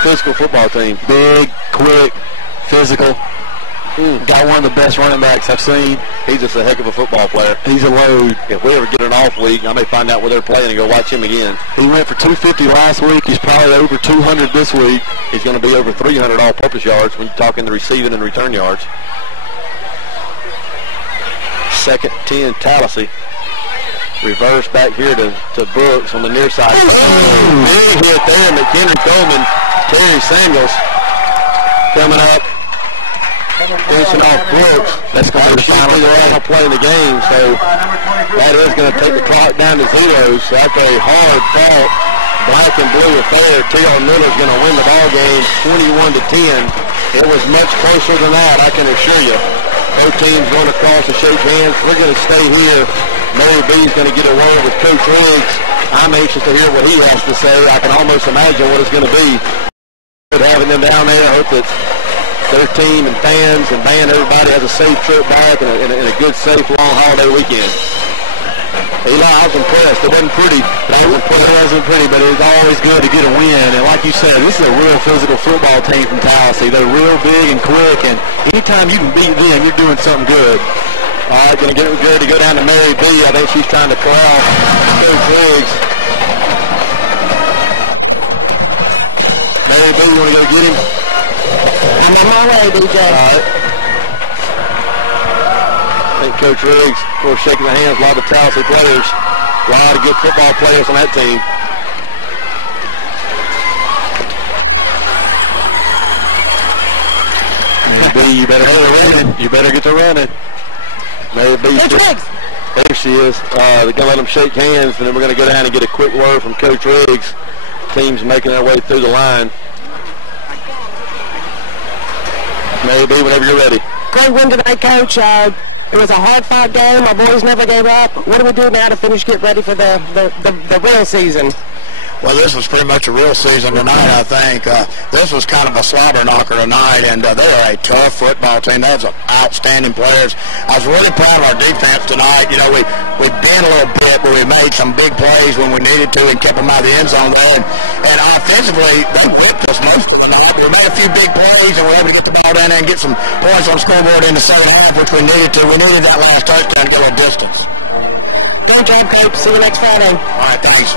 Physical football team. Big, quick, physical. Got one of the best running backs I've seen. He's just a heck of a football player. He's a load. If we ever get an off week, I may find out where they're playing and go watch him again. He went for 250 last week. He's probably over 200 this week. He's going to be over 300 all-purpose yards when you're talking the receiving and return yards. 2nd 10, Tallassee. Reverse back here to Brooks on the near side. Big hit there. McHenry Coleman, Terry Samuels coming up. Finishing off Brooks. That's going to be the final play in the game. So that is going to take the clock down to 0. So after a hard fought black and blue affair, T.R. Miller is going to win the ball game 21-10. It was much closer than that, I can assure you. Both teams going across to shake hands. We're going to stay here. Mary B is going to get a word with Coach Riggs. I'm anxious to hear what he has to say. I can almost imagine what it's going to be. Good having them down there. I hope that their team and fans and band, everybody has a safe trip back and a good, safe, long holiday weekend. Eli, I was impressed. It wasn't pretty. It wasn't pretty, but it was always good to get a win. And like you said, this is a real physical football team from Tallassee. They're real big and quick, and anytime you can beat them, you're doing something good. All right, going to get good to go down to Mary B. I think she's trying to corral Coach Riggs. Mary B, you want to go get him? I'm on my way, DJ. All right. I think Coach Riggs, of course, shaking the hands, a lot of Tallassee players, a lot of good football players on that team. Maybe you better get to running. You better get to running. Maybe There she is. They're going to let them shake hands, and then we're going to go down and get a quick word from Coach Riggs. Teams making their way through the line. Maybe whenever you're ready. Great win tonight, Coach. It was a hard-fought game. Our boys never gave up. What do we do now to get ready for the real season? Well, this was pretty much a real season tonight, I think. This was kind of a slobber knocker tonight, and they are a tough football team. They have some outstanding players. I was really proud of our defense tonight. You know, we bent a little bit, but we made some big plays when we needed to and kept them out of the end zone there. And offensively, they whipped us most of the night. We made a few big plays, and we were able to get the ball down there and get some points on the scoreboard in the second half, which we needed to. We needed that last touchdown to get a distance. Good job, Coach. See you next Friday. All right, thanks.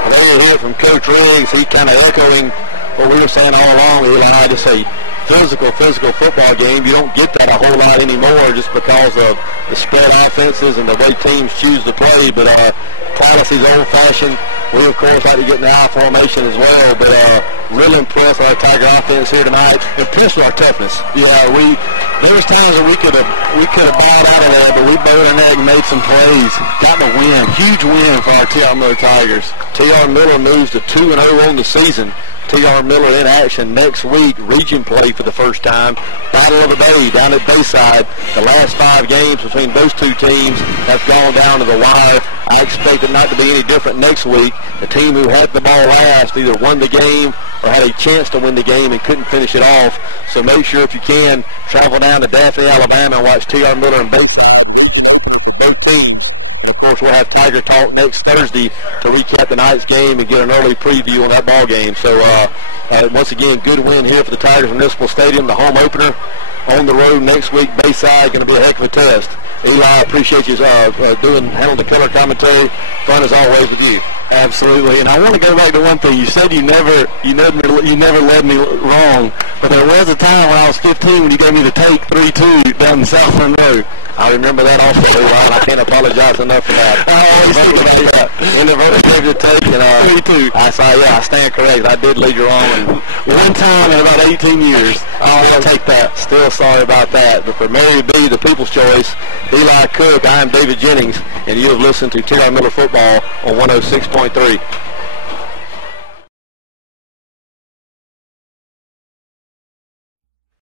Well, there you hear from Coach Riggs. He kind of echoing what we were saying all along. We like to say physical football game. You don't get that a whole lot anymore just because of the spread offenses and the way teams choose to play. But Tallassee's old-fashioned. We, of course, like to get in the I formation as well. But really impressed with our Tiger offense here tonight. Impressed with our toughness. Yeah, there was times that we could have bowed out of that, but we bowed our neck and made some plays. Got the win. Huge win for our T.R. Miller Tigers. T.R. Miller moves to 2-0 on the season. T.R. Miller in action next week. Region play for the first time. Battle of the Bay down at Bayside. The last 5 games between those two teams have gone down to the wire. I expect it not to be any different next week. The team who had the ball last either won the game or had a chance to win the game and couldn't finish it off. So make sure if you can, travel down to Daphne, Alabama and watch T.R. Miller and Bayside. Of course, we'll have Tiger Talk next Thursday to recap tonight's game and get an early preview on that ball game. So, once again, good win here for the Tigers Municipal Stadium, the home opener. On the road next week, Bayside, going to be a heck of a test. Eli, I appreciate you handling the color commentary. Fun as always with you. Absolutely, and I want to go back to one thing. You said you never led me wrong, but there was a time when I was 15 when you gave me the take 3-2 down the Southland Road. I remember that also, Eli, and I can't apologize enough for that. In the verse gave the take, and I stand correct. I did lead you wrong. One time in about 18 years. I'll take that. Still sorry about that. But for Mary B, the People's Choice, Eli Cook, I am David Jennings, and you have listened to T.R. Miller Football on 106.3.